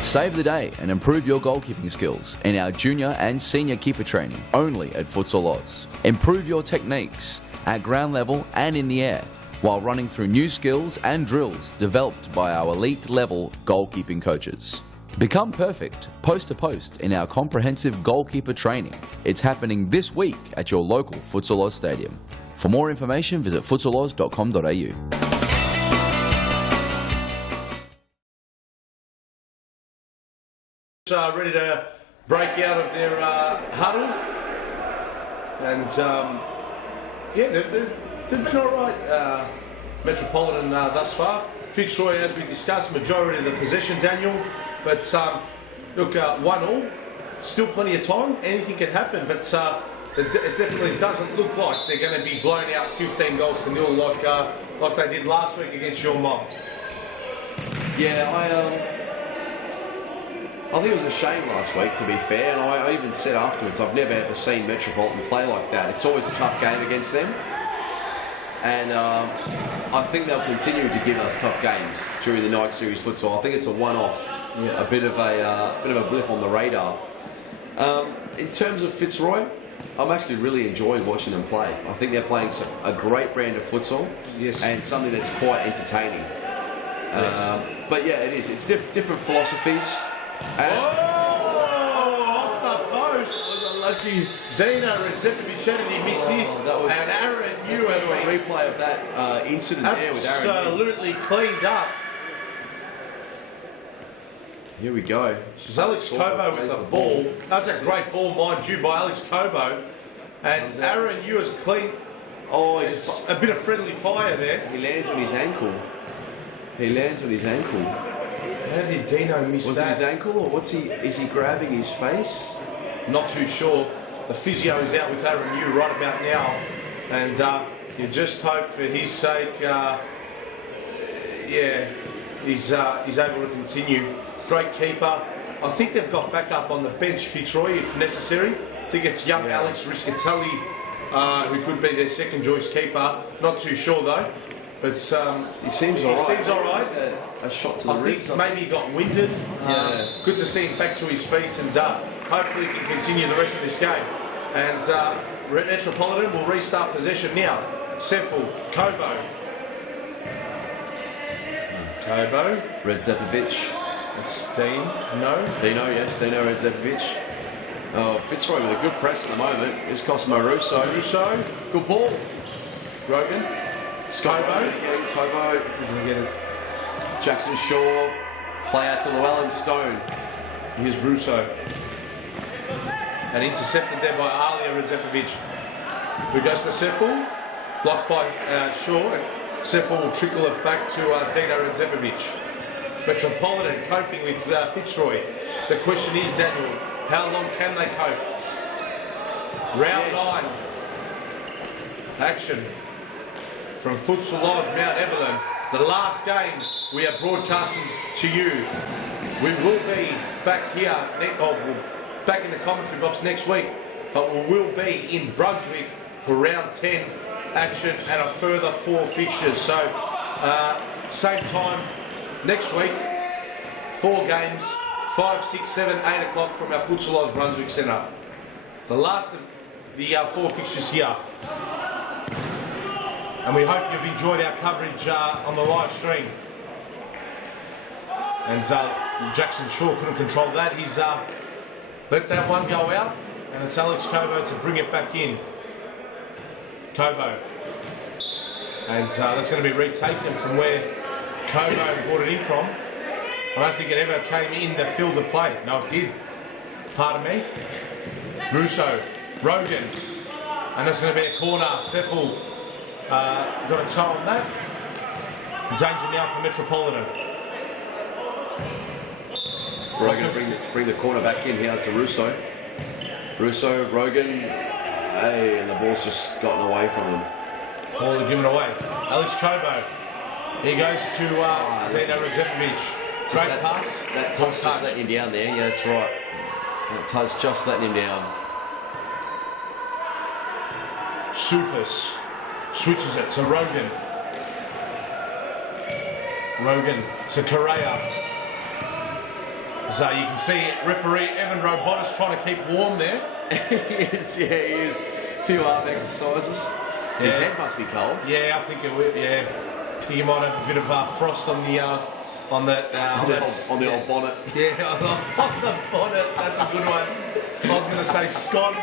Save the day and improve your goalkeeping skills in our junior and senior keeper training only at Futsal Oz. Improve your techniques at ground level and in the air while running through new skills and drills developed by our elite level goalkeeping coaches. Become perfect post to post in our comprehensive goalkeeper training. It's happening this week at your local Futsal Oz stadium. For more information, visit futsaloz.com.au. Ready to break out of their huddle, and yeah, they've been all right. Metropolitan thus far. Fitzroy, as we discussed, majority of the possession, Daniel. But look, 1-1, still plenty of time. Anything can happen, but it definitely doesn't look like they're going to be blown out 15 goals to nil like they did last week against your mob. Yeah, I think it was a shame last week, to be fair, and I even said afterwards, I've never ever seen Metropolitan play like that. It's always a tough game against them, and I think they'll continue to give us tough games during the night series futsal. I think it's a one-off, a bit of a blip on the radar. In terms of Fitzroy, I'm actually really enjoying watching them play. I think they're playing a great brand of futsal, and something that's quite entertaining. But yeah, it is. It's different philosophies. Off the post was a lucky Dino Redzepovic, and he missed his. And Aaron, you have a replay of that incident there with Aaron. Absolutely cleaned up. Here we go. Alex Cobo with the ball. That's a great ball, mind you, by Alex Cobo. And Aaron, you has clean. Oh, it's a bit of friendly fire there. He lands on his ankle. How did Dino miss that? Was it his ankle, or is he grabbing his face? Not too sure. The physio is out with Aaron Yu right about now, and you just hope for his sake, he's able to continue. Great keeper, I think they've got backup on the bench, Fitzroy, if necessary. I think it's young Alex Riscatelli, who could be their second choice keeper. Not too sure though. But he seems all right. He seems all right. A shot to the ribs. I think maybe he got winded. Good to see him back to his feet, and hopefully he can continue the rest of this game. And Metropolitan will restart possession now. Seffel, Kobo. Kobo. Redzepovic. That's Dean. No. Dino, yes. Dino Redzepovic. Oh, Fitzroy with a good press at the moment. It's Cosimo Russo. Russo. Good ball. Rogan. Kobo. Kobo. Who's going to get it? Jackson Shaw. Play out to Llewellyn Stone. Here's Russo. And intercepted there by Alia Redzepovic. Who goes to Seffel. Blocked by Shaw. And Seffel will trickle it back to Dino Redzepovic. Metropolitan coping with Fitzroy. The question is, Daniel, how long can they cope? Round 9. Action from Futsal Live Mount Evelyn. The last game we are broadcasting to you. We will be back here, back in the commentary box next week, but we will be in Brunswick for round 10 action and a further 4 fixtures. So, same time next week, 4 games, 5, 6, 7, 8 o'clock from our Futsal Live Brunswick Centre. The last of the 4 fixtures here. And we hope you've enjoyed our coverage on the live stream. And Jackson Shaw couldn't control that. He's let that one go out, and it's Alex Kobo to bring it back in. Kobo. And that's going to be retaken from where Kobo brought it in from. I don't think it ever came in the field of play. No, it did. Pardon me. Russo. Rogan. And that's going to be a corner. Seffel got a toe on that. Danger now for Metropolitan. Rogan bring the corner back in here to Russo. Russo, Rogan. Hey, and the ball's just gotten away from him. Ball given away. Alex Kobo. He goes to Dino Redzepovic. Great pass. That touch just letting him down there. Yeah, that's right. That touch just letting him down. Sufis switches it to Rogan. Rogan to Correa. So you can see referee Evan Robotis trying to keep warm there. He is, yeah, he is. A few arm exercises. Yeah. His head must be cold. Yeah, I think it will. Yeah, I think he might have a bit of frost on the on the old bonnet. Yeah, on the bonnet. That's a good one. I was going to say Scott.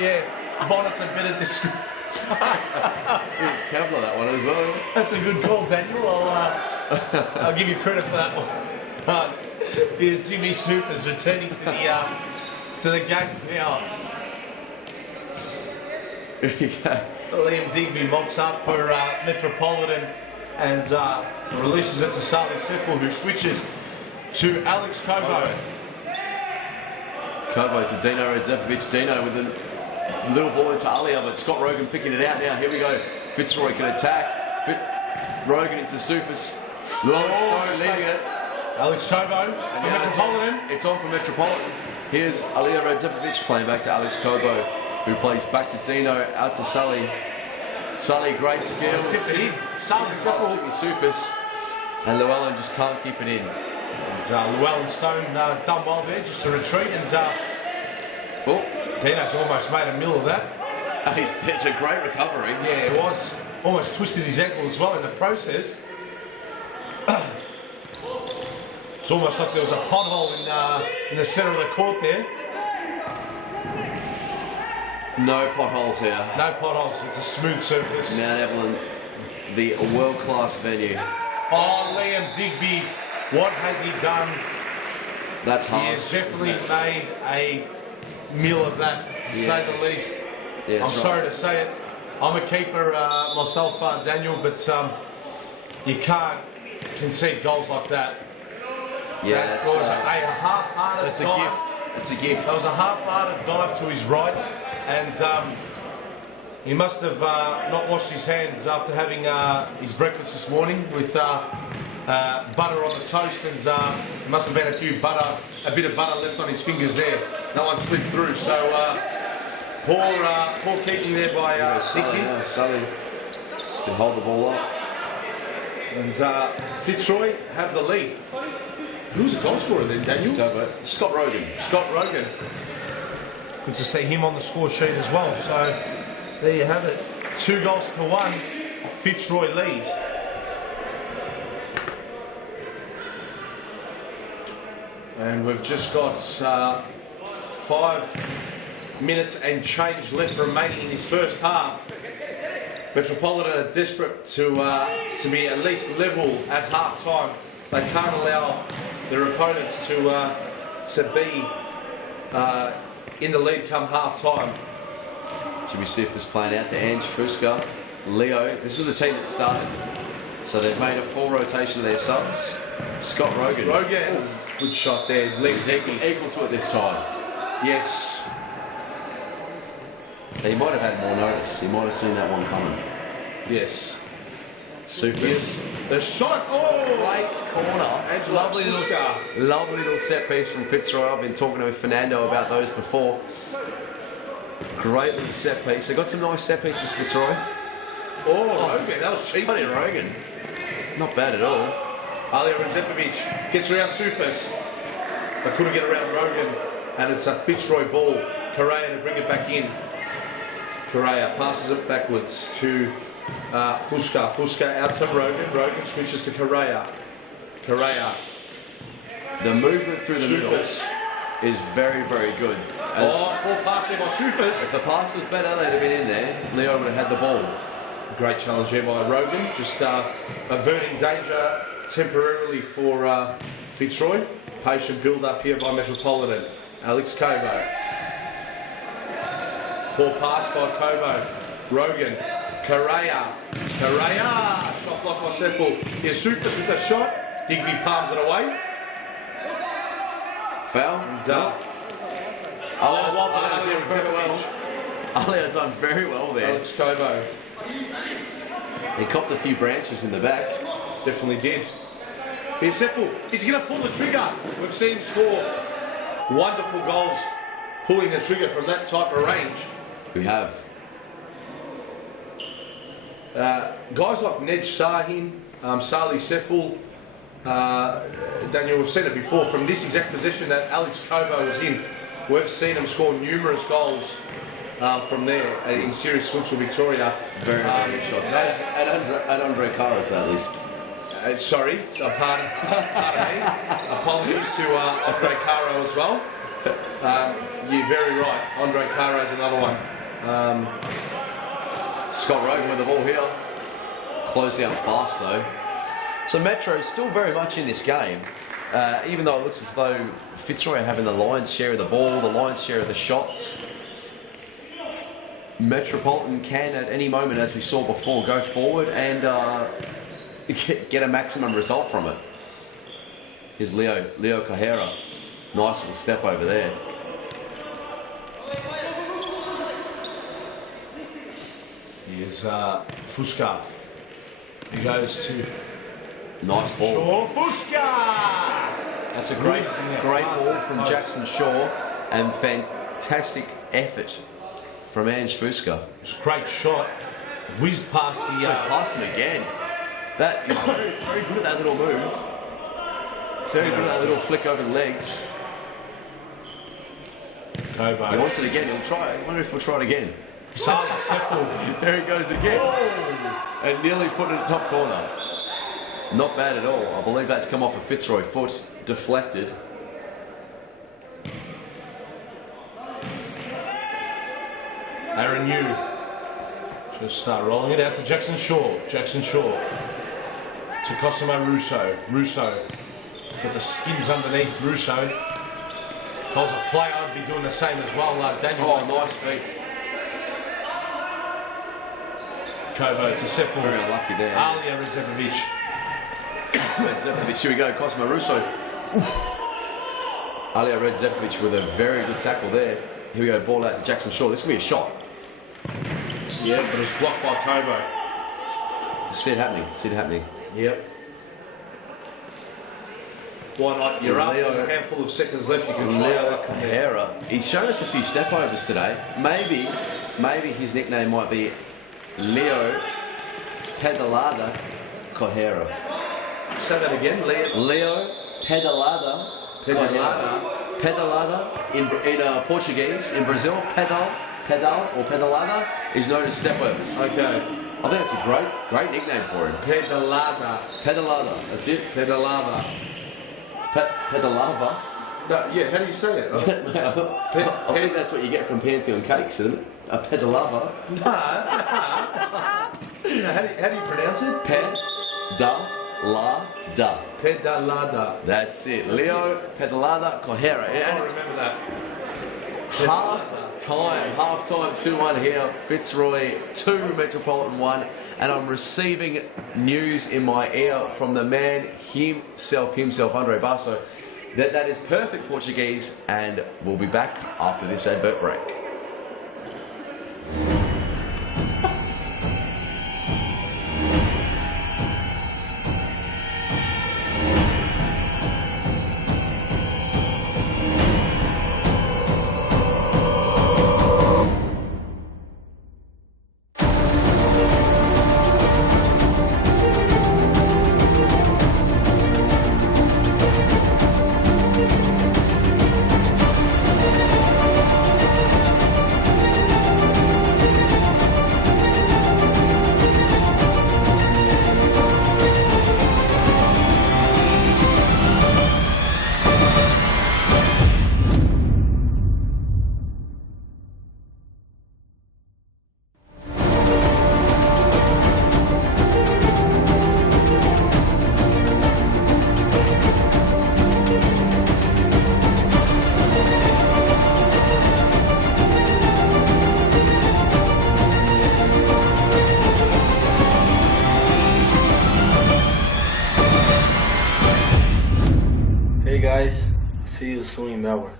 Yeah, bonnet's a bit of description. It's Kevlar, that one as well. That's a good call, Daniel. I'll give you credit for that one. Here's Jimmy Supers returning to the game now. Liam Digby mops up for Metropolitan and releases it to Sally Seffel, who switches to Alex Kobo. Kobo to Dino Redzepovic. Dino with a little ball into Alia, but Scott Rogan picking it out now. Here we go. Fitzroy can attack. Rogan into Sufis. Long Stone leaving it. Alex Kobo for Metropolitan. It's on for Metropolitan. Here's Alia Redzepovic playing back to Alex Kobo, who plays back to Dino, out to Sully. Sully, great skills. Sully Sufis. And Llewellyn just can't keep it in. And Llewellyn Stone done well there, just to retreat. And Dino's almost made a mill of that. It's a great recovery. Yeah, it was. Almost twisted his ankle as well in the process. It's almost like there was a pothole in the centre of the court there. No potholes here. No potholes. It's a smooth surface. Mount Evelyn, the world-class venue. Oh, Liam Digby, what has he done? That's hard. He has definitely made a meal of that, to say the least. Yeah, I'm sorry to say it. I'm a keeper myself, Daniel, but you can't concede goals like that. Yeah, that was a half-hearted It's a dive. gift. It's a gift. That was a half-hearted dive to his right, and he must have not washed his hands after having his breakfast this morning with butter on the toast, and there must have been a bit of butter left on his fingers there. No one slipped through, so poor keeping there by Sully can hold the ball up. And Fitzroy have the lead. Who's the goal scorer then, Daniel? Scott Rogan. Scott Rogan. Good to see him on the score sheet as well. So there you have it. 2-1. Fitzroy leads. And we've just got 5 minutes and change left remaining in this first half. Metropolitan are desperate to be at least level at half time. They can't allow their opponents to be in the lead come half time. Jimmy Sif is playing out to Ange Fusca. Leo, this is the team that started. So they've made a full rotation of their subs. Scott Rogan. Good shot there. Equal to it this time. Yes. He might have had more notice. He might have seen that one coming. Yes. Sufis. The shot. Oh! Great corner. Lovely little set piece from Fitzroy. I've been talking to Fernando about those before. Great little set piece. They got some nice set pieces, Fitzroy. Rogan. That was cheap. Rogan. Not bad at all. Alia Redzepovic gets around Sufis, but couldn't get around Rogan, and it's a Fitzroy ball. Correa to bring it back in. Correa passes it backwards to Fusca. Fusca out to Rogan. Rogan switches to Correa. Correa. The movement through the middle is very, very good. Poor pass there by Sufis. If the pass was better, they'd have been in there. Leo would have had the ball. Great challenge there by Rogan, just averting danger temporarily for Fitzroy. Patient build up here by Metropolitan. Alex Cobo. Poor pass by Cobo. Rogan. Correa. Shot blocked by Seffel. Here's Sufis with a shot. Digby palms it away. Foul. And, Alia done very well there. Alex Cobo. He copped a few branches in the back. Definitely did. Here's Seffel. Is he going to pull the trigger? We've seen him score wonderful goals pulling the trigger from that type of range. We have. Guys like Ned Sahin, Salih Seffel, Daniel, we've seen it before from this exact position that Alex Cobo was in. We've seen him score numerous goals from there in Serious Futsal Victoria. Very good shots. And Andre Caras at least. Sorry, pardon me. Apologies to Andre Caro as well. You're very right. Andre Caro is another one. Scott Rogan with the ball here. Closed out fast though. So Metro is still very much in this game. Even though it looks as though Fitzroy are having the lion's share of the ball, the lion's share of the shots. Metropolitan can at any moment, as we saw before, go forward and get a maximum result from it. Here's Leo Cajera. Nice little step over there. Here's Fusca. He goes to... Nice ball. Shaw. Fusca! That's a great ball from Jackson Shaw and fantastic effort from Ange Fusca. It's a great shot. Whizzed past the... Past him again. That is very, very good at that little move. Very good at that little flick over the legs. Cobo. He wants it again. He'll try it. I wonder if he'll try it again. Salih Seffel. There he goes again. And nearly put it in the top corner. Not bad at all. I believe that's come off a Fitzroy foot. Deflected. Aaron Yu. Just start rolling it out to Jackson Shaw. Jackson Shaw. To Cosimo Russo. Russo. Got the skins underneath Russo. If I was a player, I'd be doing the same as well, Daniel. Oh, nice feet. Kobo to Seffel. Very unlucky there. Alia Redzepovic. Redzepovic, here we go. Cosimo Russo. Alia Redzepovic with a very good tackle there. Here we go, ball out to Jackson Shaw. This could be a shot. Yeah, but it's blocked by Kobo. See it happening. See it happening. Yep. why not? You're up. Leo. There's a handful of seconds left. You can try Leo that. Cojera. He's shown us a few step overs today. Maybe his nickname might be Leo Pedalada Cojera. Say that again, Leo Pedalada. Pedalada in Portuguese. In Brazil, pedal or pedalada is known as step overs. Okay. I think that's a great nickname for him. Pedalada. That's it. Pedalava. Pedalava. No, yeah, how do you say it? I think that's what you get from Pantheon Cakes, isn't it? A pedalava. How do you pronounce it? Pedalada. Pedalada. That's it. Leo Pedalada Cojera. I remember that. Half time 2-1 here. Fitzroy 2, Metropolitan 1. And I'm receiving news in my ear from the man himself, Andre Basso, that is perfect Portuguese, and we'll be back after this advert break. Guys, see you soon in Melbourne.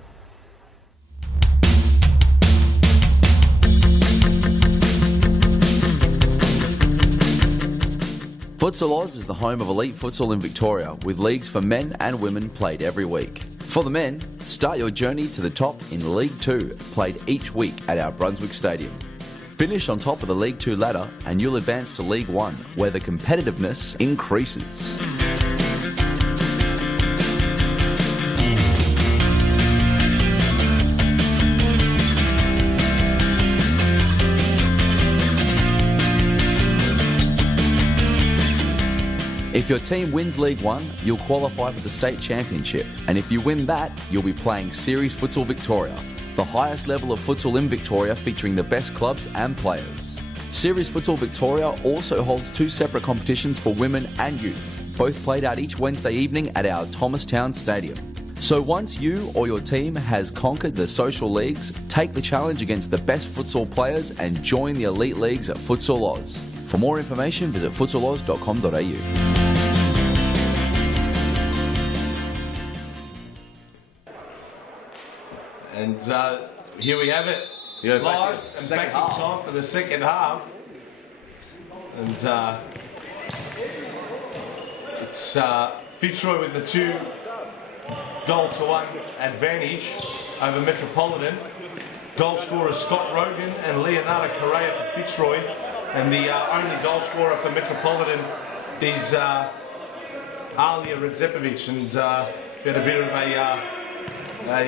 Futsal Oz is the home of elite futsal in Victoria, with leagues for men and women played every week. For the men, start your journey to the top in League 2, played each week at our Brunswick Stadium. Finish on top of the League 2 ladder and you'll advance to League 1, where the competitiveness increases. If your team wins League 1, you'll qualify for the State Championship, and if you win that, you'll be playing Series Futsal Victoria, the highest level of futsal in Victoria featuring the best clubs and players. Series Futsal Victoria also holds 2 separate competitions for women and youth, both played out each Wednesday evening at our Thomastown Stadium. So once you or your team has conquered the social leagues, take the challenge against the best futsal players and join the elite leagues at Futsal Oz. For more information, visit futsaloz.com.au. And here we have it, live and back in time for the second half. And it's Fitzroy with the 2-goal-to-1 advantage over Metropolitan. Goal scorers Scott Rogan and Leonardo Correa for Fitzroy, and the only goal scorer for Metropolitan is Alia Redzepovic, and we had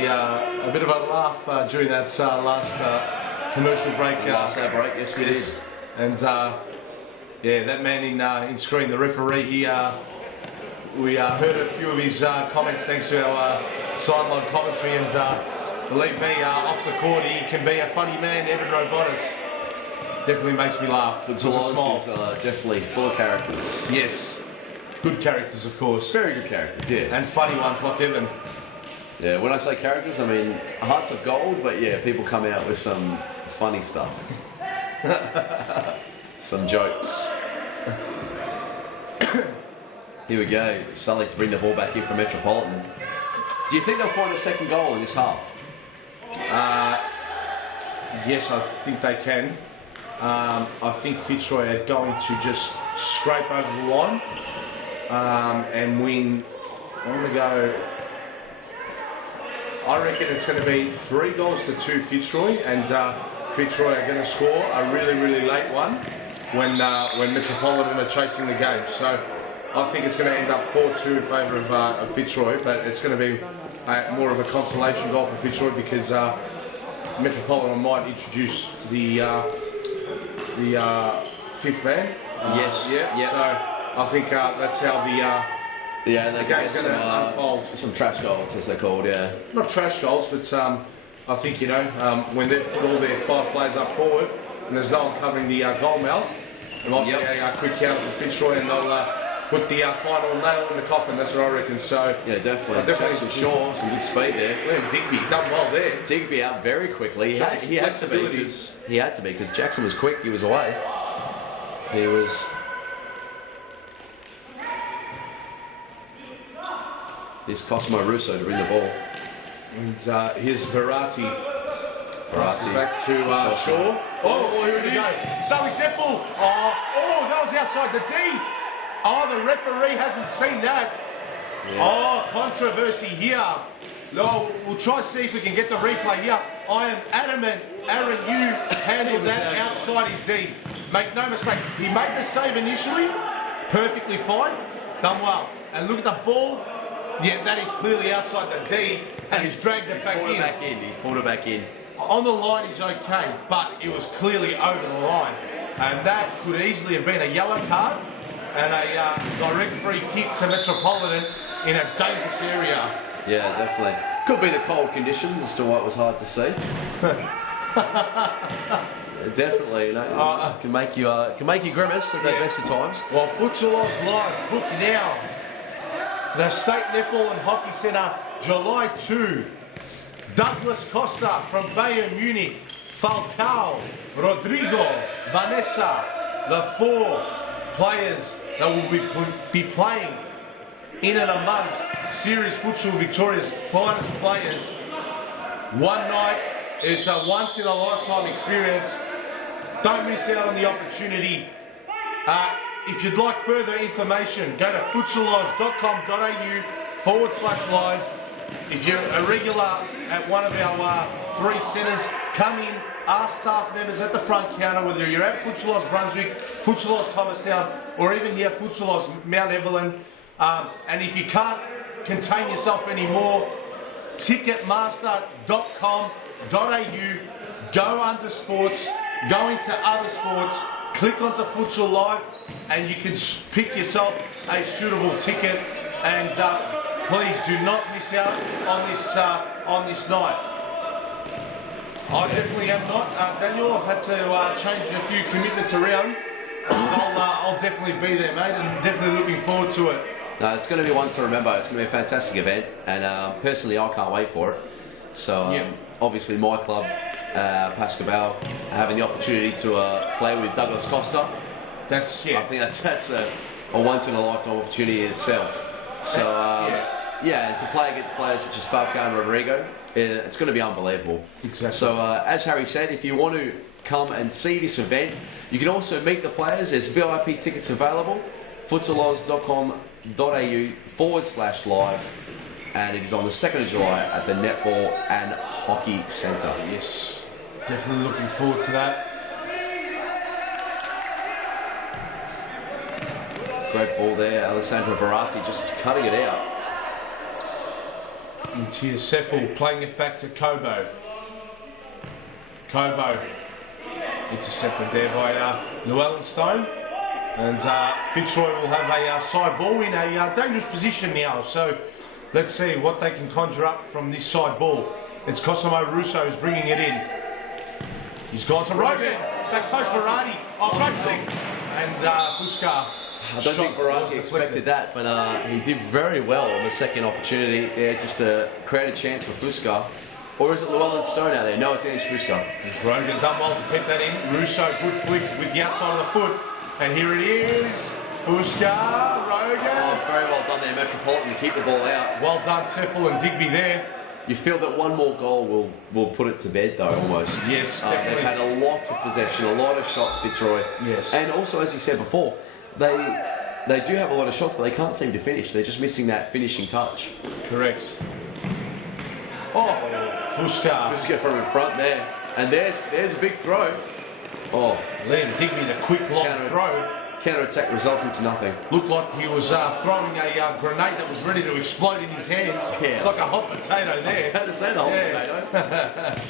a bit of a laugh during that last commercial break. Last break, yes we did. And yeah, that man in screen, the referee, we heard a few of his comments thanks to our sideline commentary, and believe me, off the court he can be a funny man. Evan Robotis definitely makes me laugh. Futsal Oz is definitely full of characters. Yes, good characters of course. Very good characters, yeah. And funny ones like Evan. Yeah, when I say characters, I mean hearts of gold, but yeah, people come out with some funny stuff. Some jokes. Here we go, Sully to bring the ball back in for Metropolitan. Do you think they'll find a second goal in this half? Yes, I think they can. I think Fitzroy are going to just scrape over the line and win I'm going to go... I reckon it's going to be 3 goals to 2 Fitzroy, and Fitzroy are going to score a really, really late one when Metropolitan are chasing the game. So I think it's going to end up 4-2 in favour of Fitzroy, but it's going to be more of a consolation goal for Fitzroy because Metropolitan might introduce the 5th man. Yes. Yeah. Yep. So I think that's how They can game's get going to unfold. some trash goals, as they're called, yeah. Not trash goals, but I think, when they've put all their 5 players up forward and there's no one covering the goal mouth, it might be a quick counter for Fitzroy and they'll put the final nail in the coffin. That's what I reckon. So Yeah, definitely. Jackson Shaw, some good speed there. Yeah, Digby done well there. Digby out very quickly. He had to be because Jackson was quick. He was away. He was. This Cosmo Russo to bring the ball. And here's Verratti. Verratti. Back to Shaw. Oh, here it is. Sully Seffel. Oh, that was outside the D. Oh, the referee hasn't seen that. Yeah. Oh, controversy here. No, we'll try to see if we can get the replay here. I am adamant, Aaron, you handled that outside his D. Make no mistake. He made the save initially. Perfectly fine. Done well. And look at the ball. Yeah, that is clearly outside the D. And he's dragged it back in. He's pulled it back in. On the line, he's okay. But it was clearly over the line. And that could easily have been a yellow card. And a direct free kick to Metropolitan in a dangerous area. Yeah, definitely. Could be the cold conditions as to why it was hard to see. Definitely, can make you grimace at the best of times. Well, Futsal's live. Book now. The State Netball and Hockey Centre, July 2. Douglas Costa from Bayern Munich. Falcao, Rodrigo, Vanessa, the 4 players that will be playing in and amongst Series Futsal Victoria's finest players. One night, it's a once-in-a-lifetime experience. Don't miss out on the opportunity. If you'd like further information, go to futsalodge.com.au/live. If you're a regular at one of our 3 centres, come in. Our staff members at the front counter, whether you're at Futsalos Brunswick, Futsalos Thomastown, or even here Futsalos Mount Evelyn. And if you can't contain yourself anymore, ticketmaster.com.au, go under sports, go into other sports, click onto Futsal Live, and you can pick yourself a suitable ticket. And please do not miss out on this night. I definitely am not, Daniel. I've had to change a few commitments around. I'll definitely be there, mate, and definitely looking forward to it. No, it's going to be one to remember. It's going to be a fantastic event, and personally, I can't wait for it. So, obviously, my club, Pasco, having the opportunity to play with Douglas Costa. I think that's a once-in-a-lifetime opportunity in itself. So, and to play against players such as Falcao and Rodrigo, it's going to be unbelievable. Exactly. So, as Harry said, if you want to come and see this event, you can also meet the players. There's VIP tickets available. futsalodge.com.au/live, and it is on the 2nd of July at the Netball and Hockey Centre. Yes, definitely looking forward to that. Great ball there, Alessandro Verratti just cutting it out. And here's Seffel playing it back to Kobo. Kobo intercepted there by Llewellyn Stone. And Fitzroy will have a side ball in a dangerous position now. So let's see what they can conjure up from this side ball. It's Cosimo Russo who's bringing it in. He's gone to Rogan. Back close Verratti. Oh, great flick. And Fusca. I don't think Verratti expected that, but he did very well on the second opportunity there, just to create a chance for Fusca. Or is it Llewellyn Stone out there? No, it's Ange Fusca. It's Rogan done well to keep that in. Russo, good flick with the outside of the foot. And here it is. Fusca, Rogan. Oh, very well done there, Metropolitan, to keep the ball out. Well done, Seffel and Digby there. You feel that one more goal will put it to bed, though, almost. Yes, they've had a lot of possession, a lot of shots, Fitzroy. Yes. And also, as you said before, they They do have a lot of shots, but they can't seem to finish. They're just missing that finishing touch. Correct. Oh, Fuska. Fuska from in front there. And there's a big throw. Oh. Liam Digby, the quick long throw. Counter-attack resulting to nothing. Looked like he was throwing a grenade that was ready to explode in his hands. Yeah. It's like a hot potato there. I was about to say the hot potato.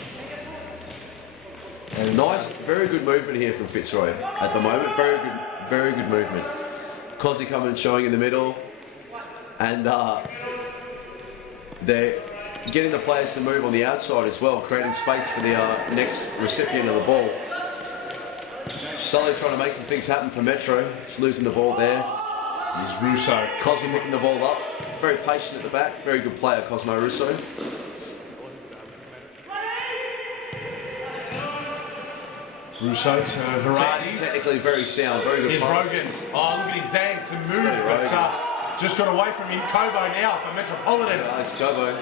And nice, very good movement here from Fitzroy at the moment. Very good movement. Cozzy coming and showing in the middle. And they're getting the players to move on the outside as well, creating space for the next recipient of the ball. Sully trying to make some things happen for Metro. He's losing the ball there. Here's Russo. Cosmo picking the ball up. Very patient at the back. Very good player, Cosmo Russo. Russo to Verratti. Technically very sound. Very good Here's pass. Rogan. Oh, look at him dance and move. But just got away from him. Kobo now for Metropolitan. Nice, Kobo.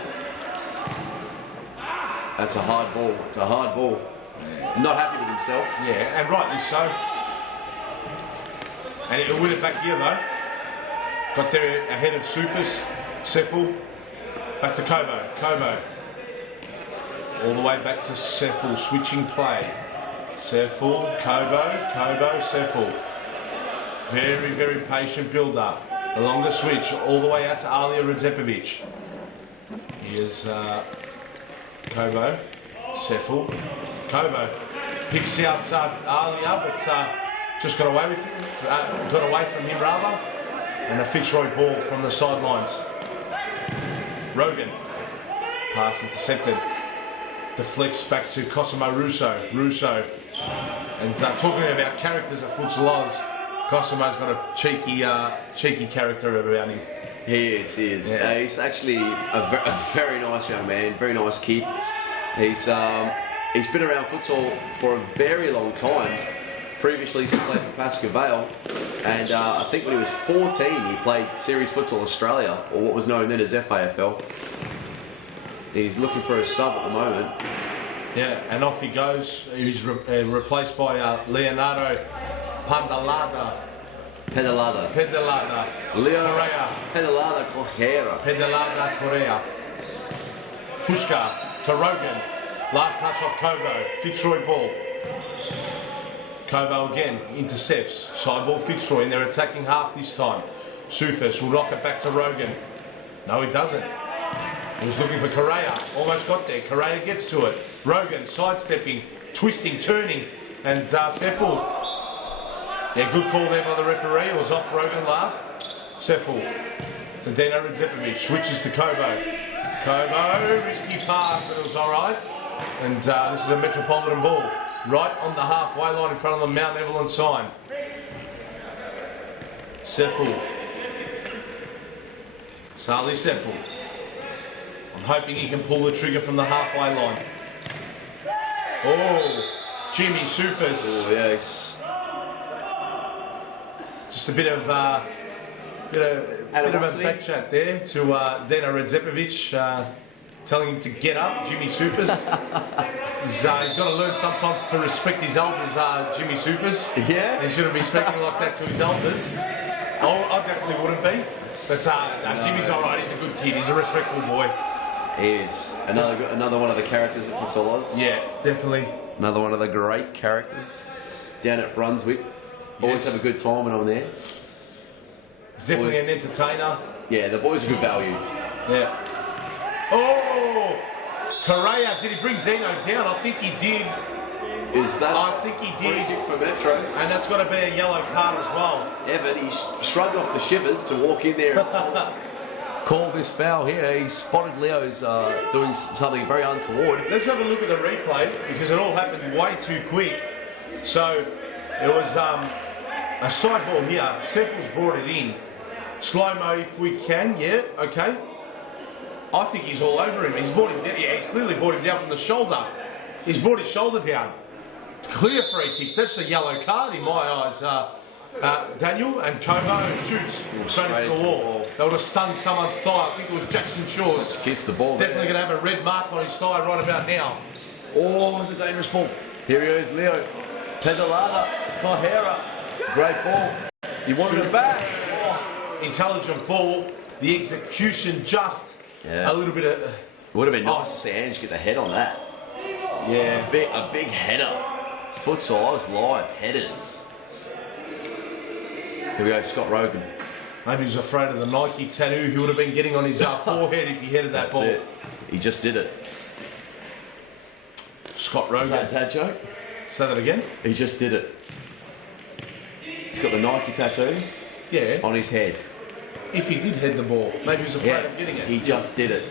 That's a hard ball. It's a hard ball. Not happy with himself. Yeah, and rightly so. And he'll win it back here though. Got there ahead of Sufis, Seffel. Back to Kobo. Kobo. All the way back to Seffel. Switching play. Seffel, Kobo, Seffel. Very patient build up. Along the switch, all the way out to Alia Redzepovic. Here's Kobo, Seffel. Kobo picks out Alia, but just got away with him. Got away from him rather. And a Fitzroy ball from the sidelines. Rogan. Pass intercepted. Deflects back to Cosimo Russo. Russo. And talking about characters at Futsal Oz, Cosimo's got a cheeky character around him. He is. Yeah. He's actually a very nice young man, very nice kid. He's been around futsal for a very long time. Previously, he played for Pasco Vale, and I think when he was 14, he played Series Futsal Australia, or what was known then as FAFL. He's looking for a sub at the moment. Yeah, and off he goes. He's replaced by Leonardo Pedalada. Leo Correa. Pedalada Correa. Fuska to Rogan. Last touch off Kobo. Fitzroy ball. Kobo again intercepts. Side ball Fitzroy, and they're attacking half this time. Sufis will rock it back to Rogan. No, he doesn't. He's looking for Correa. Almost got there. Correa gets to it. Rogan sidestepping, twisting, turning, and Seffel. Yeah, good call there by the referee. It was off Rogan last. Seffel to Dino Redzepovic. Switches to Kobo. Kobo, risky pass, but it was all right. And this is a Metropolitan ball. Right on the halfway line in front of the Mount Evelyn sign. Seffel. Sali Seffel. I'm hoping he can pull the trigger from the halfway line. Oh, Jimmy Sufis. Oh, yes. Just a bit of a back chat there to Dino Redzepovic, telling him to get up, Jimmy Sufis. He's got to learn sometimes to respect his elders, Jimmy Sufis. Yeah? He shouldn't be speaking like that to his elders. I definitely wouldn't be. But Jimmy's all right. He's a good kid. He's a respectful boy. He is. Another one of the characters at Futsal Oz. Yeah, definitely. Another one of the great characters down at Brunswick. Always have a good time when I'm there. He's definitely an entertainer. Yeah, the boys are good value. Yeah. Oh! Correa, did he bring Dino down? I think he did. Is that? I think he did. Free kick for Metro. And that's got to be a yellow card as well. Evan, he's shrugged off the shivers to walk in there and call this foul here. He spotted Leo's doing something very untoward. Let's have a look at the replay because it all happened way too quick. So it was a side ball here. Seffel's brought it in. Slow-mo if we can. Yeah, okay. I think he's all over him. He's brought him down. Yeah, he's clearly brought him down from the shoulder. He's brought his shoulder down. Clear free kick. That's a yellow card in my eyes. Daniel and Kobo shoots straight into the wall. That would have stunned someone's thigh. I think it was Jackson Shaw's. Kicks the ball. He's definitely going to have a red mark on his thigh right about now. Oh, it's a dangerous ball. Here he is, Leo. Pedalada, Cojera. Great ball. He wanted it back. intelligent ball. The execution just Yeah. a little bit of... Would have been nice to see Ange get the head on that. Yeah. A big header. Futsal live headers. Here we go, Scott Rogan. Maybe he was afraid of the Nike tattoo he would have been getting on his forehead if he headed that That's ball. it. He just did it. Scott Is Rogan. that a dad joke? Say that again? He just did it. He's got the Nike tattoo Yeah. on his head. If he did head the ball, maybe he was afraid of getting it. He just did it.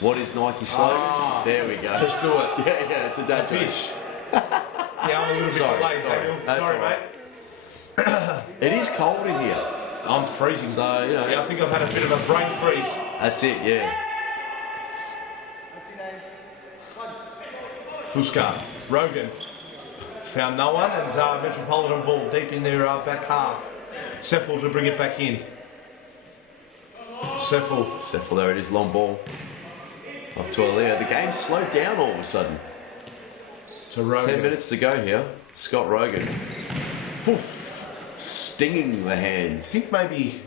What is Nike's slogan? Ah, There we go. Just do it. Yeah, it's a dad joke. Bitch. Yeah, I'm a little bit Sorry, delayed, sorry. Daniel. That's Sorry, all right. mate. It is cold in here. I'm freezing. So, you know. Yeah, I think I've had a bit of a brain freeze. That's it, yeah. Fusca. Rogan. Found no one, and Metropolitan ball deep in their back half. Seffel to bring it back in. Seffel, there it is, long ball. Up to Aaliyah. The game's slowed down all of a sudden. To Rogan. 10 minutes to go here. Scott Rogan. Oof. Stinging the I hands. think maybe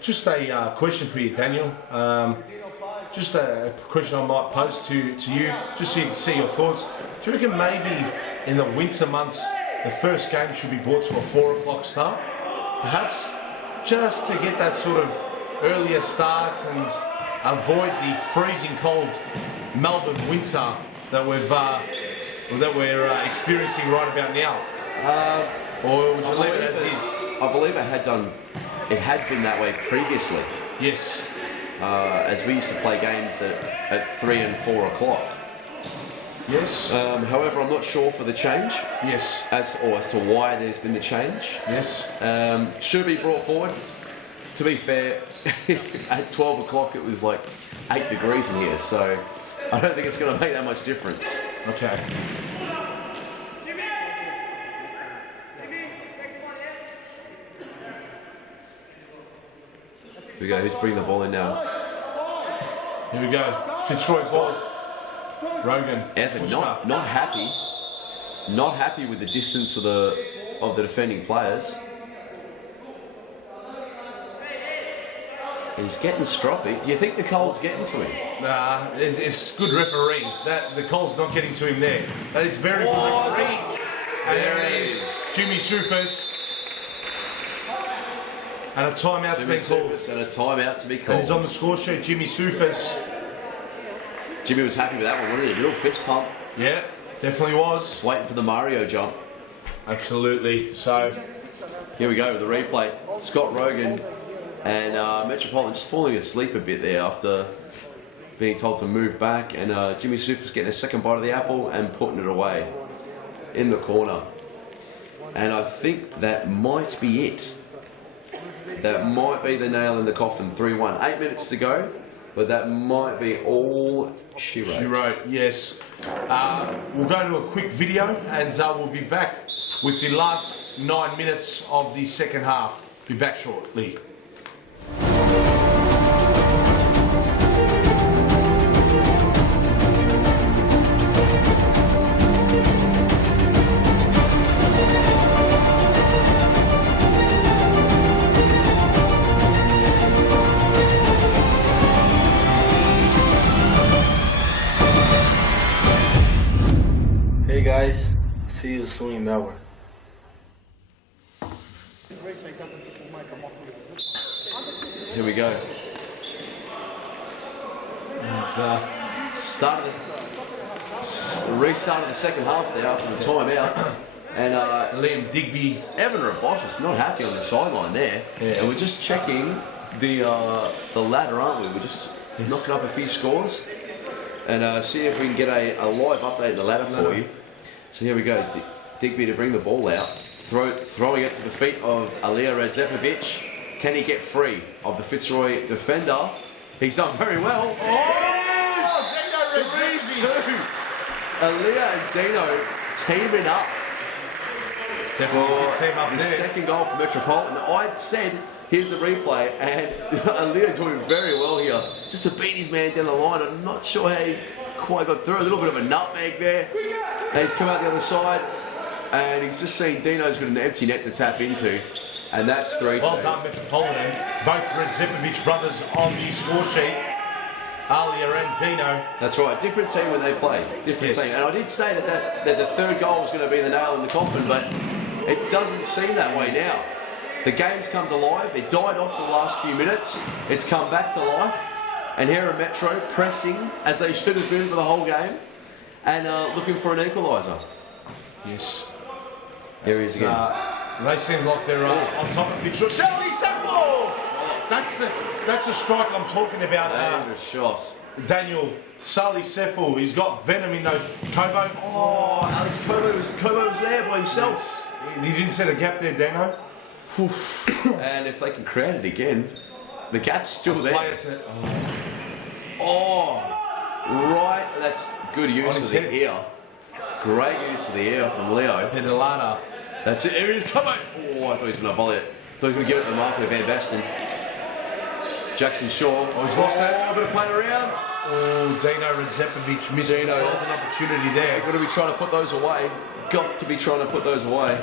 just a question for you, Daniel. Just a question I might pose to you, just so you can see your thoughts. Do you reckon maybe in the winter months the first game should be brought to a 4 o'clock start? Perhaps just to get that sort of earlier start and avoid the freezing cold Melbourne winter that we're experiencing right about now. Or would you leave it as is? I believe it had been that way previously. Yes. As we used to play games at 3 and 4 o'clock. Yes. However, I'm not sure for the change. Yes. As to why there's been the change. Yes. Should it be brought forward? To be fair, at 12 o'clock it was like 8 degrees in here, so I don't think it's going to make that much difference. Okay. Here we go, who's bringing the ball in now? Here we go. Fitzroy ball. Rogan. Evan, not happy. Not happy with the distance of the defending players. He's getting stroppy. Do you think the cold's getting to him? Nah, it's good refereeing. The cold's not getting to him there. That is very good refereeing. And there it is. Jimmy Sufas. And a timeout to be called. And a timeout to be And called. he's on the score sheet, Jimmy Sufas. Jimmy was happy with that one, wasn't he? A little fist pump. Yeah, definitely was. Just waiting for the Mario jump. Absolutely. So, Here we go, the replay. Scott Rogan and Metropolitan just falling asleep a bit there after being told to move back. And Jimmy Sufas getting a second bite of the apple and putting it away in the corner. And I think that might be it. That might be the nail in the coffin. 3-1. 8 minutes to go. But that might be all she wrote. she wrote, yes. We'll go to a quick video and we'll be back with the last 9 minutes of the second half. Be back shortly. Hey guys, see you soon in Melbourne. Here we go. And, Restart of the second half there after the timeout. And Liam Digby. Evan Robotis not happy on the sideline there. Yeah. And we're just checking the ladder, aren't we? We're just knocking up a few scores and see if we can get a live update of the ladder for you. So here we go. Digby to bring the ball out. Throwing it to the feet of Alija Radzepovic. Can he get free of the Fitzroy defender? He's done very well. Oh, Dino Radzepovic. Alija and Dino teaming up. Definitely a good team up The there. second goal for Metropolitan. I'd said, here's the replay, and Alija doing very well here. Just to beat his man down the line. I'm not sure how he quite got through. A little bit of a nutmeg there. And he's come out the other side, and he's just seen Dino's got an empty net to tap into. And that's 3-2. Well done, Metropolitan. Both Redzepovic brothers on the score sheet. Alia and Dino. That's right. Different team when they play. Different Yes. team. And I did say that the third goal was going to be the nail in the coffin, but it doesn't seem that way now. The game's come to life. It died off for the last few minutes. It's come back to life. And here are Metro pressing, as they should have been for the whole game, and looking for an equaliser. Yes. Here he is again. They seem like they're on top of Fitzroy. Sally Sackball! That's the strike I'm talking about. Dangerous shot. Daniel Sully Seffel. He's got venom in those. Kobo. Oh, Alex Kobo was there by himself. He didn't set a gap there, Dano. And if they can create it again, the gap's still there. Play it to, Oh, right. That's good use of the head. ear. Great use of the ear from Leo. Pedalata. That's it. Here it is. Come on. Oh, I thought he was going to volley it. Thought he was going to give it to the marker of Van Basten. Jackson Shaw. Oh, he's lost that. A bit of playing around. Oh, Dino Redzepovic missed a golden opportunity there. Got to be trying to put those away. Got to be trying to put those away.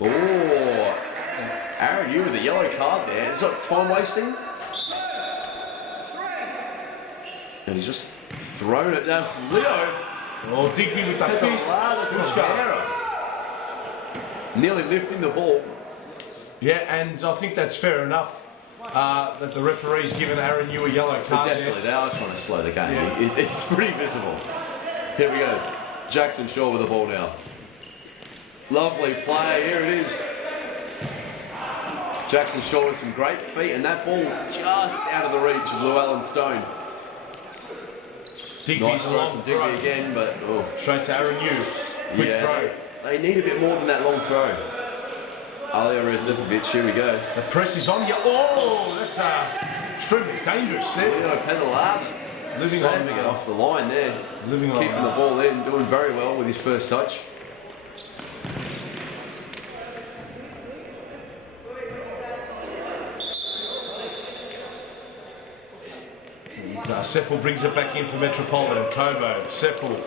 Oh, Aaron, you with the yellow card there. It's not time wasting. And he's just thrown it down for Leo. Oh, Digby with the fist. Nearly lifting the ball. Yeah, and I think that's fair enough that the referee's given Aaron Yu a yellow But card definitely, there. they are trying to slow the game. Yeah. It's pretty visible. Here we go. Jackson Shaw with the ball now. Lovely play. Here it is. Jackson Shaw with some great feet, and that ball just out of the reach of Llewellyn Stone. Digby's Nice throw long from throw. Digby again, but oh. Straight to Aaron Yu. Quick throw. They need a bit more than that long throw. Alia Redzepovic, here we go. The press is on you. Oh, that's extremely dangerous there. Leo Pedalata. Living Saving on it off the line there. Living on Keeping the ball in, doing very well with his first touch. Seffel brings it back in for Metropolitan. Kobo, Seffel.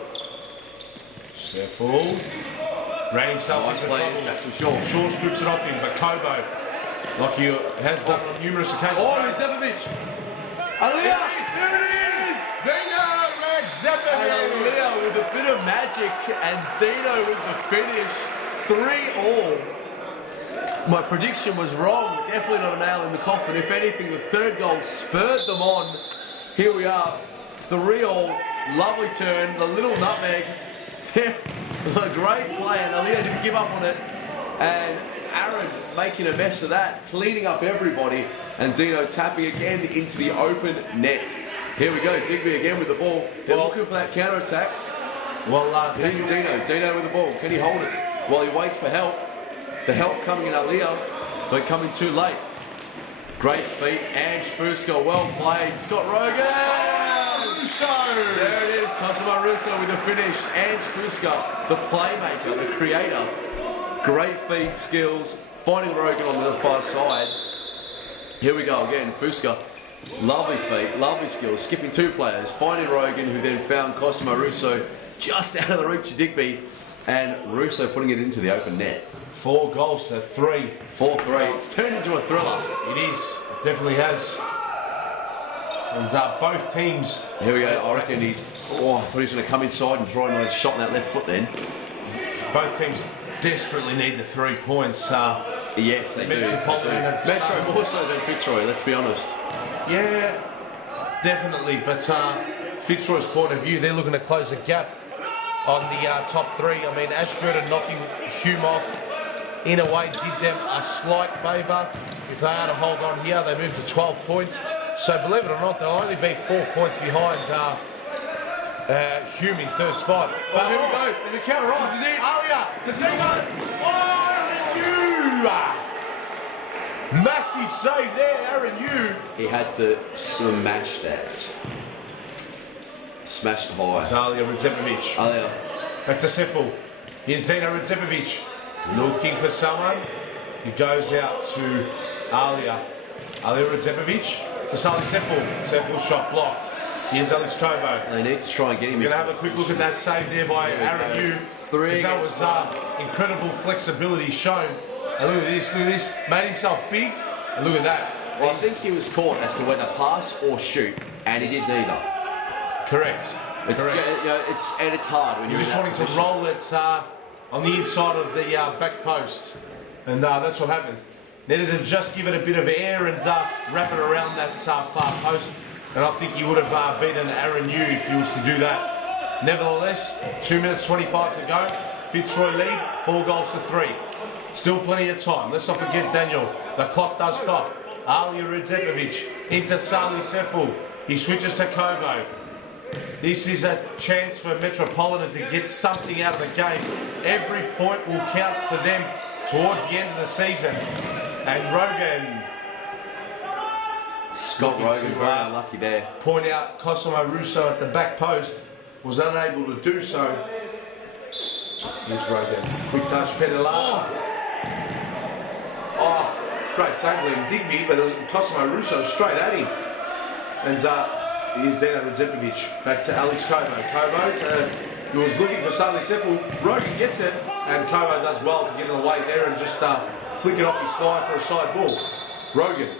Ran himself Nice into play, trouble. Jackson Shaw. Shaw strips it off him, but Kobo, like he has done on numerous occasions. Oh, Redzepovic. Alia, here it is. Dino Redzepovic. And Leo with a bit of magic, and Dino with the finish. 3-3. My prediction was wrong. Definitely not a nail in the coffin. If anything, the third goal spurred them on. Here we are. 3-3. Lovely turn. The little nutmeg. A great play, and Alia didn't give up on it. And Aaron making a mess of that, cleaning up everybody, and Dino tapping again into the open net. Here we go, Digby again with the ball. They're looking for that counter attack. Well, Here's Dino with the ball. Can he hold it while he waits for help? The help coming in Alia, but coming too late. Great feet, Ange Fusco, well played. Scott Rogan! Russo! There it is, Cosimo Russo with the finish. Ange Fusco, the playmaker, the creator. Great feed skills, finding Rogan on the far side. Here we go again, Fusco. Lovely feet, lovely skills, skipping two players, finding Rogan, who then found Cosimo Russo just out of the reach of Digby, and Russo putting it into the open net. 4 goals to 3. 4-3. It's turned into a thriller. It is. It definitely has. And both teams. Here we go. I reckon he's. Oh, I thought he was going to come inside and throw another shot in that left foot then. Both teams desperately need the 3 points. Yes, they do. Metropolitan have- Metro more so than Fitzroy, let's be honest. Yeah, definitely. But Fitzroy's point of view, they're looking to close the gap on the top 3. I mean, Ashburton knocking Hume off in a way did them a slight favour. If they are to hold on here, they move to 12 points. So believe it or not, they'll only be 4 points behind Hume in 3rd spot. Oh, here we go. There's a counter on. This is it. Alia, the Zeno. Oh, Aaron Yu. Massive save there, Aaron Yu. He had to smash that. Smashed high. Alia Redzepovic. Alia. Back to Seffel. Here's Dino Redzepovic. Looking for someone. He goes out to Alia. Alia Redzepovic to Sally Seffel. Seffel shot blocked. Here's Alex Cobo. They need to try and get him. We're going to have a quick look at that save there by Aaron Hume. That was incredible flexibility shown. And look at this, made himself big. And look at that. Well, I think he was caught as to whether pass or shoot, and he did neither. Correct. It's hard when you're just wanting to roll it on the inside of the back post, and that's what happened. Needed to just give it a bit of air and wrap it around that far post, and I think he would have beaten Aaron Yu if he was to do that. Nevertheless, 2 minutes 25 to go. Fitzroy lead, 4 goals to 3. Still plenty of time. Let's not forget Daniel. The clock does stop. Ali Redzepovic into Sali Seful. He switches to Kobo. This is a chance for Metropolitan to get something out of the game. Every point will count for them towards the end of the season. And Rogan. Scott Rogan, very unlucky there. Point out Cosimo Russo at the back post. Was unable to do so. Here's Rogan. Quick touch, Pedalata. Oh, great save Liam Digby, but Cosimo Russo straight at him. And here's Dino Redzepovic. Back to Alex Kobo. Kobo he was looking for Sali Seful. Rogan gets it, and Kobo does well to get in the way there and just flick it off his thigh for a side ball. Rogan.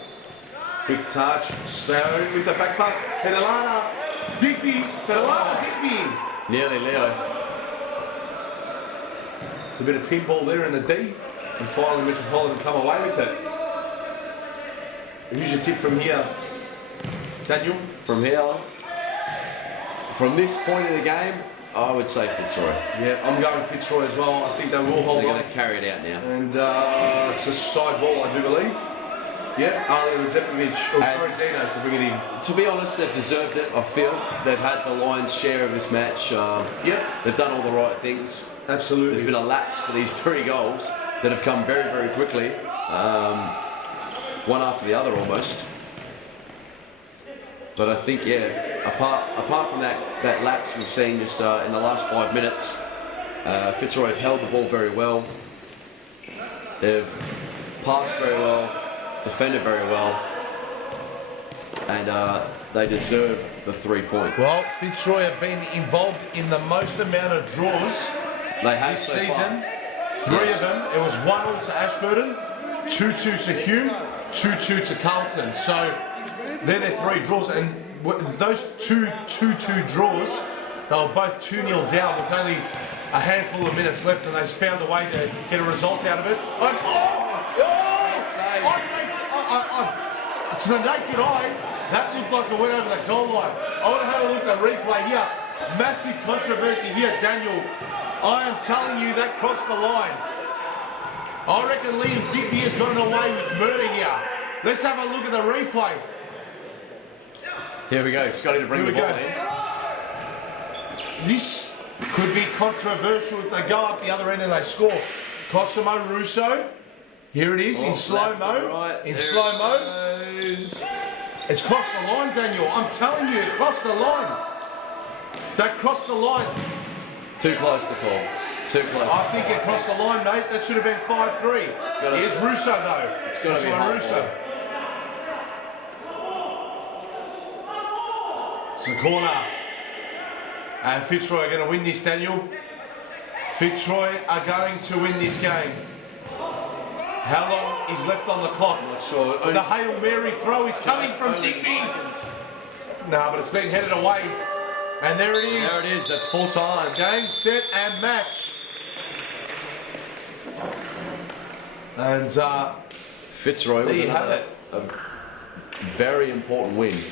Quick touch. Snow with the back pass. Pedalata. Digby. Pedalata. Digby. Nearly Leo. It's a bit of pinball there in the D. And finally Metropolitan come away with it. Who's your tip from here? Daniel? From here, from this point in the game, I would say Fitzroy. Yeah, I'm going Fitzroy as well. I think they will hold on. They're going to carry it out now. And it's a side ball, I do believe. Yeah, Ali Redzepovic. Sorry, Dino, to bring it in. To be honest, they've deserved it, I feel. They've had the lion's share of this match. They've done all the right things. Absolutely. There's been a lapse for these 3 goals that have come very, very quickly. One after the other almost. But I think, apart from that lapse we've seen just in the last 5 minutes, Fitzroy have held the ball very well. They've passed very well, defended very well, and they deserve the 3 points. Well, Fitzroy have been involved in the most amount of draws this season. 3 of them. It was 1-1 to Ashburton, 2-2 to Hume, 2-2 to Carlton. So they're their 3 draws, and those 2-2 draws, they were both 2-0 down with only a handful of minutes left, and they've found a way to get a result out of it. To the naked eye, that looked like it went over the goal line. I want to have a look at the replay here. Massive controversy here, Daniel. I am telling you that crossed the line. I reckon Liam Digby has gotten away with murder here. Let's have a look at the replay. Here we go, Scotty to bring the ball in. This could be controversial if they go up the other end and they score. Cosimo Russo. Here it is in slow-mo. Right. In slow-mo. It's crossed the line, Daniel. I'm telling you, it crossed the line. That crossed the line. Too close to call. Too close. I think it crossed the line, mate. That should have been 5-3. Here's Russo, though. It's got to be Russo. It's the corner. And Fitzroy are going to win this, Daniel. Fitzroy are going to win this game. How long is left on the clock? I'm not sure. The Hail Mary throw is coming from Digby. No, but it's been headed away. And there it is. There it is. That's full time. Game, set, and match. And Fitzroy there with you have it. A very important win.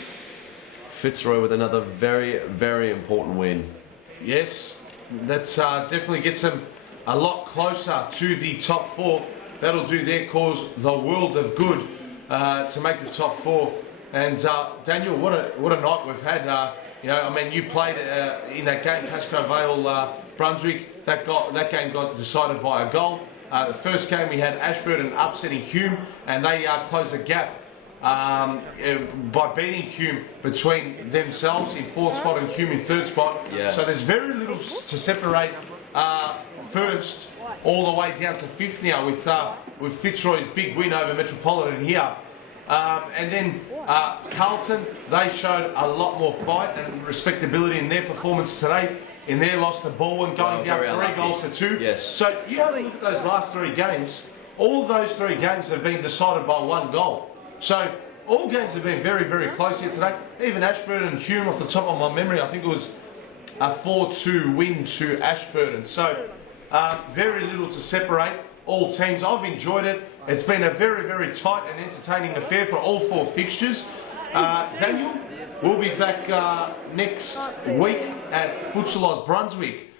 Fitzroy with another very, very important win. Yes, that's definitely gets them a lot closer to the top 4. That'll do their cause the world of good to make the top 4. And Daniel, what a night we've had. You played in that game, Pasco Vale, Brunswick. That game got decided by a goal. The first game we had Ashburton upsetting Hume, and they closed the gap by beating Hume between themselves in 4th spot and Hume in 3rd spot. Yeah. So there's very little to separate first all the way down to 5th now with Fitzroy's big win over Metropolitan here. And then Carlton, they showed a lot more fight and respectability in their performance today. In their loss to Bowwin, going down 3 goals to 2. Yes. So you have a look at those last 3 games. All those 3 games have been decided by 1 goal. So all games have been very, very close here today. Even Ashburton and Hume, off the top of my memory, I think it was a 4-2 win to Ashburton. So very little to separate all teams. I've enjoyed it. It's been a very, very tight and entertaining affair for all 4 fixtures. Daniel, we'll be back next week at Futsal Brunswick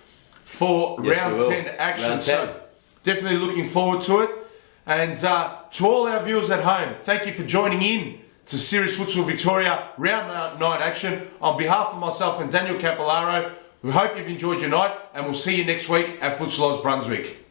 for round 10 action. Round 10. So definitely looking forward to it. And to all our viewers at home, thank you for joining in to Series Futsal Victoria round 9 action. On behalf of myself and Daniel Capillaro, we hope you've enjoyed your night, and we'll see you next week at Futsal Brunswick.